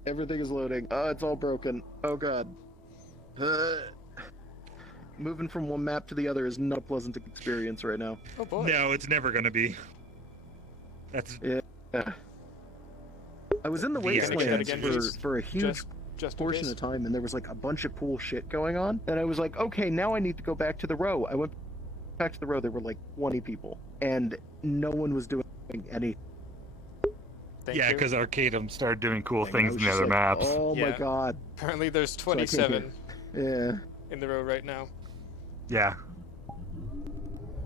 Everything is loading. Oh, it's all broken. Oh god. Moving from one map to the other is not a pleasant experience right now. Oh boy. No, it's never gonna be. That's yeah. I was in the wasteland for a huge portion of time, and there was like a bunch of cool shit going on. And I was like, okay, now I need to go back to the row. I went back to the row. There were like 20 people, and no one was doing anything. yeah, because Arcadum started doing cool things in the other maps. Oh my god. Apparently there's 27 in the row right now. Yeah.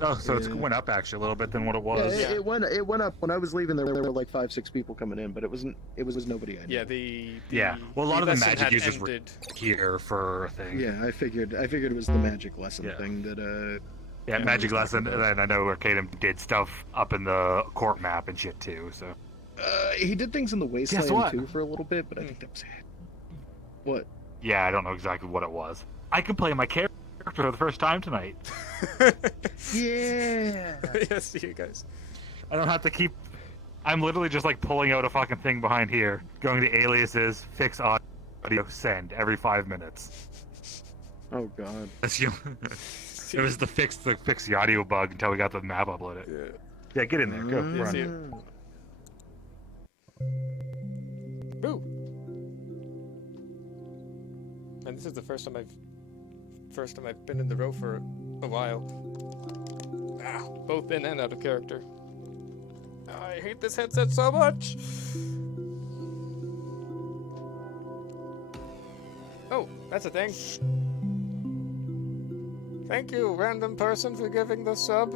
Oh, so it's went up actually a little bit than what it was. Yeah, it went up. When I was leaving, there were like 5-6 people coming in, but it was nobody I knew. Yeah, well, a lot of the lesson magic had users ended. were here for a thing. Yeah, I figured it was the magic lesson thing that Yeah, magic lesson, and then I know Arcadum did stuff up in the court map and shit too. So he did things in the Guess wasteland what? too for a little bit, but I think that was it. What? yeah, I don't know exactly what it was. I can play my character for the first time tonight. Yeah. Yes, you guys. I don't have to keep. I'm literally just like pulling out a fucking thing behind here, going to aliases, fix audio, send every 5 minutes. Oh god. That's you. It was to fix the audio bug until we got the map uploaded. Yeah, get in there. Go. Run. Boo. And this is the first time I've been in the row for a while. Both in and out of character. I hate this headset so much. Oh, that's a thing. Thank you, random person, for giving the sub.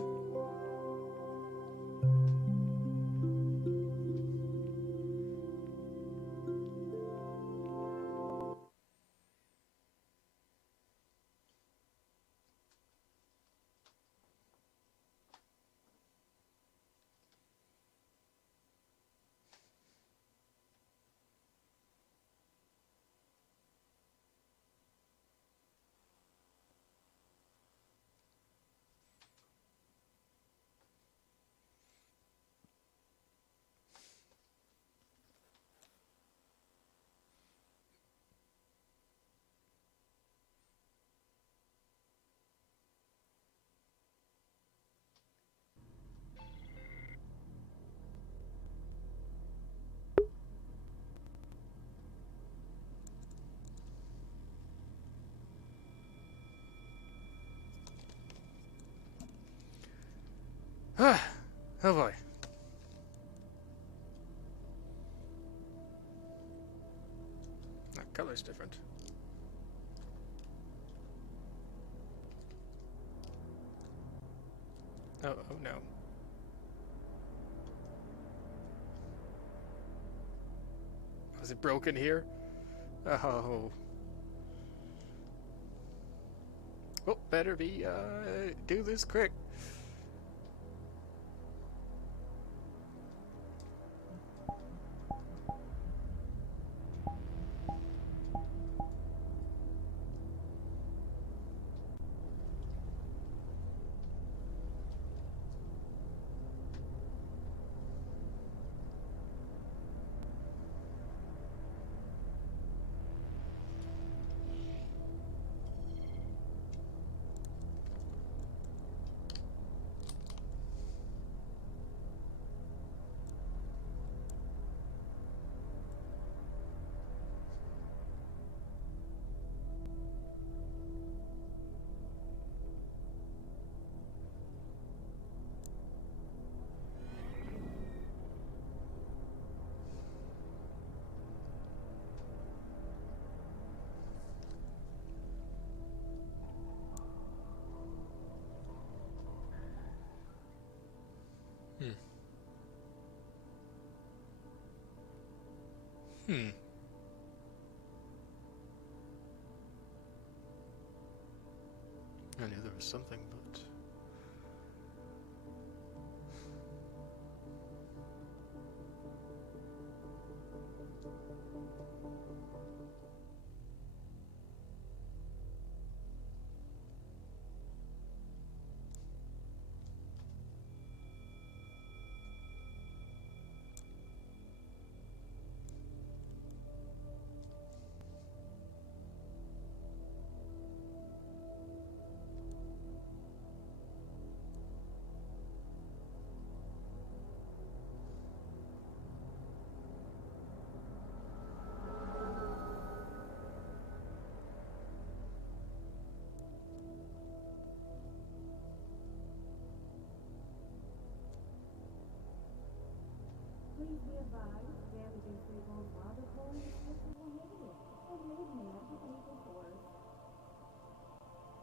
Oh boy. That color's different. Oh no. Was it broken here? Oh. Oh, better be, do this quick. Hmm. I knew there was something, but...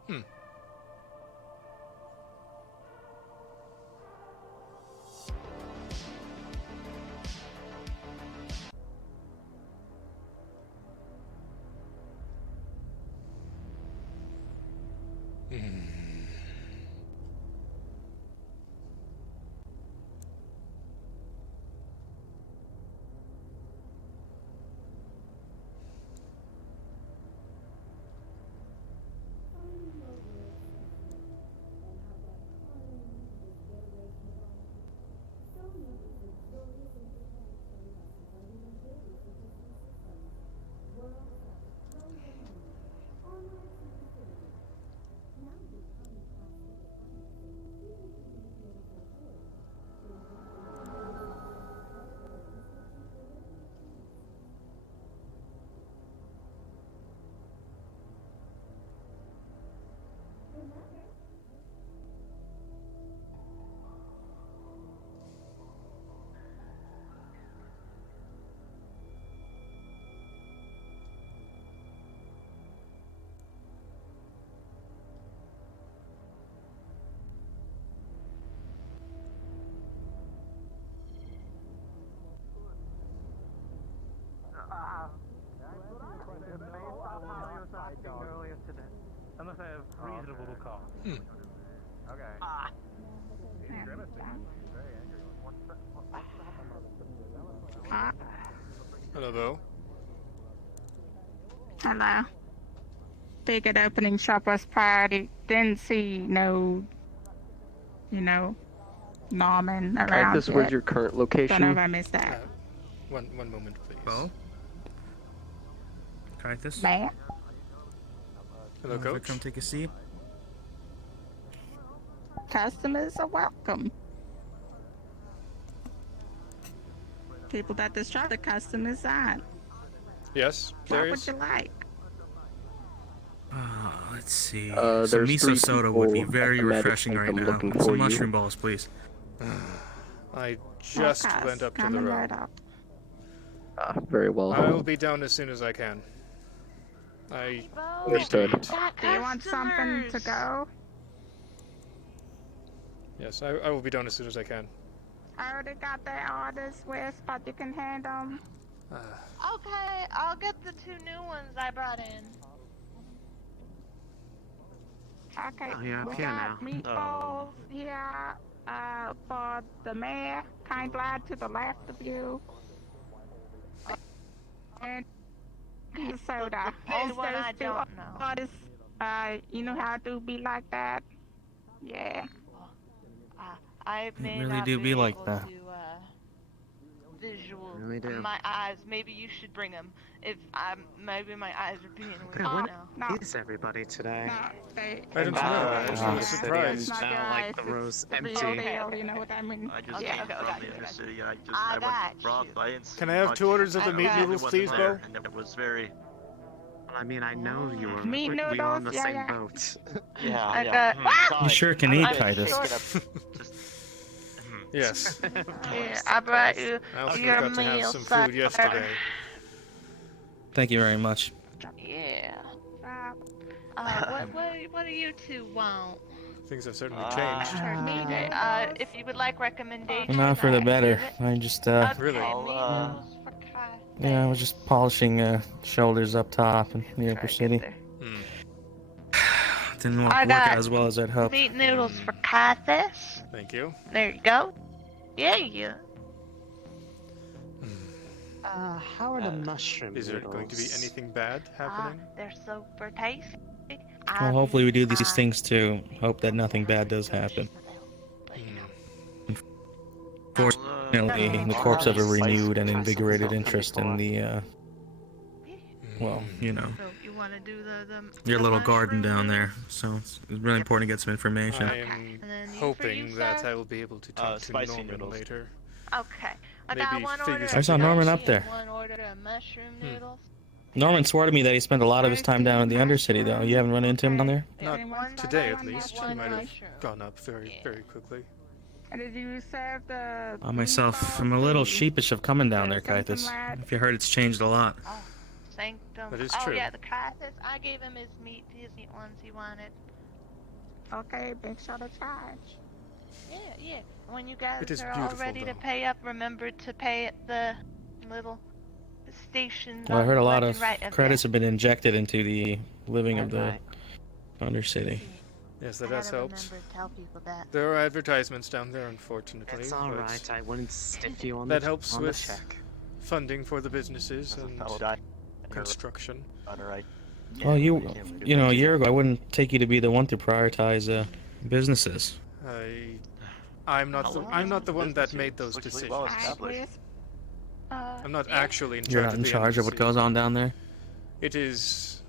Hmm. Unless I have reasonable cause. Okay. Hello, Bo. Hello. Figured opening shop was priority. Didn't see no, Norman around Kythus, where's yet. your current Don't know location? if I missed that. One moment, please. Bo? Kythus? Man. Hello, Coach. Come take a seat. Customers are welcome. People that destroy the customers aren't. Yes, there What is. would you like? Let's see. There's Some miso 3 soda would be people very at the medic refreshing right center now. looking And some for you. mushroom balls, please. I just went up to the coming room. right up. Very well. I will be down as soon as I can. I Understood. need to eat. Do you want something to go? Yes, I will be down as soon as I can. I already got their orders, Wes, but you can hand them. Okay, I'll get the 2 new ones I brought in. Okay, Oh, yeah, I'm we here got now. meatballs here for the mayor, kind lad to the left of you. And the soda. big one I don't know. Orders, you know how to be like that? Yeah. I may really not do be like able that. to visual Really do. my eyes. Maybe you should bring them. If maybe my eyes are being weird Okay, what now. is everybody today? No, they. I don't know. I was really surprised. Not your Now, eyes, like the row's it's the empty. real deal, you know what I mean? I just Yeah. came from the inner city. I went raw science. Can I have 2 orders of the meat noodles, please, Bo? And it was very. I mean, I know you were. Meat we were on the noodles, yeah, same yeah. boat. Yeah. You sure can eat, Kythus. Yes. Here, I brought you I also your got to have meal, some sir. food yesterday. Thank you very much. Yeah. What do you 2 want? Things have certainly changed. If you would like recommendations. Not for the I better. give it. I just, Really? yeah, I was just polishing shoulders up top and the upper city. Didn't work I got out as well as I'd hoped. meat noodles for Kythus. Thank you. There you go. Yeah, you. How are the mushroom Is there going to be noodles? anything bad happening? They're super tasty. Well, hopefully we do these things to hope that nothing bad does happen. Fortunately, the corpse have a renewed and invigorated interest in the, well, you know, So you want to do your little garden down there. So it's really important to get some information. I am hoping that I will be able to talk to Norman later. Okay. I Maybe got 1 order figure of I saw Norman up sushi there. and 1 order of mushroom noodles. Norman swore to me that he spent a lot of his time down in the undercity, though. You haven't run into him down there? Not today, at least. He might have gone up very, very quickly. Did you serve the... I myself am a little sheepish of coming down there, Kythus. If you heard, it's changed a lot. Oh, sanctum. That is Oh true. yeah, the Kythus. I gave him his meat ones he wanted. Okay, big shot of charge. Yeah. When you guys It is are all beautiful, ready to though. pay up, remember to pay at the little station. Well, I heard a lot of right up credits there. have been injected into the living of the undercity. Yes, that I has gotta helped. remember to tell people that. There are advertisements down there, unfortunately. It's but alright, I wouldn't stiff you on that the helps on with the check. funding for the businesses and construction. Well, you know, a year ago, I wouldn't take you to be the one to prioritize businesses. I'm not the one that made those decisions. I'm not actually in charge. You're not of in the charge of what embassy. goes on down there? It is.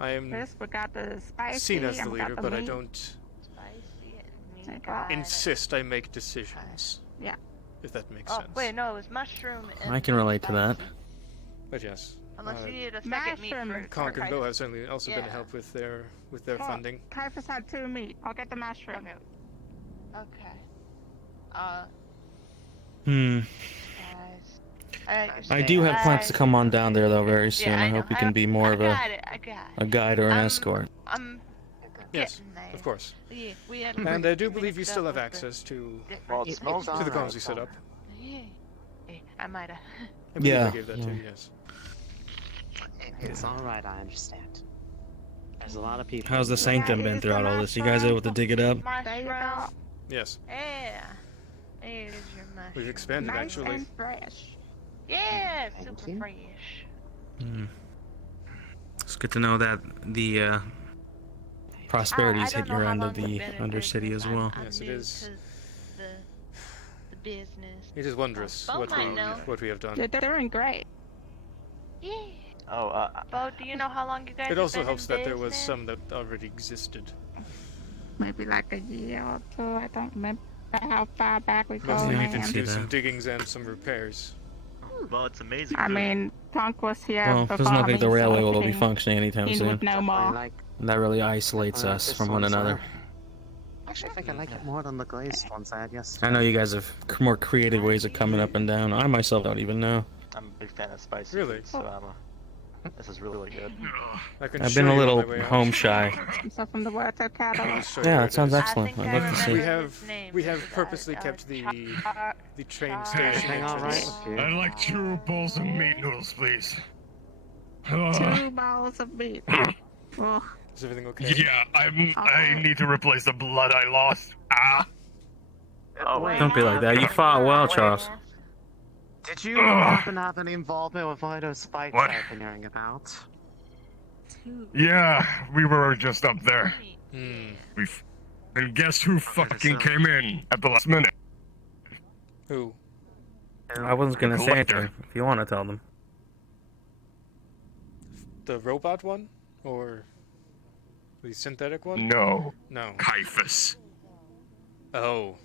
I am This, we got the spicy, seen as the and we got leader, the but I meat. don't Got it. insist I make decisions. Yeah. If that makes Oh sense. wait, no, it was mushroom. And I can relate to that. But yes. Unless you needed a second meat for Conk and Bo Kythus. have certainly also been a help with their funding. Kythus had 2 meat. I'll get the mushroom. Okay. I do have plans to come on down there though very soon. Yeah, I hope you can be more of a guide or an escort. Yes, of course. Yeah, we had And I do believe you still have access to it smells to the comms you set up. Yeah. I might have. I believe Yeah, I gave that to you, yeah. yes. It's alright, I understand. There's a lot of people. How's the Sanctum been throughout all this? You guys able to dig it up? Mushroom. Yes. Yeah. There's your mushroom. We've expanded actually. And fresh. Yeah, super fresh. It's good to know that the prosperity's hit your end of the undercity as well. Yes, it is. The business. It is wondrous Bo might know. what we have done. You're doing great. Yeah. Oh, Bo, do you know how long you guys It have also been helps in that there was business? some that already existed. Maybe like a year or 2. I don't remember how far back we go. Mostly I needed can to see do some that. diggings and some repairs. well, it's amazing. I good. mean, Tonk was here Well, before doesn't look like the me, railway so will be he- functioning anytime he soon. would know more. And that really isolates us this from one one's another. Actually, I think I like it more than the glazed ones I had yesterday. I know you guys have more creative ways of coming up and down. I myself don't even know. I'm a big fan of spicy Really? food, so this is really good. I can I've show been a you on little my way out. home shy. So from the words of Arcadum. I'll show you Yeah, where that it sounds is. excellent. I'd love to see. We have purposely kept the train station entrance. I'd like 2 bowls of meat noodles, please. 2 bowls of meat. Oh. Is everything okay? Yeah, I need to replace the blood I lost. Ah. Oh, Don't be like that. You fought well, Charles. Did you happen to have any involvement with one of those spikes What? I've been hearing about? Yeah, we were just up there. Hmm. And guess who fucking came in at the last minute? Who? I wasn't gonna say Collector. anything. If you want to tell them. The robot one? Or the synthetic one? No. No. Kythus. Oh.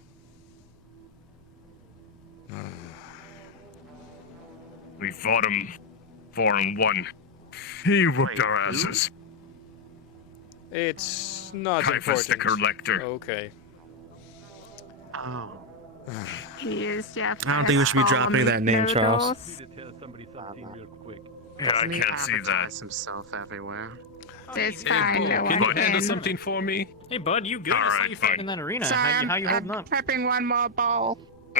We fought him 4-1. He whooped our asses. It's not Kythus the important. Collector. Okay. Oh. He is Jeff. I don't think we should be dropping that name, Charles. Yeah, I can't see that. Himself everywhere. It's fine. No Can one you handle can. something for me? Hey, bud, you good? I saw you fighting in that arena. How you holding I'm up? prepping one more bowl. I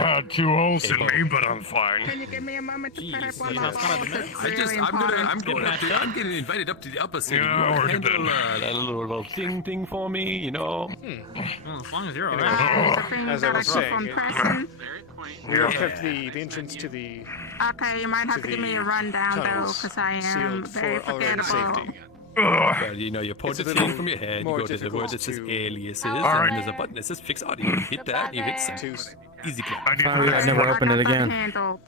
had 2 holes in me, but I'm fine. Can you give me a moment to prep one you more have fun bowl? at the minute. It's really important. I'm getting invited up to the upper city. Yeah, You we're handle done. that little thing for me, you know. Well, as long as you're Anyway, alright. The thing as that I was keep saying, on it- pressing. we have kept the entrance to the Okay, you might have to give me a rundown though, tunnels because I am sealed very for our own forgettable. safety. Well, you know, you pull It's a the little thing from your head, you more go to the word that says difficult to- aliases, Alright. and there's a button that says fix audio. You hit that, you hit send. To Easy clap. I need If I were you, I'd never open it again. Handled.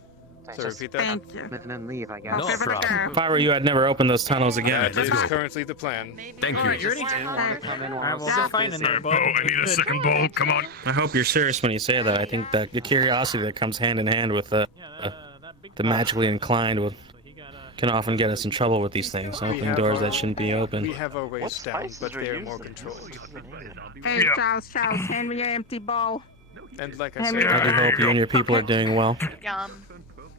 so repeat that. Thank you. And then leave, I guess. No Give it a problem. go. If I were you, I'd never open those tunnels again. That is currently the plan. Thank you. Alright, you're ready? Alright, Alright, well, you're fine in there, Oh, bud. I need a second bowl. Come on. I hope you're serious when you say that. I think that the curiosity that comes hand in hand with the magically inclined will can often get us in trouble with these things, opening have doors our- that shouldn't be open. We have our ways down, but they are more controlled. Hey, Charles, hand me your empty bowl. And like I Hand me said, I do hope you and your people are doing well. Yum.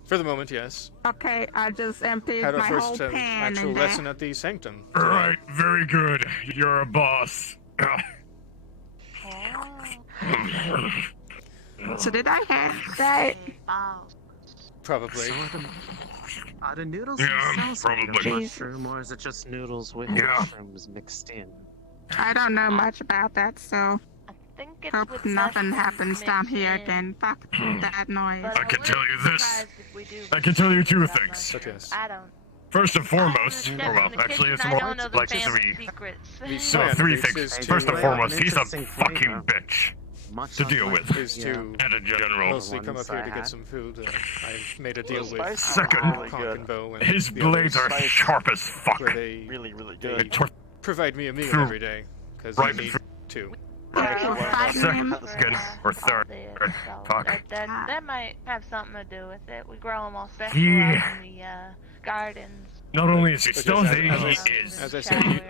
for the moment, yes. Okay, I just emptied Had our my whole first pan actual in there. lesson at the Sanctum. Alright, very good. You're a boss. So did I have that? Probably. Are the noodles Yeah, themselves made of probably. mushroom, or is it just noodles with Yeah. mushrooms mixed in? I don't know much about that, so think it's hope with nothing mushrooms happens down mixed here in. again. Fuck that noise. But I can tell you this. surprised if we do I can tell you two that things. much. I don't. First and foremost, Steps well, in the actually, kitchen, it's I more don't know the like family three. secrets. So plan three is things. to- First and foremost, he's a Interesting fucking point, bitch Much to on deal my with. Is to And in general. mostly come up here to One get side. some food. I've made a deal with Second, Conk and Bow and his the blades are others, sharp as fuck. where they Really, really they good. provide me a meal Through- every day because right they need through- to. Second, or third, fuck. That might have something to do with it. We grow them all special Yeah. out in the gardens. Not only is he But stone, yes, he as is. I said,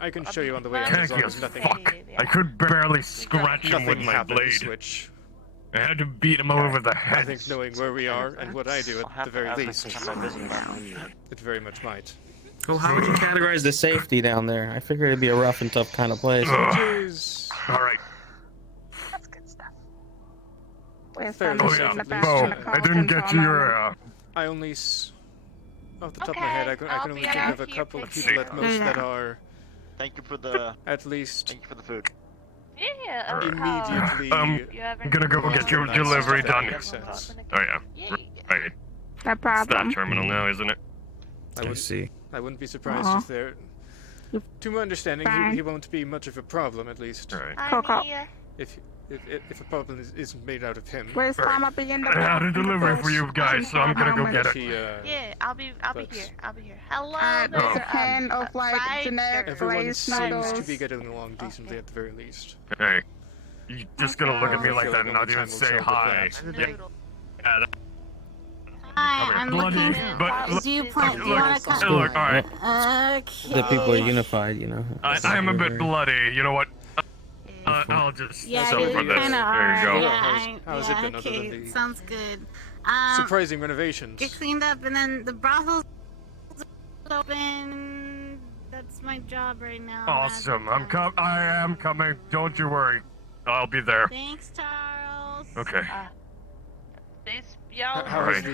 I can show you on the way out as long Tanky as as nothing fuck. I could barely scratch him with nothing my happens, blade. which I had to beat him over the I head. think knowing where we are and what I do at the very least, least. it very much might. Oh, how would you categorize the safety down there? I figured it'd be a rough and tough kind of place. Jeez. Alright. That's good stuff. Where's Fair my enough. Oh yeah, in the back Bo, in the I didn't get cauldron you for a your, moment? I only, off the top of my head, I can only think of a couple of people at most that are Thank you for the. at least Thank you for the food. Yeah. immediately. I'm gonna go get your delivery done. Oh yeah. Right. No It's problem. that terminal now, isn't it? I would see. I wouldn't be surprised Aw. if there. To my understanding, Fine. he won't be much of a problem, at least. Right. Coco. If a problem isn't made out of him. Where's Mama be in the I had a in the delivery bush? for you guys, so I'm gonna go get it. He, Yeah, I'll be but- here. I'll be here. Hello There's a there. can of like fried generic Everyone glazed seems noodles. to be getting along decently at the very least. Hey, you just gonna look at me I like feel that like and not only even time will say tell with hi. that. Yeah. Yeah, that- Hi, I'm bloody, looking but at look, viewpoint. Do you look, want to come? look, alright. Okay. The people are unified, you know. I am a bit bloody. You know what? I'll just Yeah, settle you for this. kind of There are. you go. Yeah, How's it been other okay, than the sounds good. surprising renovations? Get cleaned up, and then the brothel's open. That's my job right now. Awesome. I am coming. Don't you worry. I'll be there. Thanks, Charles. Okay. Y'all. How Alright.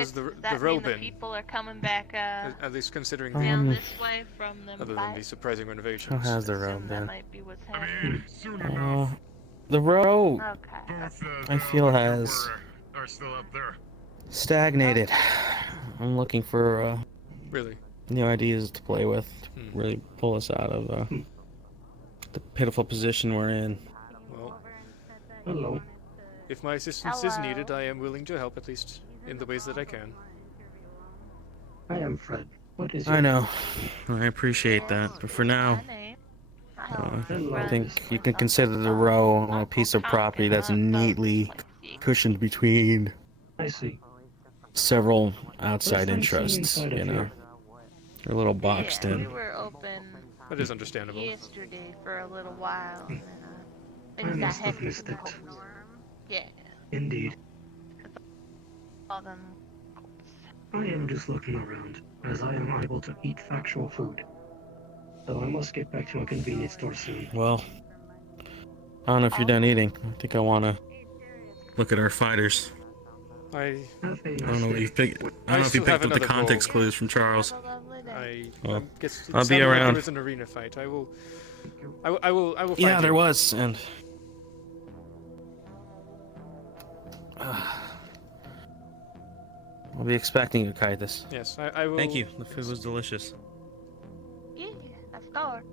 is the That row mean the been? people are coming back At least considering down the, this way from them. other than the surprising How renovations. has the road That been? might be what's happening. Oh, the road, Okay. I feel, has Are still up there. stagnated. I'm looking for Really? new ideas to play with, to really pull us out of the pitiful position we're in. Well, Hello. if my assistance is needed, I am willing to help, at least in the ways that I can. I am Fred. What is I know. I appreciate that, but for now, I think you can consider the row a piece of property that's neatly cushioned between I see. several outside Let's see interests, inside of you know. here. They're a little boxed We in. were open That is understandable. yesterday for a little while. And, I things got must have hectic missed with the it. whole Yeah. Indeed. All them. I am just looking around, as I am unable to eat factual food. So I must get back to my convenience store soon. Well, I don't know if you're done eating. I think I want to look at our fighters. I don't know what you've picked. I don't know if you still have picked up the another context bowl. clues from Charles. Well, guess it I'll be sounded like around. There was an arena fight. I will find Yeah, there you. was, and I'll be expecting you, Kythus. Yes, I will. Thank you. The food was delicious. Yeah, of course.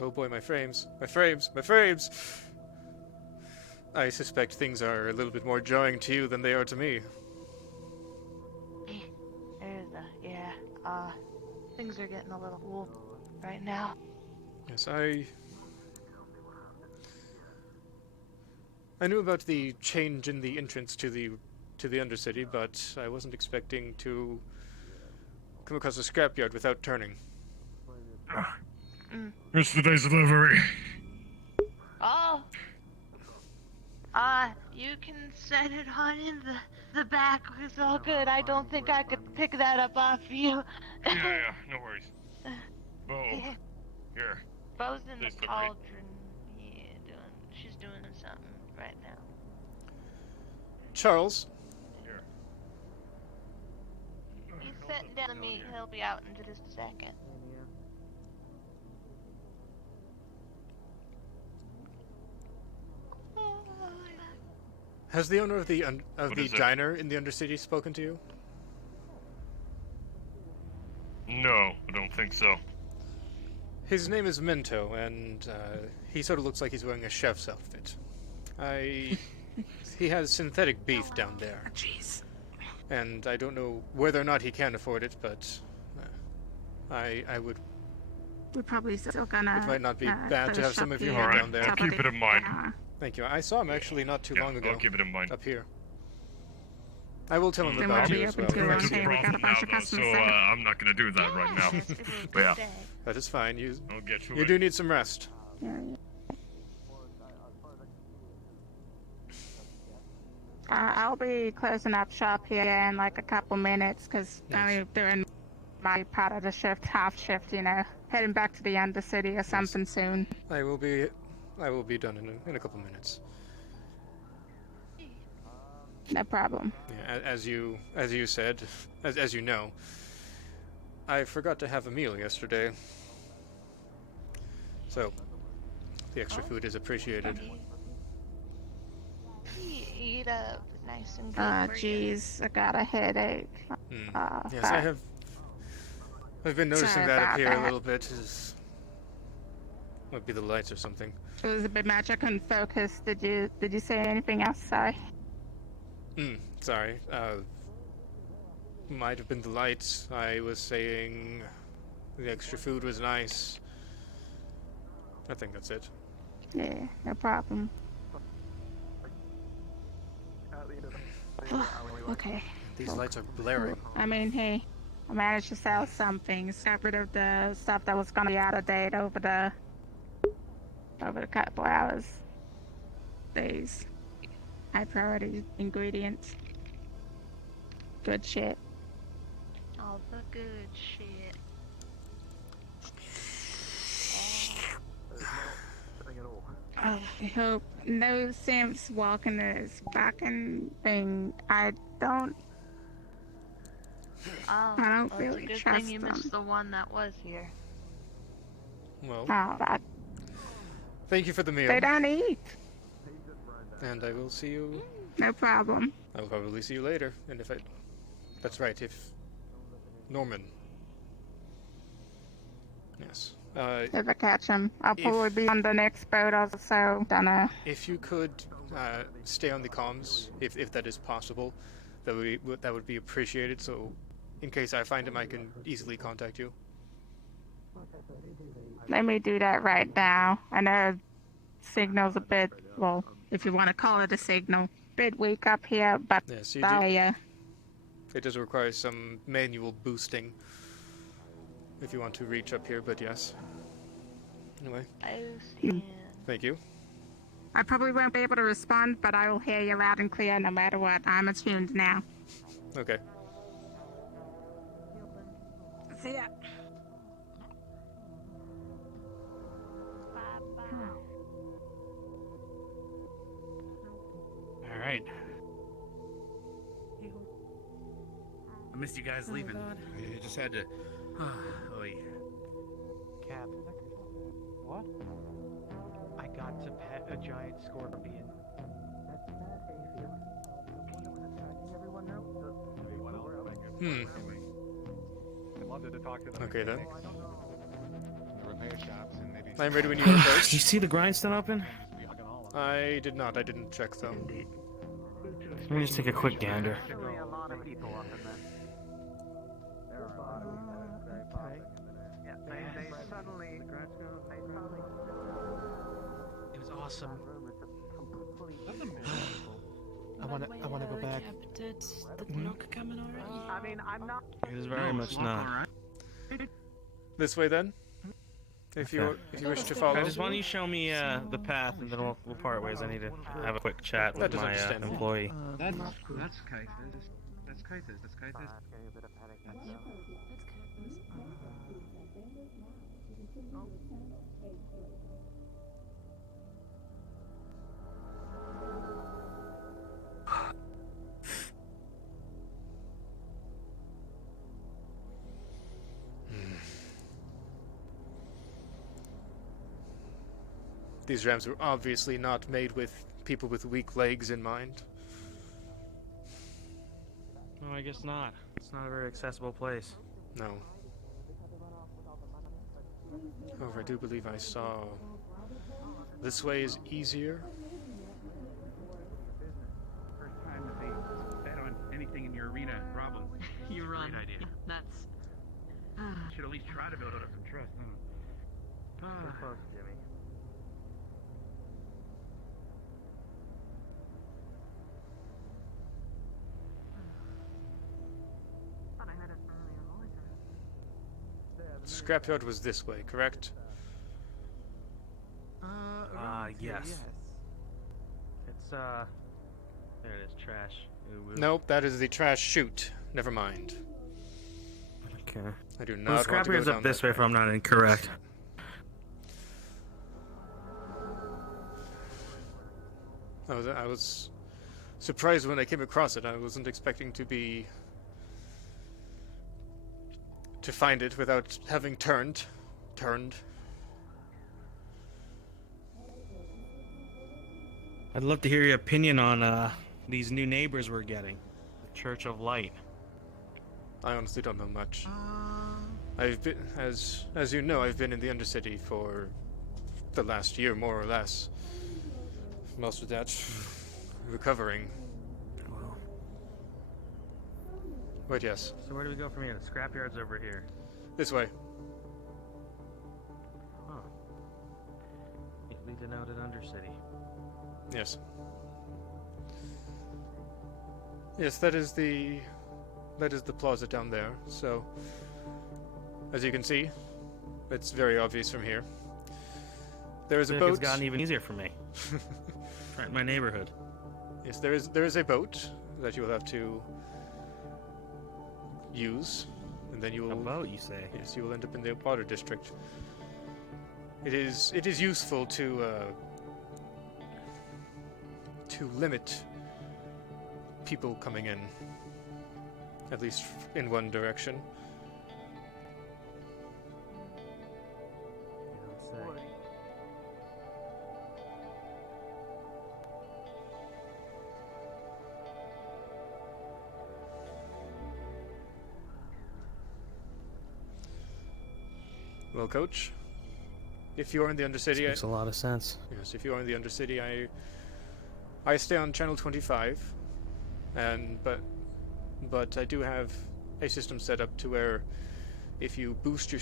Oh boy, my frames. My frames. My frames! I suspect things are a little bit more jarring to you than they are to me. There's things are getting a little right now. Yes, I knew about the change in the entrance to the undercity, but I wasn't expecting to come across a scrapyard without turning. Yesterday's delivery. Oh! You can set it on in the back. It's all good. I don't think I could pick that up off you. Yeah, no worries. Bo, here. Bo's in Please the look cauldron. Yeah, she's doing something right now. Charles. Here. He's setting down the meat. He'll be out in just a second. Has the owner of the diner in the Undercity spoken to you? No, I don't think so. His name is Minto, and he sort of looks like he's wearing a chef's outfit. He has synthetic beef down there. Jeez. And I don't know whether or not he can afford it, but I would. We're probably still gonna. It might not be bad to have some of you All right, down there. I'll keep it in mind. Thank you. I saw him actually not too long ago. I'll keep it in mind. Up here. I will tell him Then about we'll you be as open well. too long. It's a Hey, we got a problem bunch now, of though, customers so there. I'm not gonna do that right now. But yeah, That is fine. I'll get you. You do need some rest. I'll be closing up shop here in like a couple minutes because I'm doing my part of the shift, half shift, you know, heading back to the Undercity or something soon. I will be done in a couple minutes. No problem. Yeah, as you said, as you know, I forgot to have a meal yesterday. So, the extra food is appreciated. Eat up nice and good. Jeez, I got a headache. Yes, I have. I've been noticing Sorry that up about here that. a little bit. Might be the lights or something. It was a bit much. I couldn't focus. Did you say anything else? Sorry. Sorry. Might have been the lights. I was saying the extra food was nice. I think that's it. Yeah, no problem. Okay. These lights are blaring. I mean, hey, I managed to sell some things. Got rid of the stuff that was gonna be out of date over the couple hours, days. High priority ingredients. Good shit. All the good shit. I hope no simps walking this fucking thing. I don't really it's a good trust thing you them. missed the one that was here. Well, that thank you for the meal. they don't eat. And I will see you. No problem. I will probably see you later. And if that's right, if Norman. Yes. If I catch him, I'll probably be on the next boat also. Don't know. If you could stay on the comms, if that is possible, that would be appreciated. So, in case I find him, I can easily contact you. Let me do that right now. I know signal's a bit, well, if you want to call it a signal, bit weak up here, but Yes, you I, It does require some manual boosting if you want to reach up here, but yes. Anyway. Thank you. I probably won't be able to respond, but I will hear you loud and clear no matter what. I'm attuned now. Okay. See ya. All right. I missed you guys leaving. I just had to. Oy. Cap. What? I got to pet a giant scorpion. Okay then. Repair shops and maybe. I'm ready when you are, folks. Did you see the grindstone open? I did not. I didn't check though. Let me just take a quick gander. They suddenly. It was awesome. I want to go back. Did the lock coming already? I mean, I'm not. It is very much not. This way then, if you wish to follow. Just why don't you show me the path, and then we'll part ways. I need to have a quick chat with That is my understandable. employee. That's Kythus. That's Kythus. That's Kythus. These ramps were obviously not made with people with weak legs in mind. No, I guess not. It's not a very accessible place. No. However, I do believe I saw this way is easier. First time that they bet on anything in your arena, problem. You run. Great idea. That's. Should at least try to build up some trust. Close, Jimmy. Scrapyard was this way, correct? Yes. It's, there it is, trash. Ooh, ooh. Nope, that is the trash chute. Never mind. Okay. I do Well, not want to go Scrapyard's down up this that way if I'm not incorrect. I was surprised when I came across it. I wasn't expecting to find it without having turned. I'd love to hear your opinion on these new neighbors we're getting. The Church of Light. I honestly don't know much. I've been, as you know, I've been in the Undercity for the last year, more or less. Most of that recovering. Well. But yes, So where do we go from here? The Scrapyard's over here. this way. Oh. Neatly denoted Undercity. Yes. Yes, that is the plaza down there. So, as you can see, it's very obvious from here. There is a boat. It's gotten even easier for me. Right in my neighborhood. Yes, there is a boat that you will have to use, and then you will. A boat, you say? Yes, you will end up in the water district. It is useful to limit people coming in, at least in one direction. You don't say. Well, Coach, if you are in the Undercity, Makes a lot of sense. yes, if you are in the Undercity, I stay on channel 25, but I do have a system set up to where if you boost the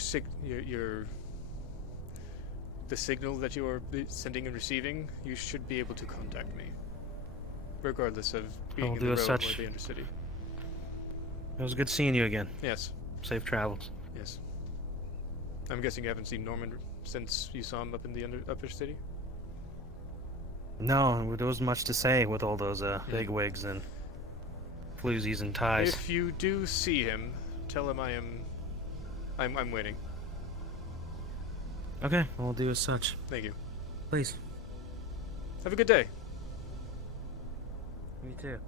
signal that you are sending and receiving, you should be able to contact me, regardless of being will in do the as road such. or the Undercity. It was good seeing you again. Yes, Safe travels. yes. I'm guessing you haven't seen Norman since you saw him up in the upper city. No, there wasn't much to say with all those bigwigs and floozies and ties. If you do see him, tell him I'm waiting. Okay, we'll do as such. Thank you. Please. Have a good day. Me too.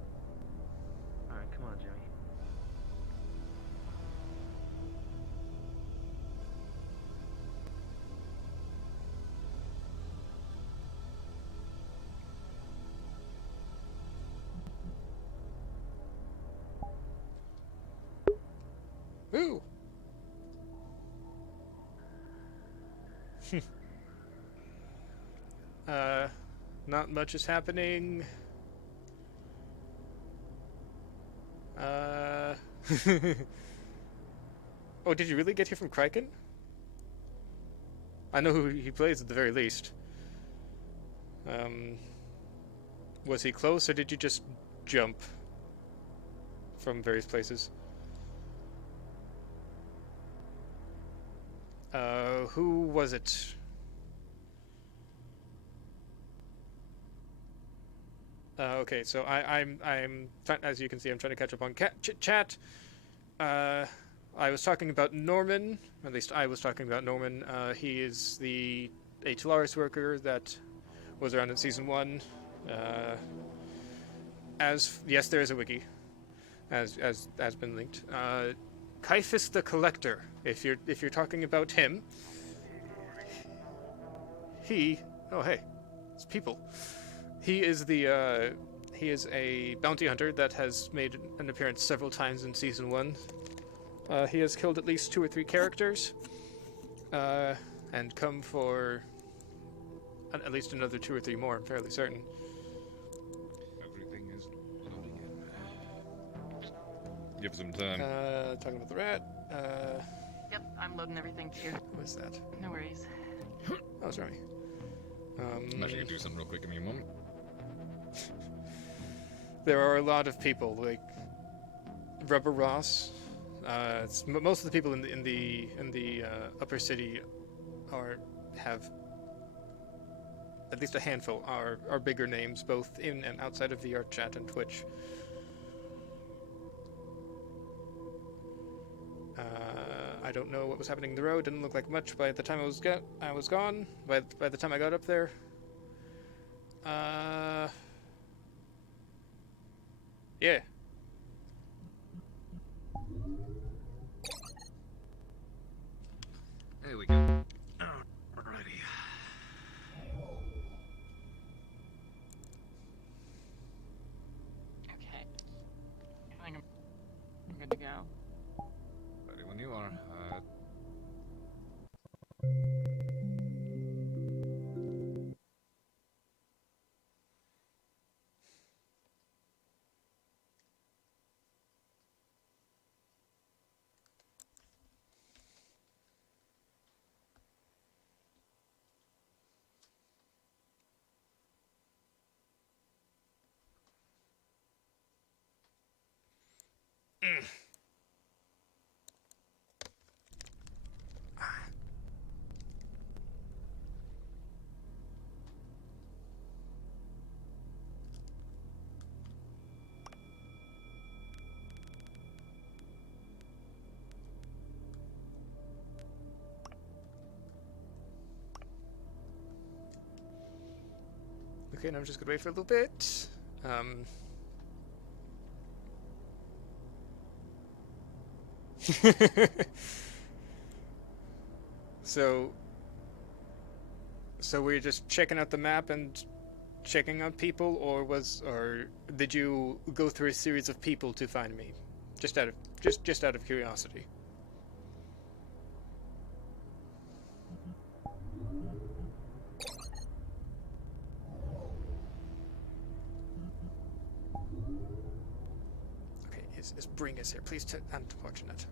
Alright, come on, Jimmy. Ooh. Not much is happening. Oh, did you really get here from Kraken? I know who he plays at the very least. Was he close, or did you just jump from various places? Who was it? Okay, so I'm as you can see, I'm trying to catch up on chat. I was talking about Norman, or at least I was talking about Norman. He is the Talaris worker that was around in season 1. Yes, there is a wiki, as been linked. Kythus the Collector. If you're talking about him, oh hey, it's people. He is a bounty hunter that has made an appearance several times in season 1. He has killed at least 2 or 3 characters, and come for at least another 2 or 3 more. I'm fairly certain. Everything is loading in. Give some time. Talking about the rat. Yep, I'm loading everything too. What is that? No worries. Oh, sorry. I'm actually gonna do something real quick. Give me a moment. There are a lot of people, like Rubber Ross. Most of the people in the upper city have at least a handful are bigger names, both in and outside of VRChat and Twitch. I don't know what was happening in the road. Didn't look like much by the time I was gone. By the time I got up there. Yeah. There we go. Alrighty. Okay. I think I'm good to go. Ready when you are. Okay, now I'm just gonna wait for a little bit. So we're just checking out the map and checking out people, or did you go through a series of people to find me? Just out of curiosity. Okay, is Bring Us here? Please, unfortunate.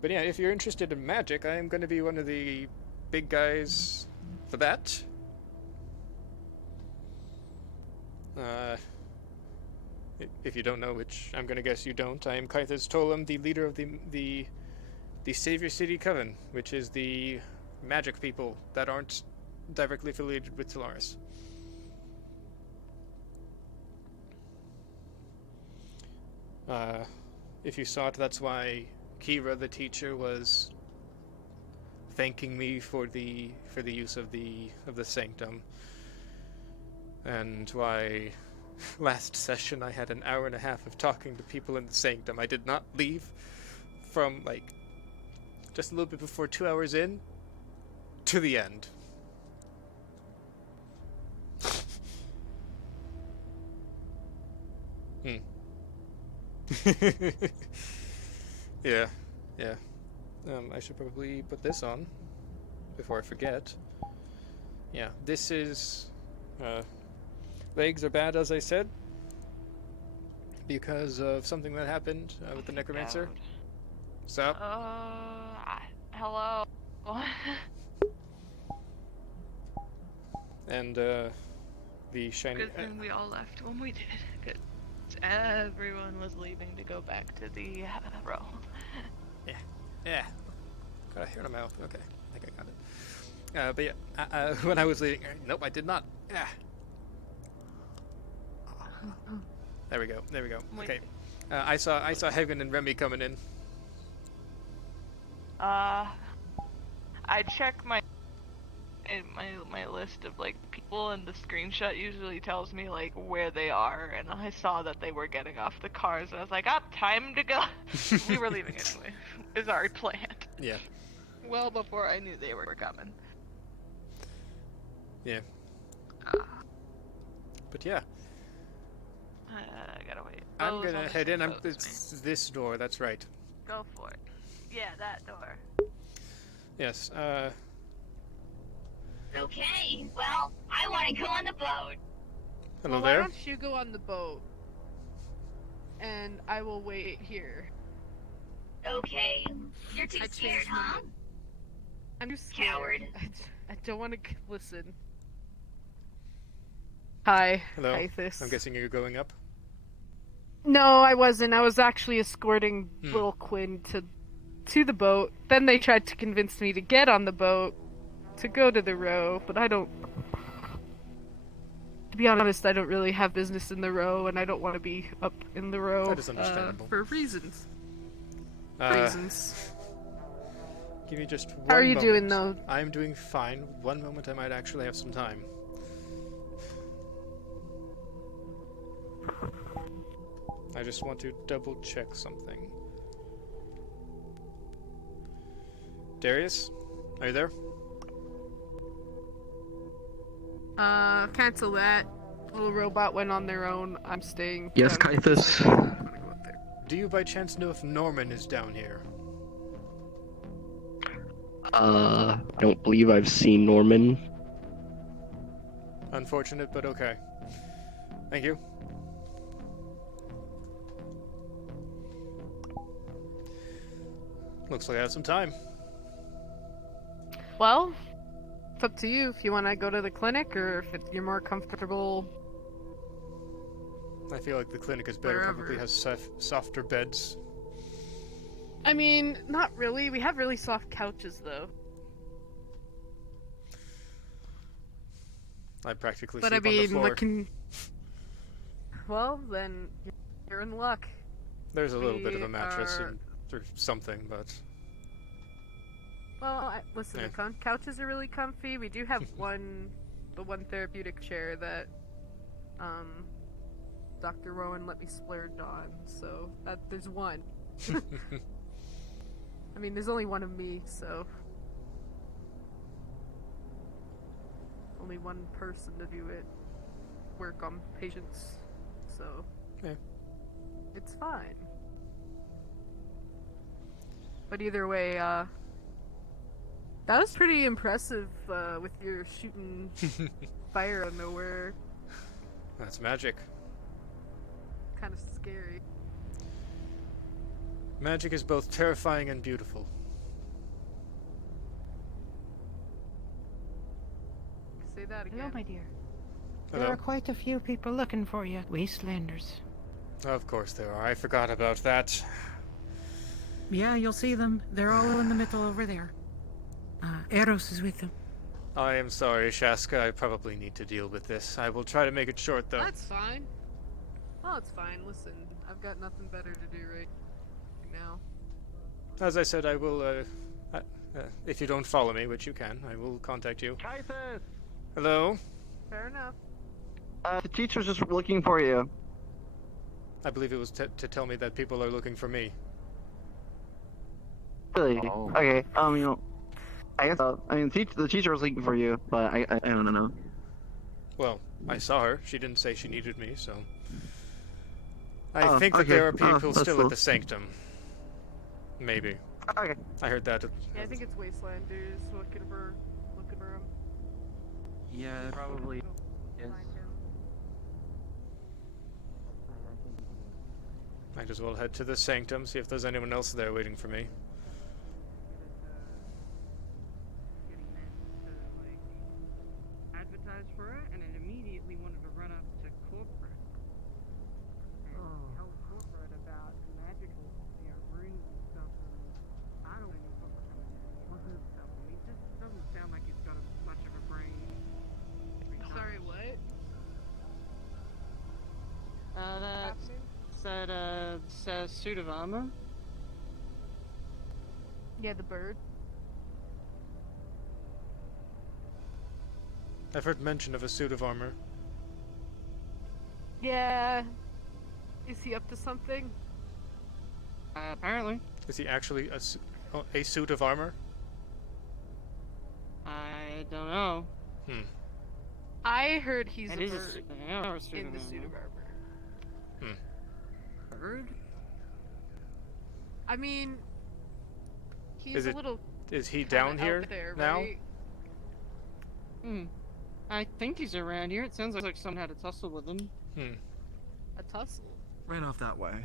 But yeah, if you're interested in magic, I am going to be one of the big guys for that. If you don't know, which I'm going to guess you don't, I am Kythus Tolem, the leader of the Savior City Coven, which is the magic people that aren't directly affiliated with Talaris. If you saw it, that's why Ciara, the teacher, was thanking me for the use of the sanctum, and why last session I had an hour and a half of talking to people in the sanctum. I did not leave from just a little bit before 2 hours in to the end. Yeah. I should probably put this on before I forget. Yeah, this is legs are bad, as I said, because of something that happened with the necromancer. Sup? Hello. And the shiny. Good thing we all left when we did. Good. Everyone was leaving to go back to the row. Yeah. Got a hair in my mouth. Okay, I think I got it. But yeah, when I was leaving, nope, I did not. Yeah. There we go. There we go. Okay. I saw Hagen and Remy coming in. I check my list of like people, and the screenshot usually tells me like where they are, and I saw that they were getting off the cars, and I was like, time to go. We were leaving anyway. It was already planned. Yeah. Well before I knew they were coming. Yeah. But yeah. I gotta wait. I'm gonna head in. It's this door. That's right. Go for it. Yeah, that door. Yes. Okay, well, I want to go on the boat. Hello well, there. Why don't you go on the boat, and I will wait here. Okay, you're too scared, huh? I'm just scared. Coward. I don't want to listen. Hi, Hello. Kythus. I'm guessing you're going up. No, I wasn't. I was actually escorting little Quinn to the boat. Then they tried to convince me to get on the boat to go to the row, but I don't. To be honest, I don't really have business in the row, and I don't want to be up in the row. That is understandable. For reasons. Give me just one How are you moment. doing, though? I'm doing fine. One moment I might actually have some time. I just want to double check something. Darius? Are you there? Cancel that. Little robot went on their own. I'm staying. Yes, down. Kythus. Do you by chance know if Norman is down here? I don't believe I've seen Norman. Unfortunate, but okay. Thank you. Looks like I have some time. Well, it's up to you if you want to go to the clinic or if you're more comfortable. I feel like the clinic is better. Wherever. Probably has softer beds. I mean, not really. We have really soft couches, though. I practically But sleep I on the mean, floor. looking. Well, then you're in luck. There's a little bit of We a mattress are- or something, but Well, listen, Yeah. the couches are really comfy. We do have the one therapeutic chair that, Dr. Rowan let me splurge on. So there's one. I mean, there's only one of me, so only one person to do it. Work on patients, so yeah. It's fine. But either way, that was pretty impressive with your shooting fire out of nowhere. That's magic. Kind of scary. Magic is both terrifying and beautiful. Say that again. Hello, my dear. Hello. There are quite a few people looking for you. Wastelanders. Of course there are. I forgot about that. Yeah, you'll see them. They're all in the middle over there. Eros is with them. I am sorry, Shaska. I probably need to deal with this. I will try to make it short, though. That's fine. Oh, it's fine. Listen, I've got nothing better to do right now. As I said, I will, if you don't follow me, which you can, I will contact you. Kythus! Hello? Fair enough. The teacher's just looking for you. I believe it was to tell me that people are looking for me. Really? Oh. Okay, you know, I guess, the teacher was looking for you, but I don't know. Well, I saw her. She didn't say she needed me, so... I Oh, think that okay. there are Oh, people that's still cool. at the Sanctum. Maybe. Okay. I heard that. Yeah, I think it's Wastelanders looking for him. Yeah, probably. Yes. Might as well head to the sanctum, see if there's anyone else there waiting for me. Advertised for it, and it immediately wanted to run up to corporate. And tell corporate about magical, rooms and stuff. And I don't even know what the stuff. He just doesn't sound like he's got much of a brain. Sorry, what? That suit of armor. Yeah, the bird. I've heard mention of a suit of armor. Yeah. Is he up to something? Apparently. Is he actually a suit of armor? I don't know. I heard he's It a is bird in the suit of armor. Bird? I mean, he's a little. Is he kinda down out here there, now? Right? I think he's around here. It sounds like someone had a tussle with him. A tussle. Right off that way.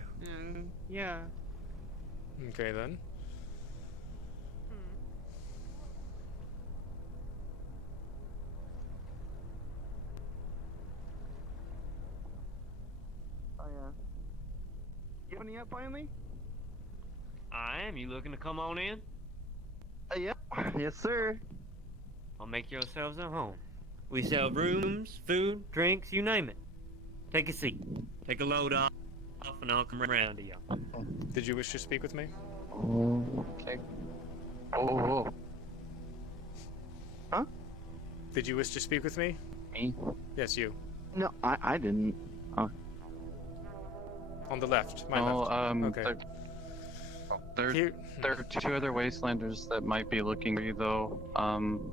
Yeah. Okay then. Oh yeah. You have any up finally? I am. You looking to come on in? Yep. Yes, sir. I'll make yourselves at home. We sell rooms, food, drinks, you name it. Take a seat. Take a load off, and I'll come around to y'all. Did you wish to speak with me? Okay. Oh. Huh? Did you wish to speak with me? Me? Yes, you. No, I didn't. Oh. On the left. My No, left. Okay. There are two other wastelanders that might be looking for you, though.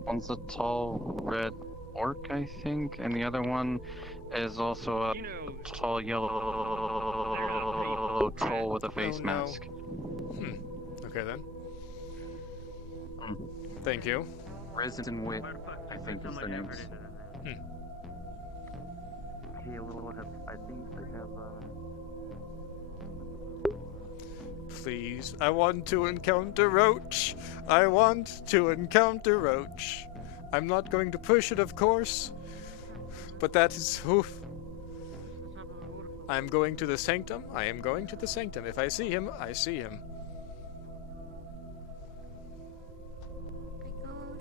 One's a tall red orc, I think, and the other one is also a tall yellow troll with a face mask. Okay then. Thank you. Risen Wit, I think is their names. Hey, a little I think they have Please, I want to encounter Roach. I want to encounter Roach. I'm not going to push it, of course, but that is who. I'm going to the sanctum. I am going to the sanctum. If I see him, I see him.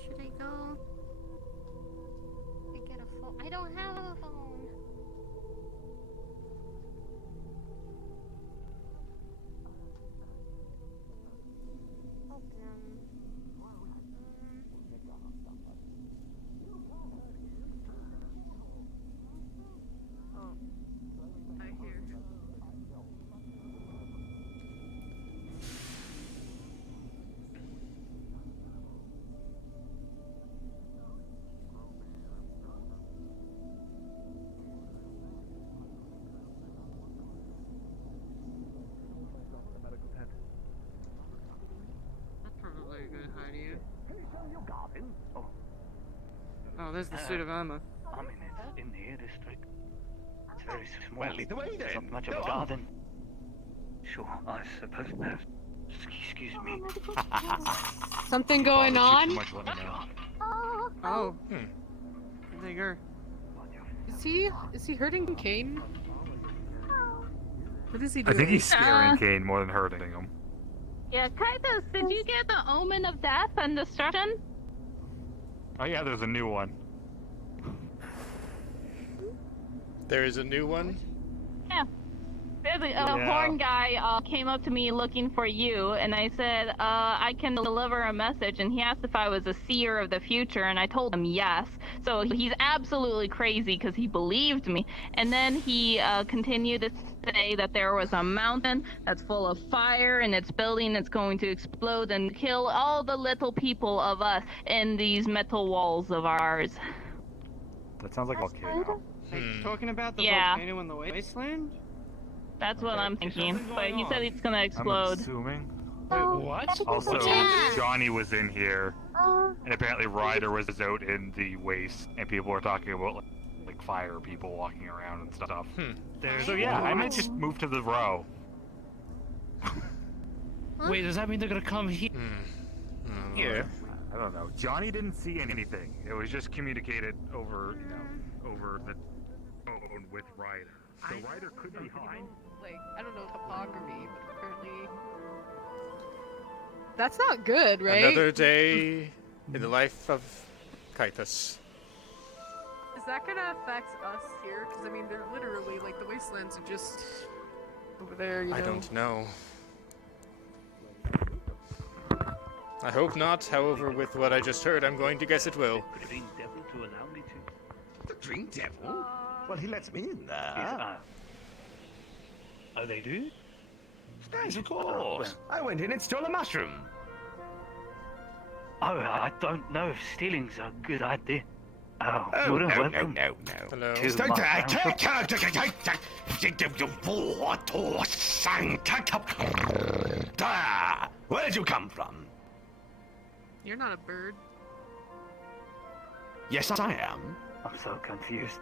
Should I go? I get a phone. I don't have a phone. Oh, there's the suit of armor. I mean, it's in the air district. It's very small. Well, lead the way then. Not much of a garden. Sure, I suppose. Excuse me. Something going on? Oh. There you go. Is he hurting Kane? What is he I doing? think he's scaring Kane more than hurting him. Yeah, Kythus, did you get the omen of death and destruction? Oh yeah, there's a new one. There is a new one? Yeah. There's a horn guy came up to me looking for you, and I said, I can deliver a message, and he asked if I was a seer of the future, and I told him yes. So he's absolutely crazy because he believed me. And then he continued to say that there was a mountain that's full of fire, and it's building, it's going to explode and kill all the little people of us in these metal walls of ours. That sounds like a volcano. Talking about the Yeah. volcano in the wasteland? That's what I'm thinking. But he said it's gonna explode. I'm assuming. Wait, what? Also, Yeah. Johnny was in here, and apparently Ryder was out in the waste, and people were talking about like fire people walking around and stuff. So yeah, I might just move to the row. Wait, does that mean they're gonna come here? Yeah. I don't know. Johnny didn't see anything. It was just communicated over, over the phone with Ryder. So Ryder could be behind. Like, I don't know topography, but apparently... That's not good, right? Another day in the life of Kythus. Is that gonna affect us here? Because, I mean, they're literally, like, the wastelands are just over there, you know? I don't know. I hope not, however, with what I just heard, I'm going to guess it will. The Green Devil to allow me to. The Green Devil? Well, he lets me in there. Oh, they do? Yes, of course. I went in and stole a mushroom. Oh, I don't know if stealing's a good idea. Oh, Oh, you're no, welcome. no. Hello. Where did you come from? You're not a bird. Yes, I am. I'm so confused.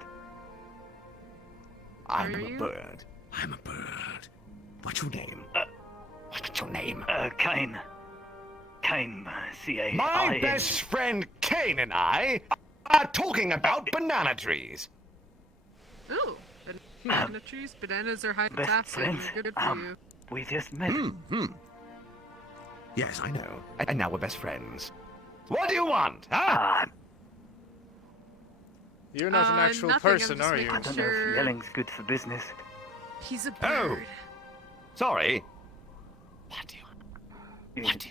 I'm a bird. I'm a bird. What's your name? What's your name? Kane. Kane, C-A-I-N. My best friend Kane and I are talking about banana trees. Ooh, banana trees. Bananas are high Best potassium. friends? They're good for you. We just met. Yes, I know. And now we're best friends. What do you want, huh? You're not an actual nothing, I'm person, just are you? I don't know if yelling's good for business. He's a Oh, bird. sorry. What do you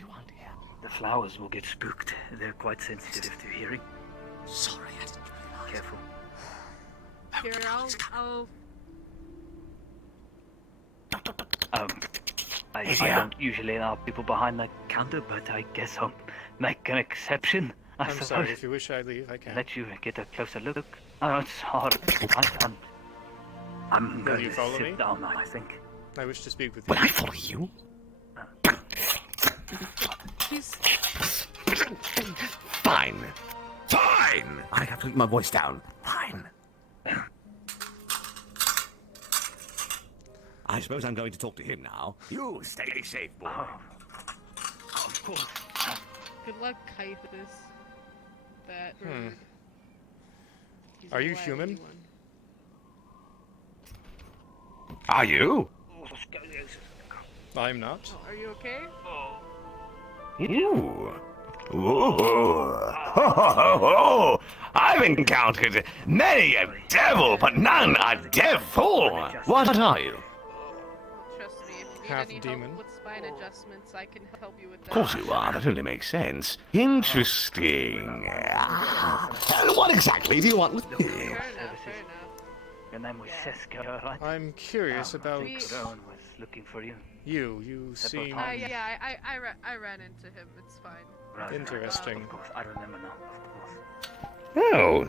want here? The flowers will get spooked. They're quite sensitive to hearing. Sorry, I didn't realize. Careful. Here, I'll... I don't usually allow people behind the counter, but I guess I'll make an exception. I I'm suppose. sorry, if you wish I leave, I can. Let you get a closer look. Oh, it's hard. I'm Will going you to follow sit me? down, I think. I wish to speak with you. Will I follow you? He's... Fine. Fine! I have to keep my voice down. Fine. I suppose I'm going to talk to him now. You stay safe, boy. Of course. Good luck, Kythus. That bird. He's Are you a human? lively one. Are you? I'm not. Are you okay? Ooh. Ooh. I've encountered many a devil, but none a devil. What are you? Trust me, if you need Half any demon. help with spine adjustments, I can help you with that. Of course you are. That only makes sense. Interesting. What exactly do you want with me? Fair enough, fair enough. Your name was Seska, right? I'm curious about Rowan was looking for you. you. Seem Yeah, I ran into him. It's fine. Right. interesting. Of course, I remember now. Of course. Oh.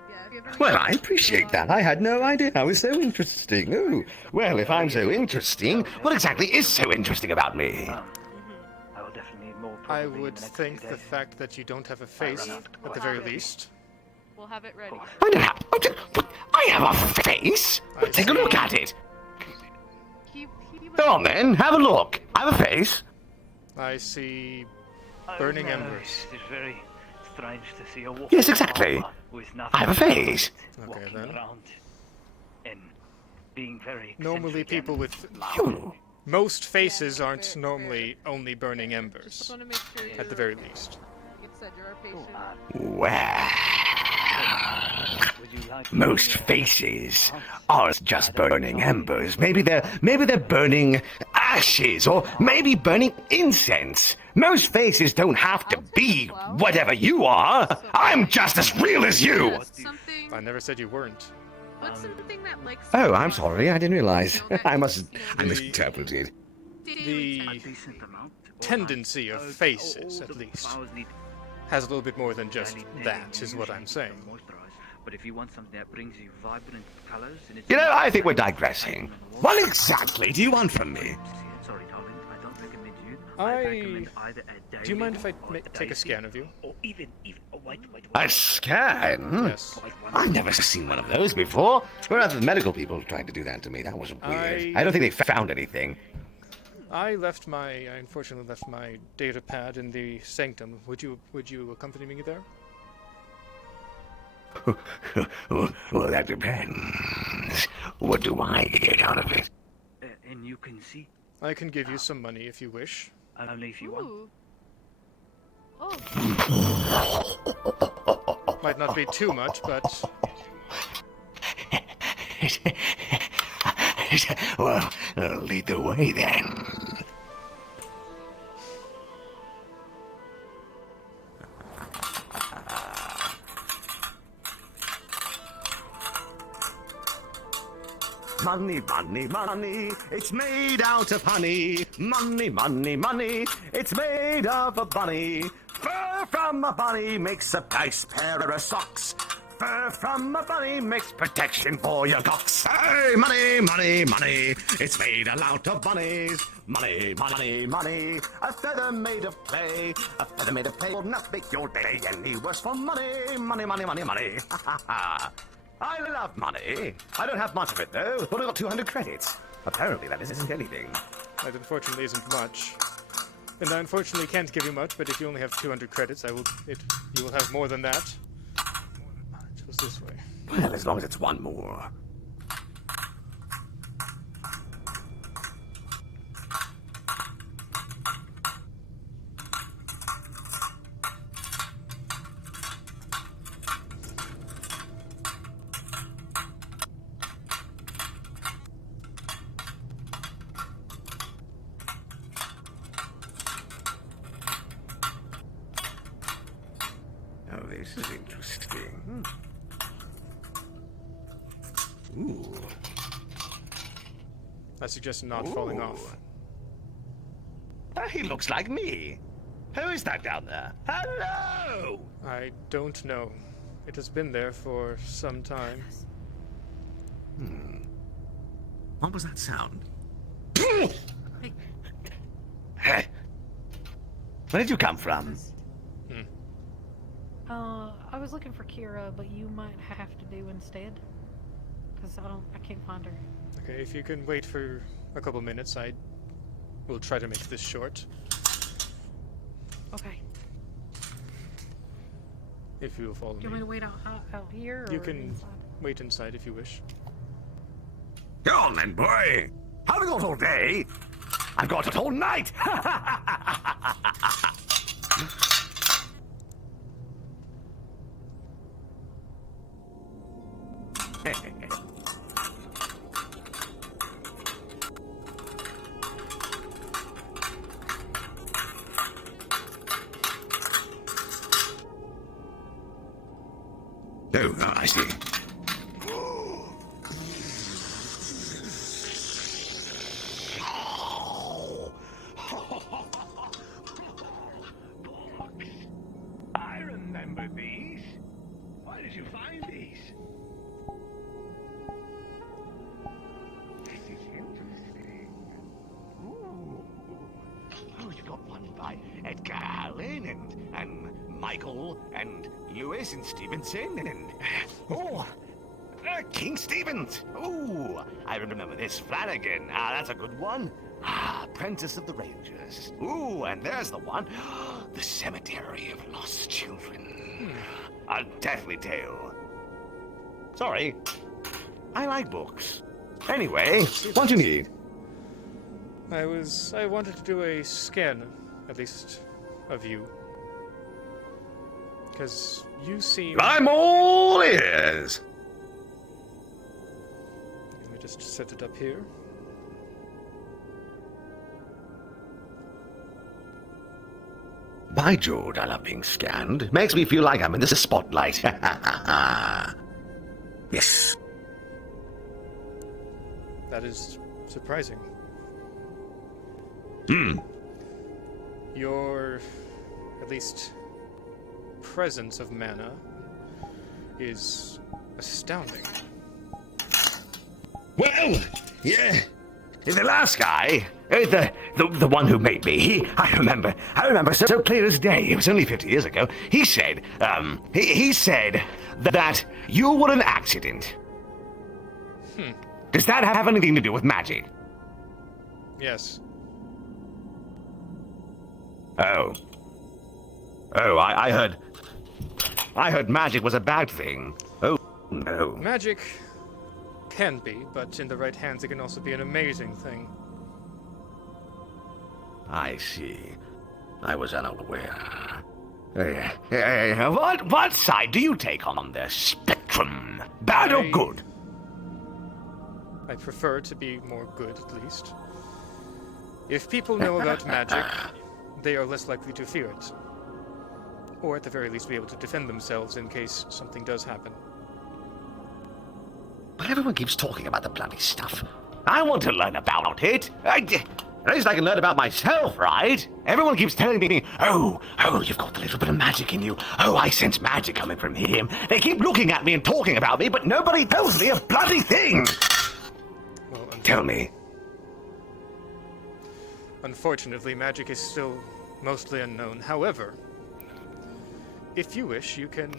Well, I appreciate that. I had no idea I was so interesting. Oh. Well, if I'm so interesting, what exactly is so interesting about me? I will definitely need more. I probably in would the next think few the days. fact that you don't have a face, at the very least. We'll have it ready. I don't have. I have a face. Take a look at it. Go on then, have a look. I have a face. I see burning Oh, embers. It's very strange to see a walk. Yes, exactly. With nothing I have a face. Okay, walking then. around and being very Normally eccentric people and with... loud. Most faces aren't normally only burning embers. Just want to make sure At the very least. Like I said, you're our patient. Well, most faces are just burning embers. Maybe they're burning ashes, or maybe burning incense. Most faces don't have to be whatever you are. I'm just as real as you. I never said you weren't. What's something that like Oh, I'm sorry. I didn't realize. I misinterpreted. The tendency of faces, at least, has a little bit more than just that, is what I'm saying. But if you want something that brings you vibrant colors, and it's You know, I think we're digressing. What exactly do you want from me? Sorry, darling, I don't recommend you. Do you mind if I take a scan of you? Or even wait. A scan? Yes. I've never seen one of those before. Where are the medical people trying to do that to me? That was weird. I don't think they found anything. I unfortunately left my data pad in the sanctum. Would you accompany me there? Well, that depends. What do I get out of it? And you can see. I can give you some money if you wish. Only if you want. Might not be too much, but... Well, lead the way then. Money, money, money, it's made out of honey. Money, money, money, it's made of a bunny. Fur from a bunny makes a nice pair of socks. Fur from a bunny makes protection for your cocks. Hey, money, money, money, it's made out of bunnies. Money, money, money, a feather made of clay. A feather made of clay will not make your day any worse for money. Money, money, money, money. Ha ha ha. I love money. I don't have much of it, though. Only got 200 credits. Apparently that isn't anything. That unfortunately isn't much. And I unfortunately can't give you much, but if you only have 200 credits, you will have more than that. It goes this way. Well, as long as it's one more. This is interesting. Ooh. I suggest not falling off. He looks like me. Who is that down there? Hello! I don't know. It has been there for some time. What was that sound? Where did you come from? I was looking for Ciara, but you might have to do instead. Because I can't find her. Okay, if you can wait for a couple minutes, I will try to make this short. Okay. If you will follow Do you want me to wait out here, or you can inside? wait inside if you wish. Go on then, boy. Haven't got all day. I've got it all night. Oh, I see. I remember these. Why did you find these? This is interesting. Ooh. Oh, you've got one by Edgar Allan and Michael and Lewis and Stevenson and King Stevens. Oh, I remember this. Flanagan. That's a good one. Apprentice of the Rangers. Ooh, and there's the one. The Cemetery of Lost Children. A deathly tale. Sorry. I like books. Anyway, what do you need? I wanted to do a scan, at least, of you. Because you seem... I'm all ears! Let me just set it up here. By George, I love being scanned. Makes me feel like I'm in the spotlight. Yes. That is surprising. Your, at least, presence of mana is astounding. Well, yeah. The last guy, the one who made me, I remember so clear as day. It was only 50 years ago. He said, he said that you were an accident. Hmm. Does that have anything to do with magic? Yes. Oh. Oh, I heard magic was a bad thing. Oh, no. Magic can be, but in the right hands it can also be an amazing thing. I see. I was unaware. What side do you take on the spectrum? Bad or good? I prefer to be more good, at least. If people know about magic, they are less likely to fear it. Or at the very least be able to defend themselves in case something does happen. But everyone keeps talking about the bloody stuff. I want to learn about it. At least I can learn about myself, right? Everyone keeps telling me, oh, you've got a little bit of magic in you. Oh, I sense magic coming from him. They keep looking at me and talking about me, but nobody tells me a bloody thing. Well, Tell me. Unfortunately, magic is still mostly unknown. However, if you wish, you can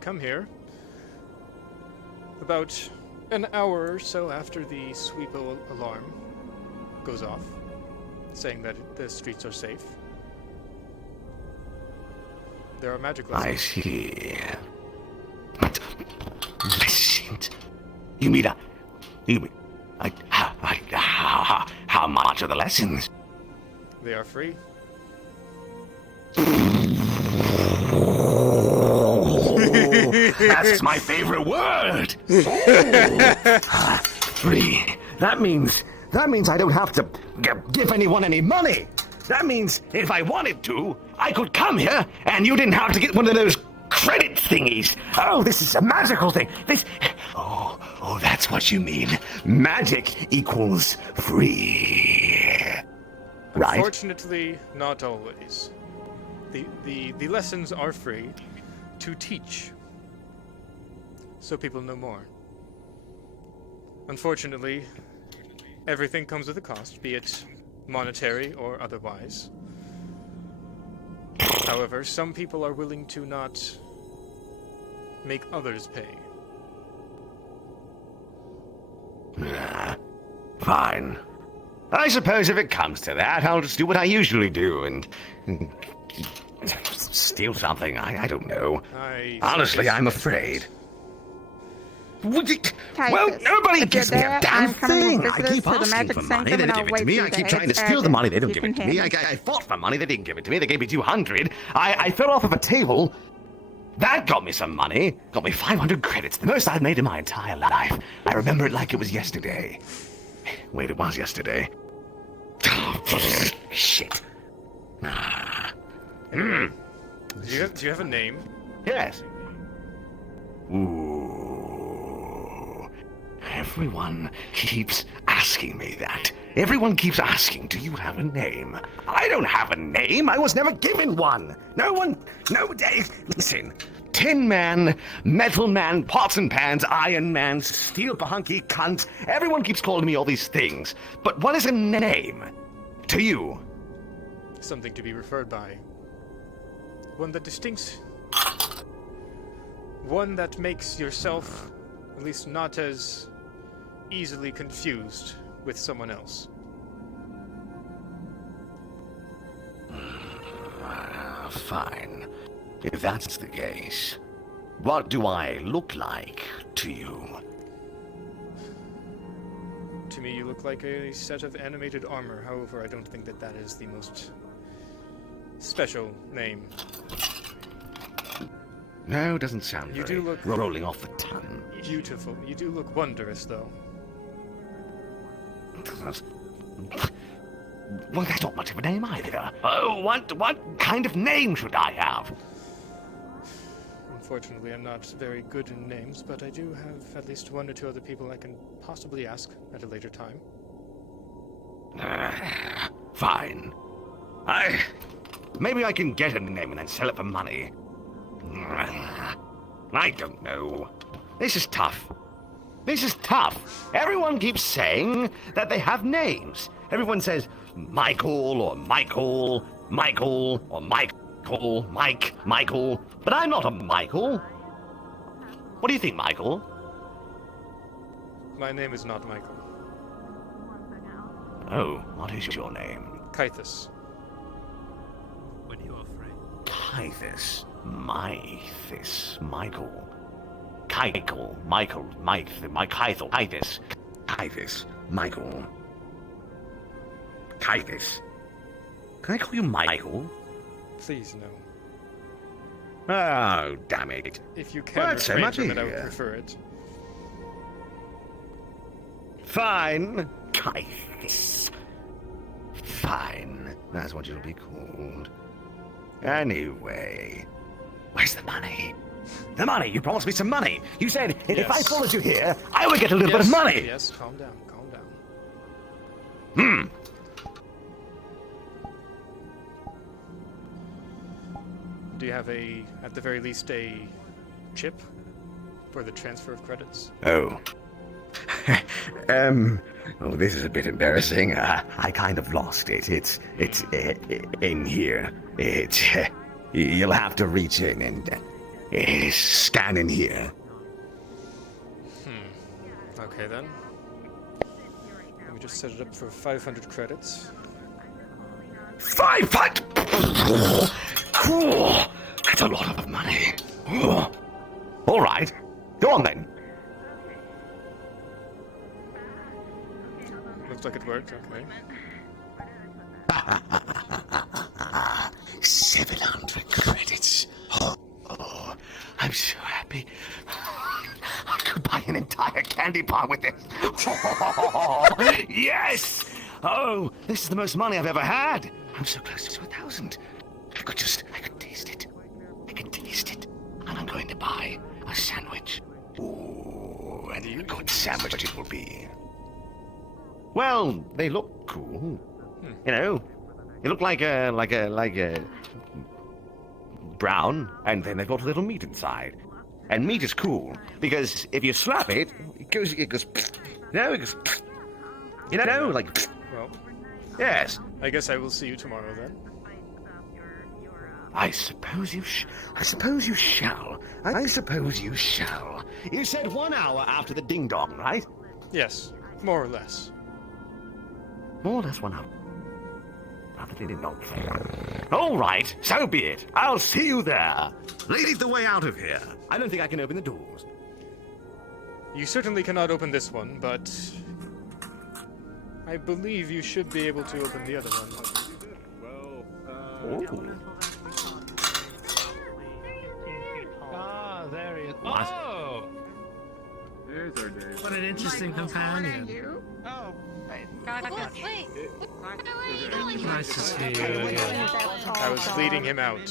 come here about an hour or so after the sweep alarm goes off, saying that the streets are safe. There are magic lessons. I see. But listen, how much are the lessons? They are free. That's my favorite word. Free. That means I don't have to give anyone any money. That means if I wanted to, I could come here and you didn't have to get one of those credit thingies. Oh, this is a magical thing. Oh, that's what you mean. Magic equals free. Right? Unfortunately, not always. The lessons are free to teach, so people know more. Unfortunately, everything comes with a cost, be it monetary or otherwise. However, some people are willing to not make others pay. Fine. I suppose if it comes to that, I'll just do what I usually do and steal something. I don't know. Honestly, I'm afraid. Well, nobody gives me a damn thing. I keep asking for money, they don't give it to me. I keep trying to steal the money, they don't give it to me. I fought for money, they didn't give it to me. They gave me 200. I fell off of a table. That got me some money. Got me 500 credits, the most I've made in my entire life. I remember it like it was yesterday. Wait, it was yesterday. Shit. Do you have a name? Yes. Ooh. Everyone keeps asking me that. Everyone keeps asking, do you have a name? I don't have a name. I was never given one. No day. Listen. Tin Man, Metal Man, Pots and Pans, Iron Man, Steel Pahunky Cunt. Everyone keeps calling me all these things. But what is a name? To you? Something to be referred by. One that distincts. One that makes yourself, at least not as easily confused with someone else. Fine. If that's the case, what do I look like to you? To me, you look like a set of animated armor. However, I don't think that is the most special name. No, doesn't sound You very do look rolling off the tongue. Beautiful. You do look wondrous, though. Well, that's not much of a name either. Oh, what kind of name should I have? Unfortunately, I'm not very good in names, but I do have at least one or two other people I can possibly ask at a later time. Fine. Maybe I can get a name and then sell it for money. I don't know. This is tough. Everyone keeps saying that they have names. Everyone says Michael or Michael, Michael or Michael, Michael. But I'm not a Michael. What do you think, Michael? My name is not Michael. Oh, what is your name? Kythus. when you're afraid. Kythus, Michael. Kythus, Michael. Kythus. Can I call you Michael? Please, no. Oh, damn it. If you can What's so refrain much from it, I would here? prefer it. Fine. Kythus. Fine. That's what you'll be called. Anyway, where's the money? The money! You promised me some money! You said if I followed you here, I would get a little bit of money! Yes, calm down, calm down. Hmm. Do you have at the very least, a chip for the transfer of credits? Oh. Oh, this is a bit embarrassing. I kind of lost it. It's in here. You'll have to reach in and scan in here. Okay then. Let me just set it up for 500 credits. 500! Cool. That's a lot of money. All right. Go on then. Looks like it worked, okay. 700 credits. Oh, I'm so happy. I could buy an entire candy bar with this. Yes! Oh, this is the most money I've ever had. I'm so close to 1,000. I could taste it. I can taste it. And I'm going to buy a sandwich. Ooh, and a good sandwich it will be. Well, they look cool. You know, they look like a brown, and then they've got a little meat inside. And meat is cool because if you slap it, it goes, you know, like. Well, yes. I guess I will see you tomorrow then. I suppose you shall. I suppose you shall. You said 1 hour after the ding dong, right? Yes, more or less. More or less 1 hour. After the ding dong. All right, so be it. I'll see you there. Lead the way out of here. I don't think I can open the doors. You certainly cannot open this one, but I believe you should be able to open the other one. Ah, there he is. What? Oh! There's our day. What an interesting companion. Oh. Wait. Nice to see you again. I was leading him out.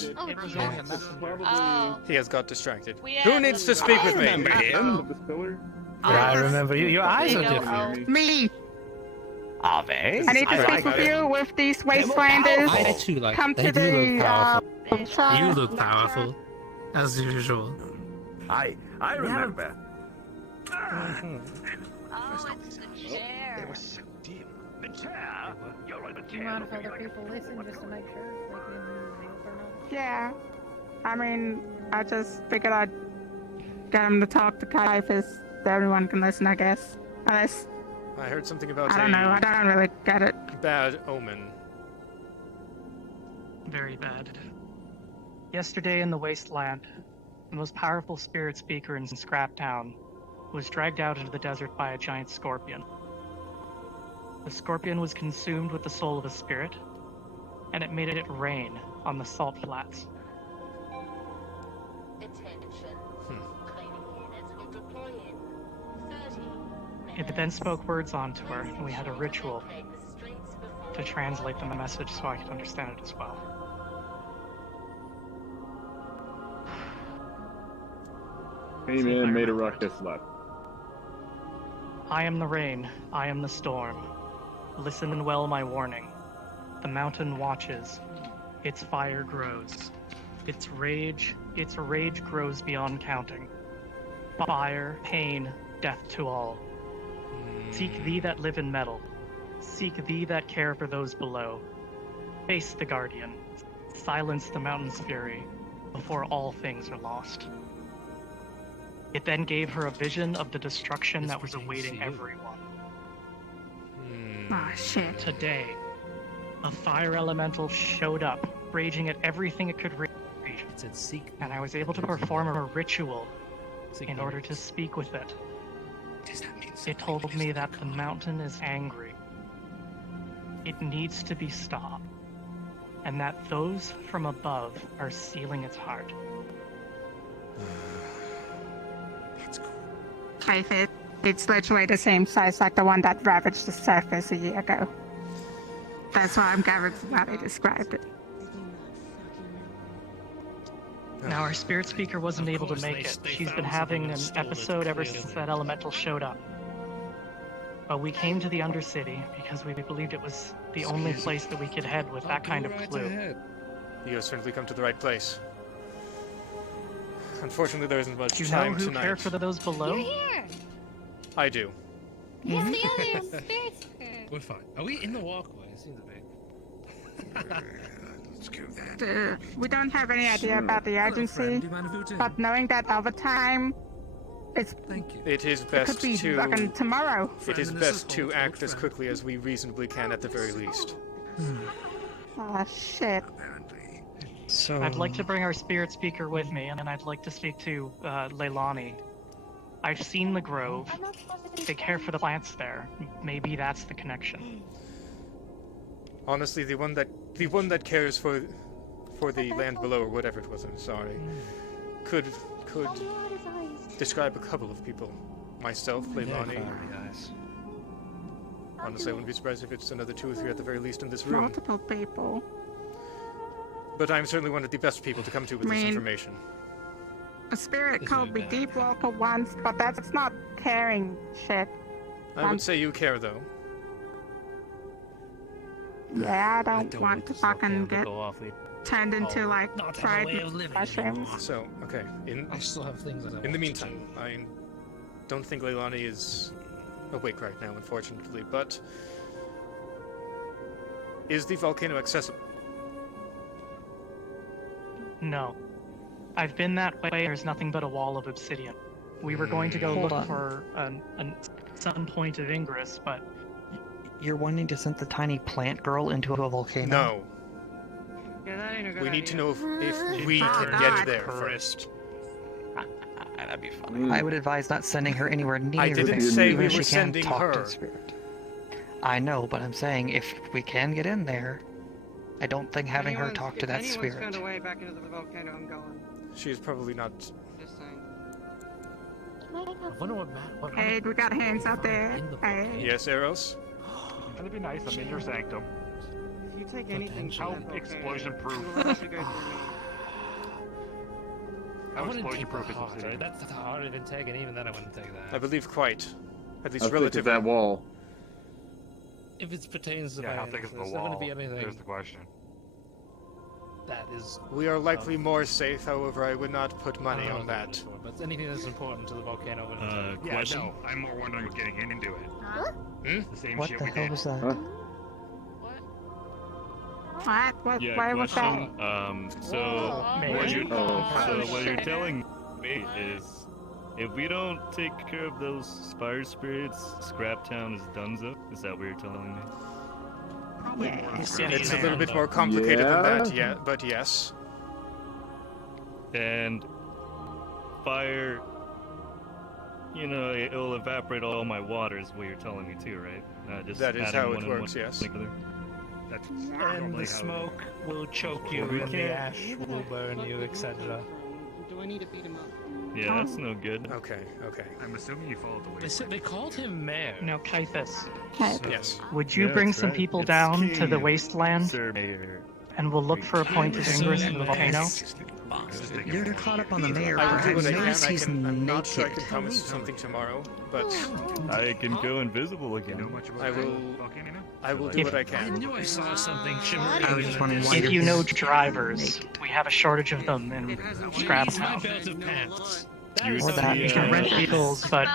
He has got distracted. Who needs to speak with me? Remember him? I remember you. Your eyes are different. Me! Are they? I need to speak with you with these wastelanders. I too like. Come They to do look the powerful. You look powerful, as usual. I remember. Oh, it's the chair. They were so dim. The chair? You're on the Do you mind if other people listen just to make sure they can help or not? Yeah. I mean, I just figured I'd get him to talk to Kythus so everyone can listen, I guess. Unless, I heard something about I don't know, I don't really get it. bad omen. Very bad. Yesterday in the wasteland, the most powerful spirit speaker in Scrap Town was dragged out into the desert by a giant scorpion. The scorpion was consumed with the soul of a spirit, and it made it rain on the salt flats. Attention. Cleaning units will deploy in 30 It then spoke words onto her, and we had a ritual to translate the message so I could understand it as well. Hey man, made a ruckus left. I am the rain, I am the storm. Listen well my warning. The mountain watches. Its fire grows. Its rage grows beyond counting. Fire, pain, death to all. Seek thee that live in metal. Seek thee that care for those below. Face the guardian. Silence the mountain's fury before all things are lost. It then gave her a vision of the destruction that was awaiting everyone. Ah, shit. Today, a fire elemental showed up raging at everything it could rage. It said seek. And I was able to perform a ritual in order to speak with it. It told me that the mountain is angry. It needs to be stopped. And that those from above are sealing its heart. Kythus, it's literally the same size like the one that ravaged the surface a year ago. That's why I'm gathered from how they described it. Now, our spirit speaker wasn't able to make it. She's been having an episode ever since that elemental showed up. But we came to the undercity because we believed it was the only place that we could head with that kind of clue. You have certainly come to the right place. Unfortunately, there isn't much Do you time know who tonight. care for those below? You're here. I do. What's the other spirits? We're fine. Are we in the walkway? It seems a bit. Let's go that. We don't have any idea about the urgency, but knowing that over time, It is it best could be to. fucking tomorrow. It is best to act as quickly as we reasonably can, at the very least. Oh shit. So I'd like to bring our spirit speaker with me, and then I'd like to speak to Leilani. I've seen the grove. They care for the plants there. Maybe that's the connection. Honestly, the one that cares for the land below, or whatever it was. I'm sorry. Could describe a couple of people. Myself, Leilani. Honestly, I wouldn't be surprised if it's another 2 or 3 at the very least in this room. Multiple people. But I'm certainly one of the best people to come to with this information. A spirit called me Deep Walker once, but that's not caring shit. I would say you care, though. Yeah, I don't want to fucking get turned into like fried mushrooms. So, okay. I still have things that I In the want to meantime, I don't think Leilani is awake right now, unfortunately, but is the volcano accessible? No. I've been that way. There's nothing but a wall of obsidian. We were going to go Hold look on. for some point of ingress, but You're wanting to send the tiny plant girl into a volcano? No. Yeah, that ain't a good We idea. need to know if we can get there first. That'd be funny. I would advise not sending her anywhere near I didn't there, say even we if she were can sending talk to her. the spirit. I know, but I'm saying if we can get in there, I don't think having her talk to that If spirit. anyone's found a way back into the volcano, I'm going. She is probably not. Just saying. I wonder what Hey, we got hands out there. Hey. Yes, Eros? That'd be nice. I'm in your sanctum. If you take anything from How that volcano, explosion proof? you will have to go through me. How wouldn't explosion take proof is the this city? That's harder than take, and even then I wouldn't take that. I believe quite. At least How thick is relatively. that wall? If it pertains to Yeah, how violence, thick is the there's not going wall? to be anything There's the question. that is. We are likely more safe, however, I would not put money on that. But anything that's important to the volcano. Would Yeah, no. I'm more wondering what getting into it. The same What shit the we hell did. was that? What? Yeah, Why was that? question. So what you're telling me is, if we don't take care of those spire spirits, Scraptown is donezo? Is that what you're telling me? It's a little bit more complicated than that, yeah, but yes. And fire, it'll evaporate all my water, is what you're teling me too, right? Just That is adding how one it and works, one yes. together. That's And normally the how it smoke will choke you, We and the can't- ash will burn you, etc. Do I need to beat him up? Yeah, that's no good. Okay. I'm assuming you followed the way. They said they called him mayor. No, Kythus. Yes. Would you Yeah, bring that's some right. people It's down to the King, wasteland, Sir Mayor. and we'll look for a point of ingress in the volcano? You're caught up on the mayor. I will do what I Perhaps can. he's I'm not sure I naked. can promise something tomorrow, but I can go invisible again. I will do what I I can. knew I saw something shimmering. I was just wondering why If you're you know drivers, we have a shortage of them in Use my Scraptown. belt of pants. You Or would that. see, You can rent vehicles, but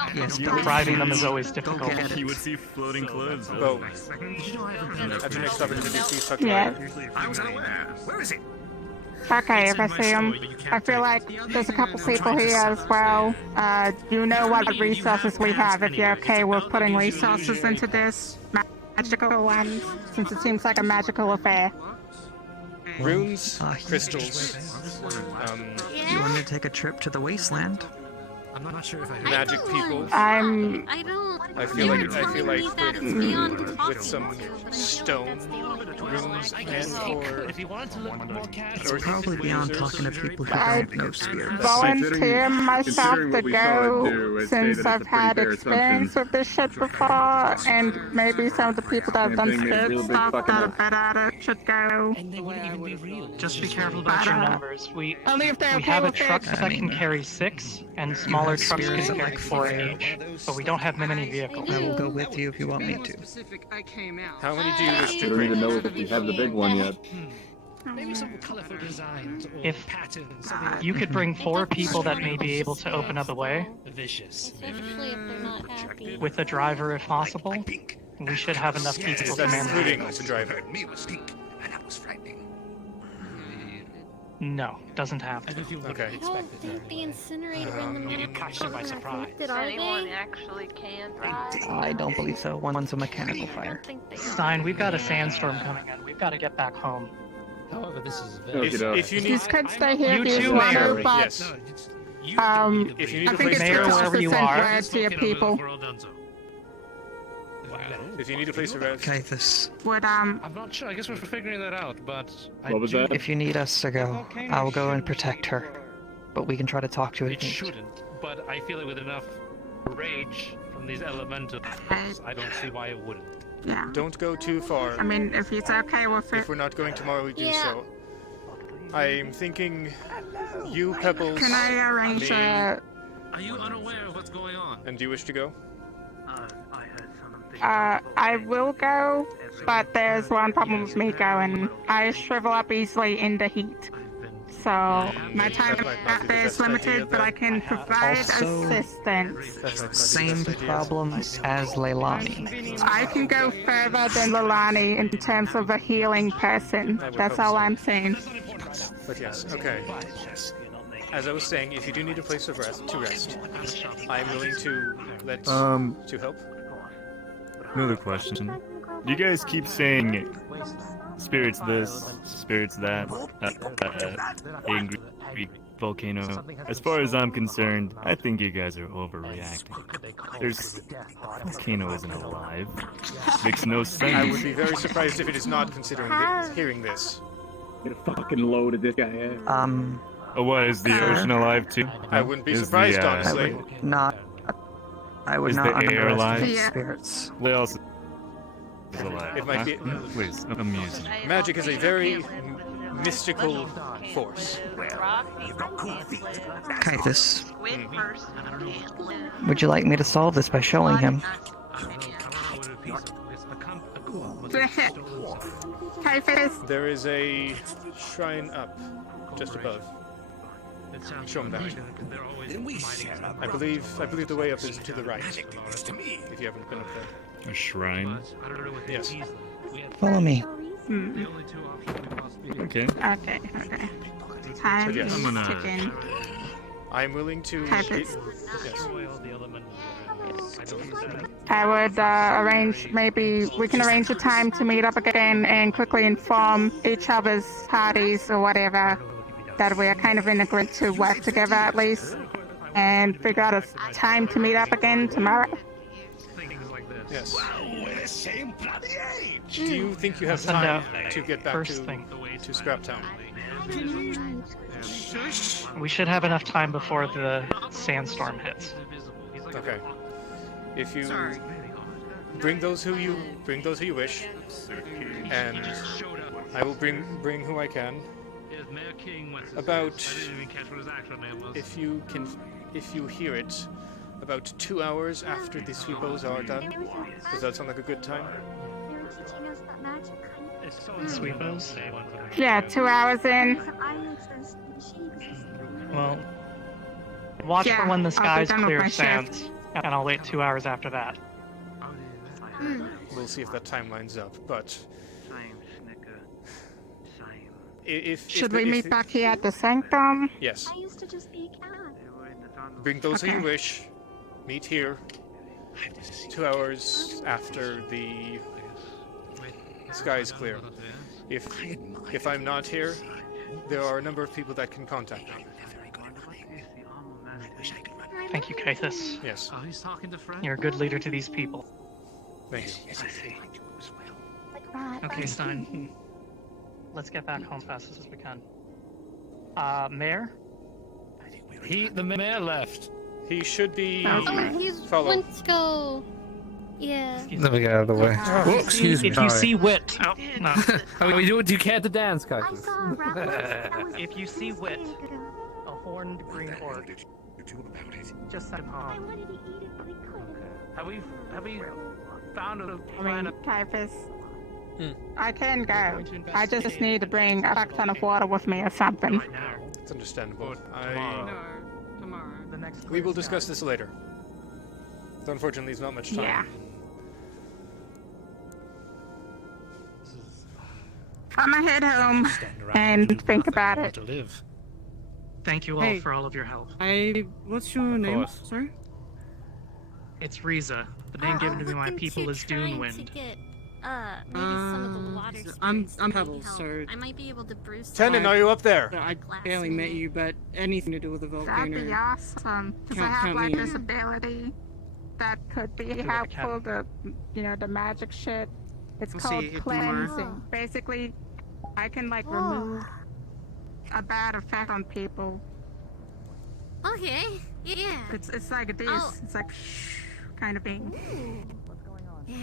driving them is always difficult. you would see floating clothes. Well, at your next opportunity, please talk to Yeah. me. I was unaware. Where is it? Okay, if I see him, I feel like there's a couple people here as well. You know what resources we have if you're okay with putting resources into this magical one, since it seems like a magical affair. runes, crystals. You want me to take a trip to the wasteland? I'm not sure if I magic people. I don't. I feel like beyond with some stone runes and or if you want to look more casual, It's probably beyond talking to people who I don't know spirits. volunteer myself considering to what we saw it go do, I'd say since that I've it's a pretty had fair experience with this shit before, and maybe some of the people that have done Same thing as spirit real big stuff fucking that are up. better at it should go. Just be careful about your But, numbers. We only if they're we okay have a with truck it. that can carry 6, and smaller have trucks spirits can that carry like 4 fire. each. But we don't have many vehicles. I will go with you if you want me to. how many do you wish We to don't bring? even know if we have the big one yet. maybe some colorful designs or If patterns. you could bring 4 people that may be able to open up the way, Vicious. Especially if they're not happy. with a driver if possible, we should have enough people to That's man the including vehicles. the driver. No, doesn't have to. Okay. I don't think the incinerator and the You medical catch them by program are surprise. connected, are Anyone they? actually can drive? I don't believe so. One's a mechanical fire. Stein, we've got a sandstorm coming in. We've got to get back home. However, this is If you need, You could stay here You if you too, want Mayor. to, but yes. If you need I a think place it's to Mayor, good rest, wherever to you send are. word to your people. if you need a place to rest, Kythus, Would I'm not sure. I guess we're figuring that out, but What was that? if you need us to go, I'll go and protect her. But we can try to talk to her. It shouldn't. But I feel like with enough rage from these elementals, I don't see why it wouldn't. yeah. don't go too far. I mean, if he's okay with it. If we're not going tomorrow, we do Yeah. so. I'm thinking you, Pebbles, Can I arrange me, a? Are you unaware of what's going on? and do you wish to go? I will go, but there's one problem with me going. I shrivel up easily in the heat. So my time That might not be the there is best idea, limited, but I can provide Also- assistance. That's not the Same best idea. problem as Leilani. I can go further than Lilani in terms of a healing person. That's all I'm saying. But yes, okay. As I was saying, if you do need a place of rest, I'm willing to let to help. Another question. You guys keep saying spirits this, spirits that, angry volcano. As far as I'm concerned, I think you guys are overreacting. Volcano isn't alive. Makes no sense. I would be very surprised if it is not, considering hearing this. Get a fucking load of this guy. Oh, what, is the ocean alive too? I wouldn't be Is surprised, the, honestly. I would Is not the air alive? underestimate spirits. What else is alive? It might be. Please, I'm using. Magic is a very mystical force. Kythus, would you like me to solve this by showing him? There is a shrine up, just above. Show him that. I believe the way up is to the right. If you haven't been up there. A shrine? Yes. Follow me. Okay. Okay. Time yes. is I'm gonna- ticking. I'm willing to. Kythus. Yes. I would arrange, maybe we can arrange a time to meet up again and quickly inform each other's parties or whatever that we are kind of in agreement to work together at least and figure out a time to meet up again tomorrow. Yes. Do you think you have Send time out to get back first thing. to Scraptown? We should have enough time before the sandstorm hits. Okay. If you bring those who you wish, and I will bring who I can. About, if you hear it, about 2 hours after the sweepos are done. Does that sound like a good time? Sweepos? Yeah, 2 hours in. Well, watch Yeah, for when the I'll be skies done with clear my sands, and I'll wait 2 hours after that. We'll see if that time lines up, but if Should the- we if meet the- back here at the sanctum? Yes. I used to just be a cat. Bring those who Okay. you wish. Meet here. 2 hours after the sky is clear. If If I'm not here, there are a number of people that can contact me. Thank you, Kythus. Yes. Oh, he's talking to friends. You're a good leader to these people. Thank you. Okay, Stein. Let's get back home fast as we can. Mayor? The mayor left. He should be Oh, he's followed. went to go. Yeah. Let me get out of the way. Oh, excuse me. If you see Wit... Oh, no. Do you care to dance, Kythus? If you see Wit, a horned green orc, just send him home. Have we found a I plan? mean, Kythus, I can go. I just need to bring a fuck ton of water with me or something. It's understandable. Tomorrow. We will discuss this later. So unfortunately, there's not much time. Yeah. I'm gonna head home and think about it. Thank you all Hey. for all of your help. What's your name? course. Sorry? It's Riza. The name given to me by my people is Dunewind. To get, maybe some of the water spirits I'm to maybe Pebbles, help. so... I might be able to brew some. Tenon, are you up there? I barely met you, but anything to do with the volcano... That'd be awesome. Because I Count- have count like me this in. ability that could be Do it, helpful to, the magic shit. It's We'll called see if tomorrow- cleansing. Basically, I can like remove a bad effect on people. Okay. Yeah. It's like this. Oh. It's like kind of thing. Yeah.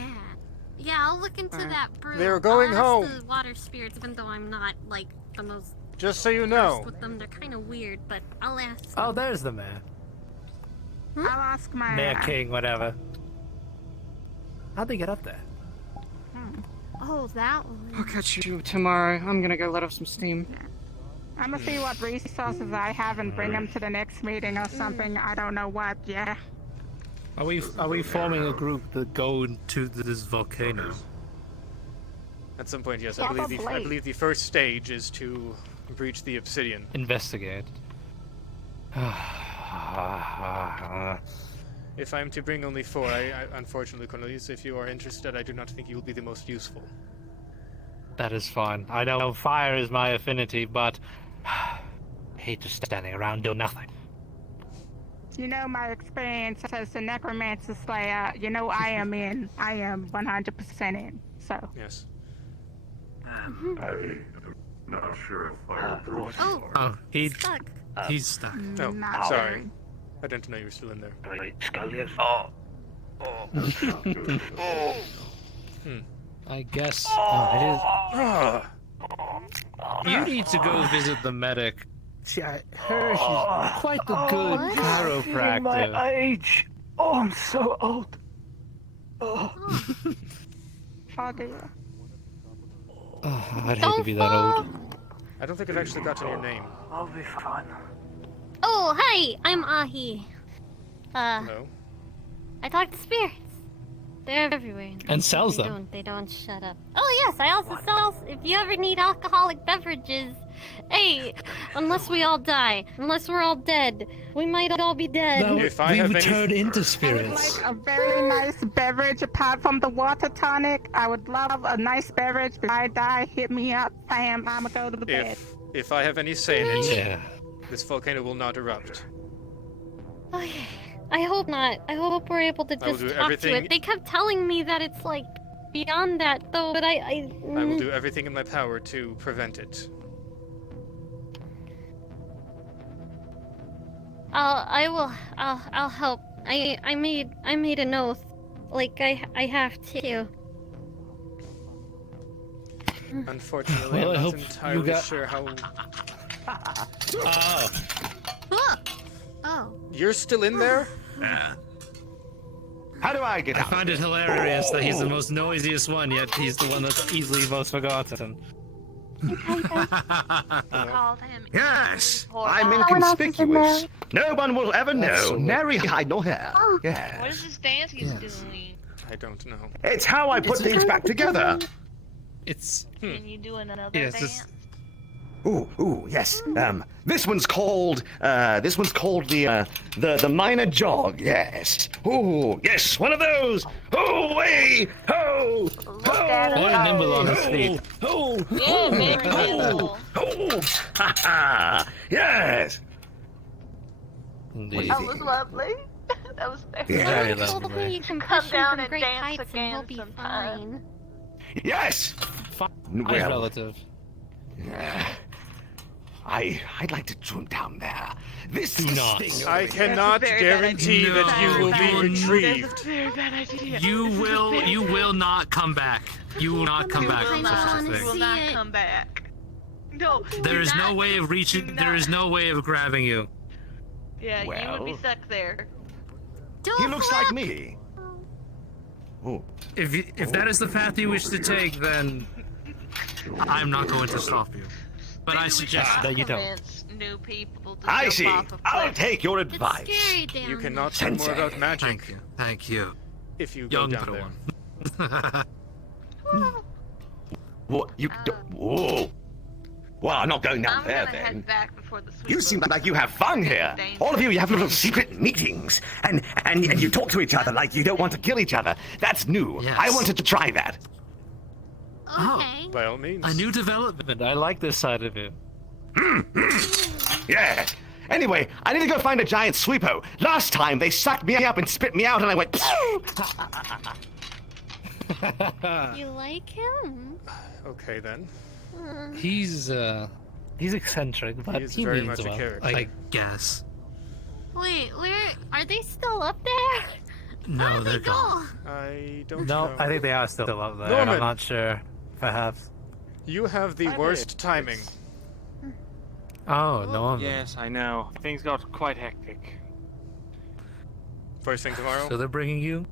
Yeah, I'll look into that brew. They're going I'll ask home. the water spirits, even though I'm not like the most Just so you versed know. with them. They're kind of weird, but I'll ask. Oh, there's the mayor. I'll ask my Mayor King, whatever. How'd they get up there? Oh, that one. I'll catch you tomorrow. I'm gonna go let off some steam. I'm gonna see what resources I have and bring them to the next meeting or something. I don't know what. Yeah. Are we forming a group that go to this volcano? At some point, yes. I believe the first stage is to breach the obsidian. Investigate. If I'm to bring only 4, I unfortunately, Cornelius, if you are interested, I do not think you will be the most useful. That is fine. I know fire is my affinity, but hate just standing around doing nothing. My experience as a necromancer slayer, I am 100% in, so. Yes. I'm not sure if fireproof. Oh, he's stuck. stuck. Oh, Not sorry. very. I didn't know you were still in there. I guess you need to go visit the medic. See, I heard she's quite a good chiropractor. My age. Oh, I'm so old. Oh. Oh dear. Oh, I'd hate to be that old. I don't think I've actually gotten your name. I'll be fine. Oh, hi. I'm Ahi. No. I talk to spirits. They're everywhere. And sells They them. They don't shut up. Oh yes, I also sell. If you ever need alcoholic beverages, hey, unless we all die, unless we're all dead, we might all be dead. No, If I we have would any- turn into I spirits. would like a very nice beverage apart from the water tonic. I would love a nice beverage. Before I die, hit me up. Bam, I'ma go to the bed. If I have any say in it, Yeah. this volcano will not erupt. Okay. I hope not. I hope we're able to I will just do talk to everything- it. They kept telling me that it's like beyond that though, but I will do everything in my power to prevent it. I'll help. I made an oath. Like I have to. Unfortunately, Well, I I'm hope not you entirely got- sure how. Oh. Oh. You're still in there? How do I get I out? find it hilarious that he's the most noisiest one, yet he's the one that's easily most forgotten. Called him. Yes, I'm inconspicuous. No one will ever know. Absolutely. Nary hide nor hair. What Yeah. is this dance he's doing? I don't know. It's how I put things back together. It's Can you do another Yes, dance? Ooh, yes. This one's called the minor jog. Yes. Ooh, yes, one of those. Oh, way, ho, Very nimble on his feet. Yeah, very nimble. Ha ha. Yes. Indeed. That was lovely. That was Very All the way lovely. you can Come push him down from and great dance heights and he'll again be sometime. fine. Yes. Fine Well, relative. I'd like to swim down there. This Do not. thing over I here- cannot guarantee that you will be retrieved. Very bad idea. You will not come back. You will not come back from I such a wanna thing. will see not it. come back. No. There do is no not- way of reaching. do There not- is no way of grabbing you. Yeah, you would be Well. stuck there. He looks like me. Oh. If that is the path you wish to take, then I'm not going to stop you. But I suggest that you don't. Convince new people to I jump see. off of I'll cliffs. take your It's advice. scary down You there. cannot say more Sensei. about magic Thank you. Thank you. if you go Young down there. Padawan. What you? Whoa. Well, I'm not going down I'm there gonna then. head back before the sweep You seem like you have fun here. All of you have little secret meetings, and you talk to each other like you don't want to kill each other. That's new. Yes. I wanted to try that. Okay. By all means. A new development. I like this side of you. Yeah. Anyway, I need to go find a giant sweepo. Last time they sucked me up and spit me out, and I went. You like him? Okay then. He's eccentric, but He's he very means much a well. character. I guess. Wait, where are they still up there? No, they're gone. I don't No, know. I think they are still up there. Norman. I'm not sure. Perhaps. You have the worst timing. Oh, no. Yes, I know. Things got quite hectic. First thing tomorrow. So they're bringing you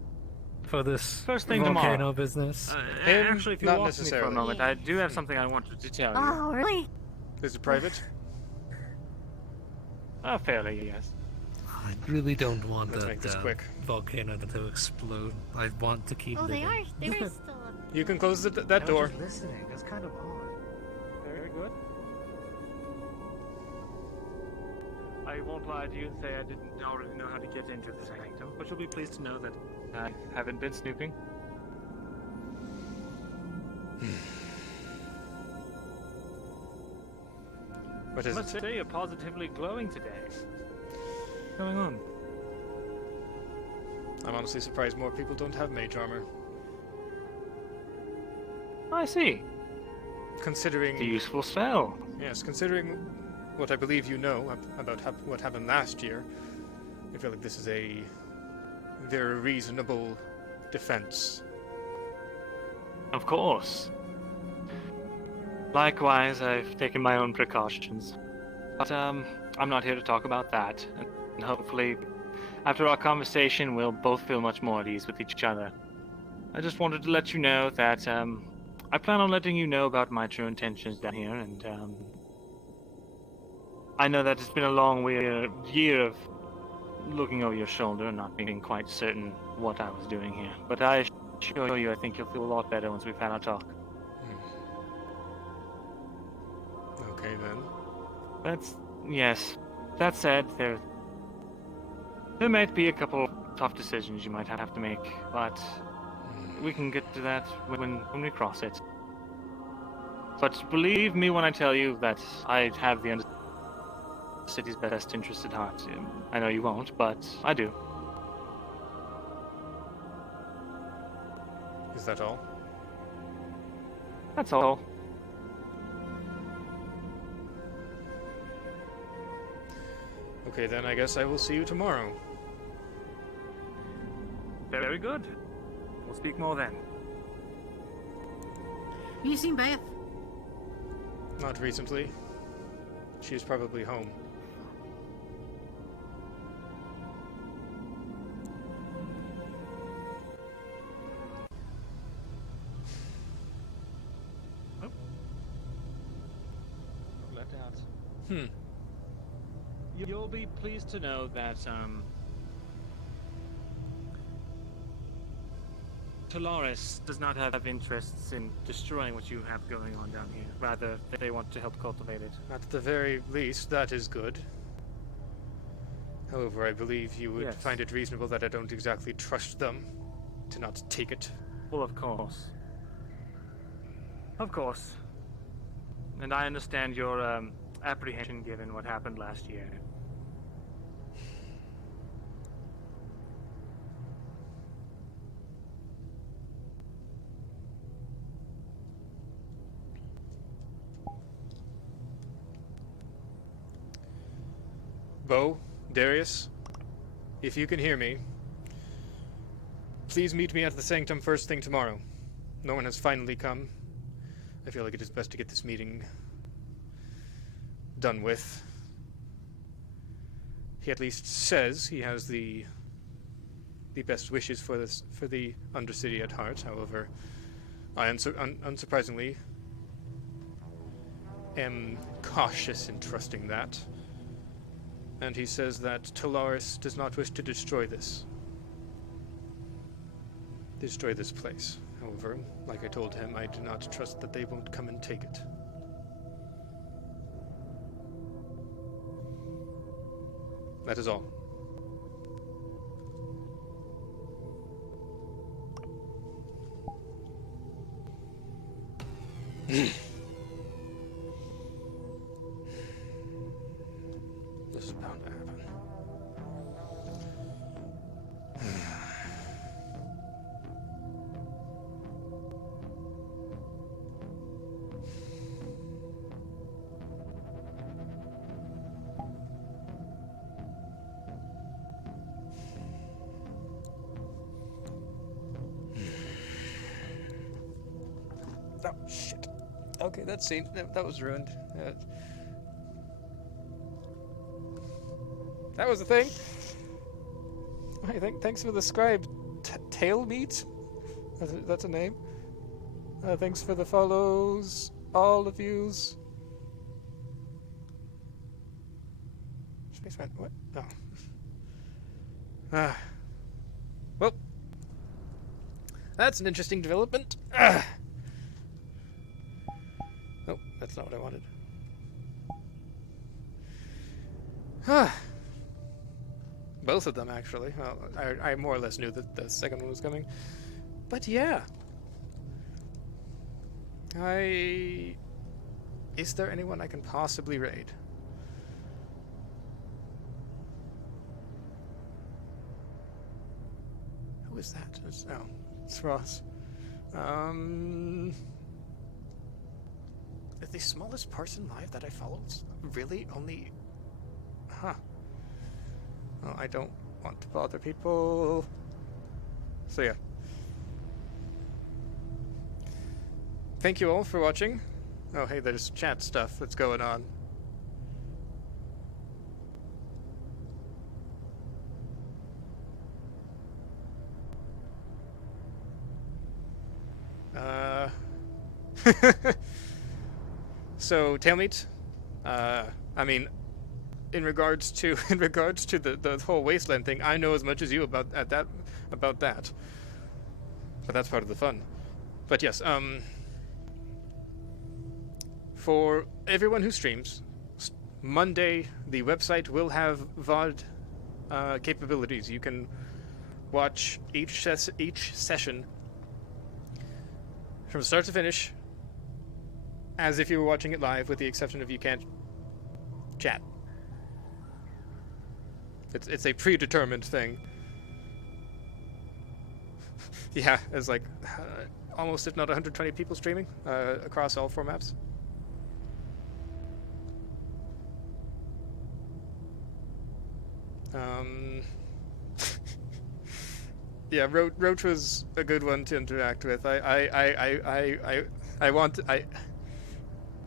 for this First thing volcano tomorrow. business. Him? Actually, if you Not walk me for a necessarily. moment, I do have something I wanted to tell you. Oh, really? Is it private? Fairly, yes. I really don't want Let's make this that quick. volcano to explode. I want to keep Oh, they living. are. They were still up. You can close that door. Listening. It's kind of odd. Very good. I won't lie to you and say I didn't already know how to get into this sanctum, but you'll be pleased to know that I haven't been snooping. What is I must it? say you're positively glowing today. What's going on? I'm honestly surprised more people don't have mage armor. I see. Considering... It's a useful spell. Yes, considering what I believe you know about what happened last year, I feel like this is a very reasonable defense. Of course. Likewise, I've taken my own precautions. But, I'm not here to talk about that. And hopefully, after our conversation, we'll both feel much more at ease with each other. I just wanted to let you know that, I plan on letting you know about my true intentions down here, and, I know that it's been a long year of looking over your shoulder and not being quite certain what I was doing here. But I assure you, I think you'll feel a lot better once we've had our talk. Okay then. Yes. That said, there might be a couple tough decisions you might have to make, but we can get to that when we cross it. But believe me when I tell you that I have the Undercity's best interest at heart. I know you won't, but I do. Is that all? That's all. Okay then, I guess I will see you tomorrow. Very good. We'll speak more then. Have you seen Beth? Not recently. She's probably home. Let out. Hmm. You'll be pleased to know that, Tolaris does not have interests in destroying what you have going on down here. Rather, they want to help cultivate it. At the very least, that is good. However, I believe you would find it reasonable that I don't exactly trust them to not take it. Well, of course. Of course. And I understand your apprehension given what happened last year. Bo, Darius, if you can hear me, please meet me at the Sanctum first thing tomorrow. No one has finally come. I feel like it is best to get this meeting done with. He at least says he has the best wishes for the Undercity at heart. However, I unsurprisingly am cautious in trusting that. And he says that Tolaris does not wish to destroy this place. However, like I told him, I do not trust that they won't come and take it. That is all. This is bound to happen. Oh, shit. Okay, that scene, that was ruined. That was the thing. I think. Thanks for the scribe, tail meat. That's a name. Thanks for the follows, all of yous. Spaceman, what? Oh. Well, that's an interesting development. Oh, that's not what I wanted. Both of them, actually. Well, I more or less knew that the second one was coming. But yeah. Is there anyone I can possibly raid? Who is that? It's Ross. The smallest person live that I followed? Really? Only... Huh. Well, I don't want to bother people. So yeah. Thank you all for watching. Oh hey, there's chat stuff that's going on. So tailmeat, I mean, in regards to the whole wasteland thing, I know as much as you about that, but that's part of the fun. But yes, for everyone who streams, Monday the website will have VOD capabilities. You can watch each session from start to finish, as if you were watching it live, with the exception of you can't chat. It's a predetermined thing. Yeah, there's like almost, if not 120 people streaming across all 4 maps. Yeah, Roach was a good one to interact with.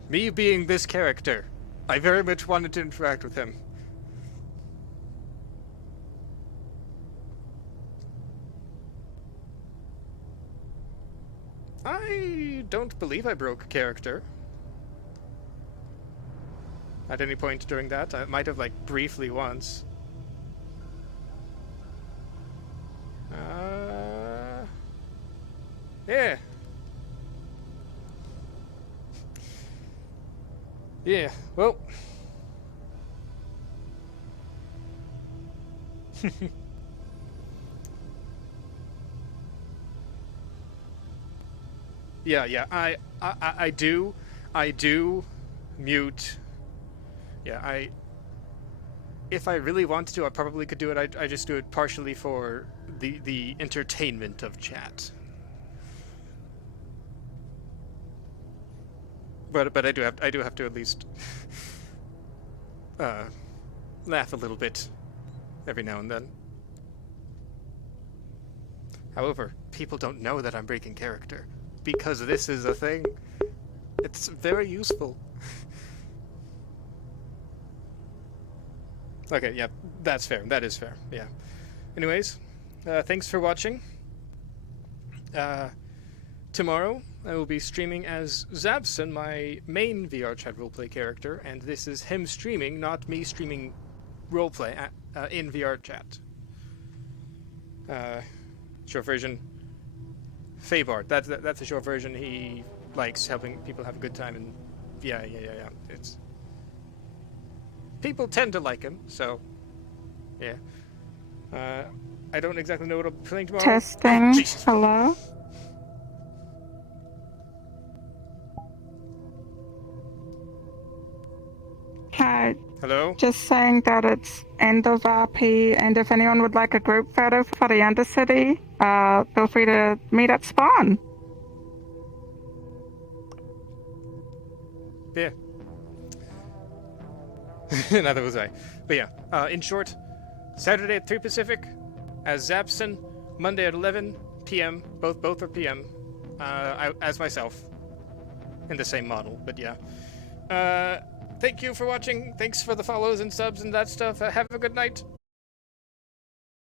Me being this character, I very much wanted to interact with him. I don't believe I broke character at any point during that. I might have, like, briefly once. Yeah. Yeah, well. Yeah, I do mute. Yeah, if I really wanted to, I probably could do it. I just do it partially for the entertainment of chat. But I do have to at least laugh a little bit every now and then. However, people don't know that I'm breaking character because this is a thing. It's very useful. Okay, yeah, that's fair. That is fair. Yeah. Anyways, thanks for watching. Tomorrow I will be streaming as Zabson, my main VRChat roleplay character, and this is him streaming, not me streaming roleplay in VRChat. Short version. Fabard. That's a short version. He likes helping people have a good time, and yeah. It's people tend to like him, so yeah. I don't exactly know what I'll be playing tomorrow. Testing. Jesus. Hello. Hi. Hello? Just saying that it's end of RP, and if anyone would like a group photo for the undercity, feel free to meet at spawn. Yeah. Neither was I. But yeah, in short, Saturday at 3 Pacific as Zabson, Monday at 11 p.m. Both are p.m. As myself in the same model. But yeah. Thank you for watching. Thanks for the follows and subs and that stuff. Have a good night.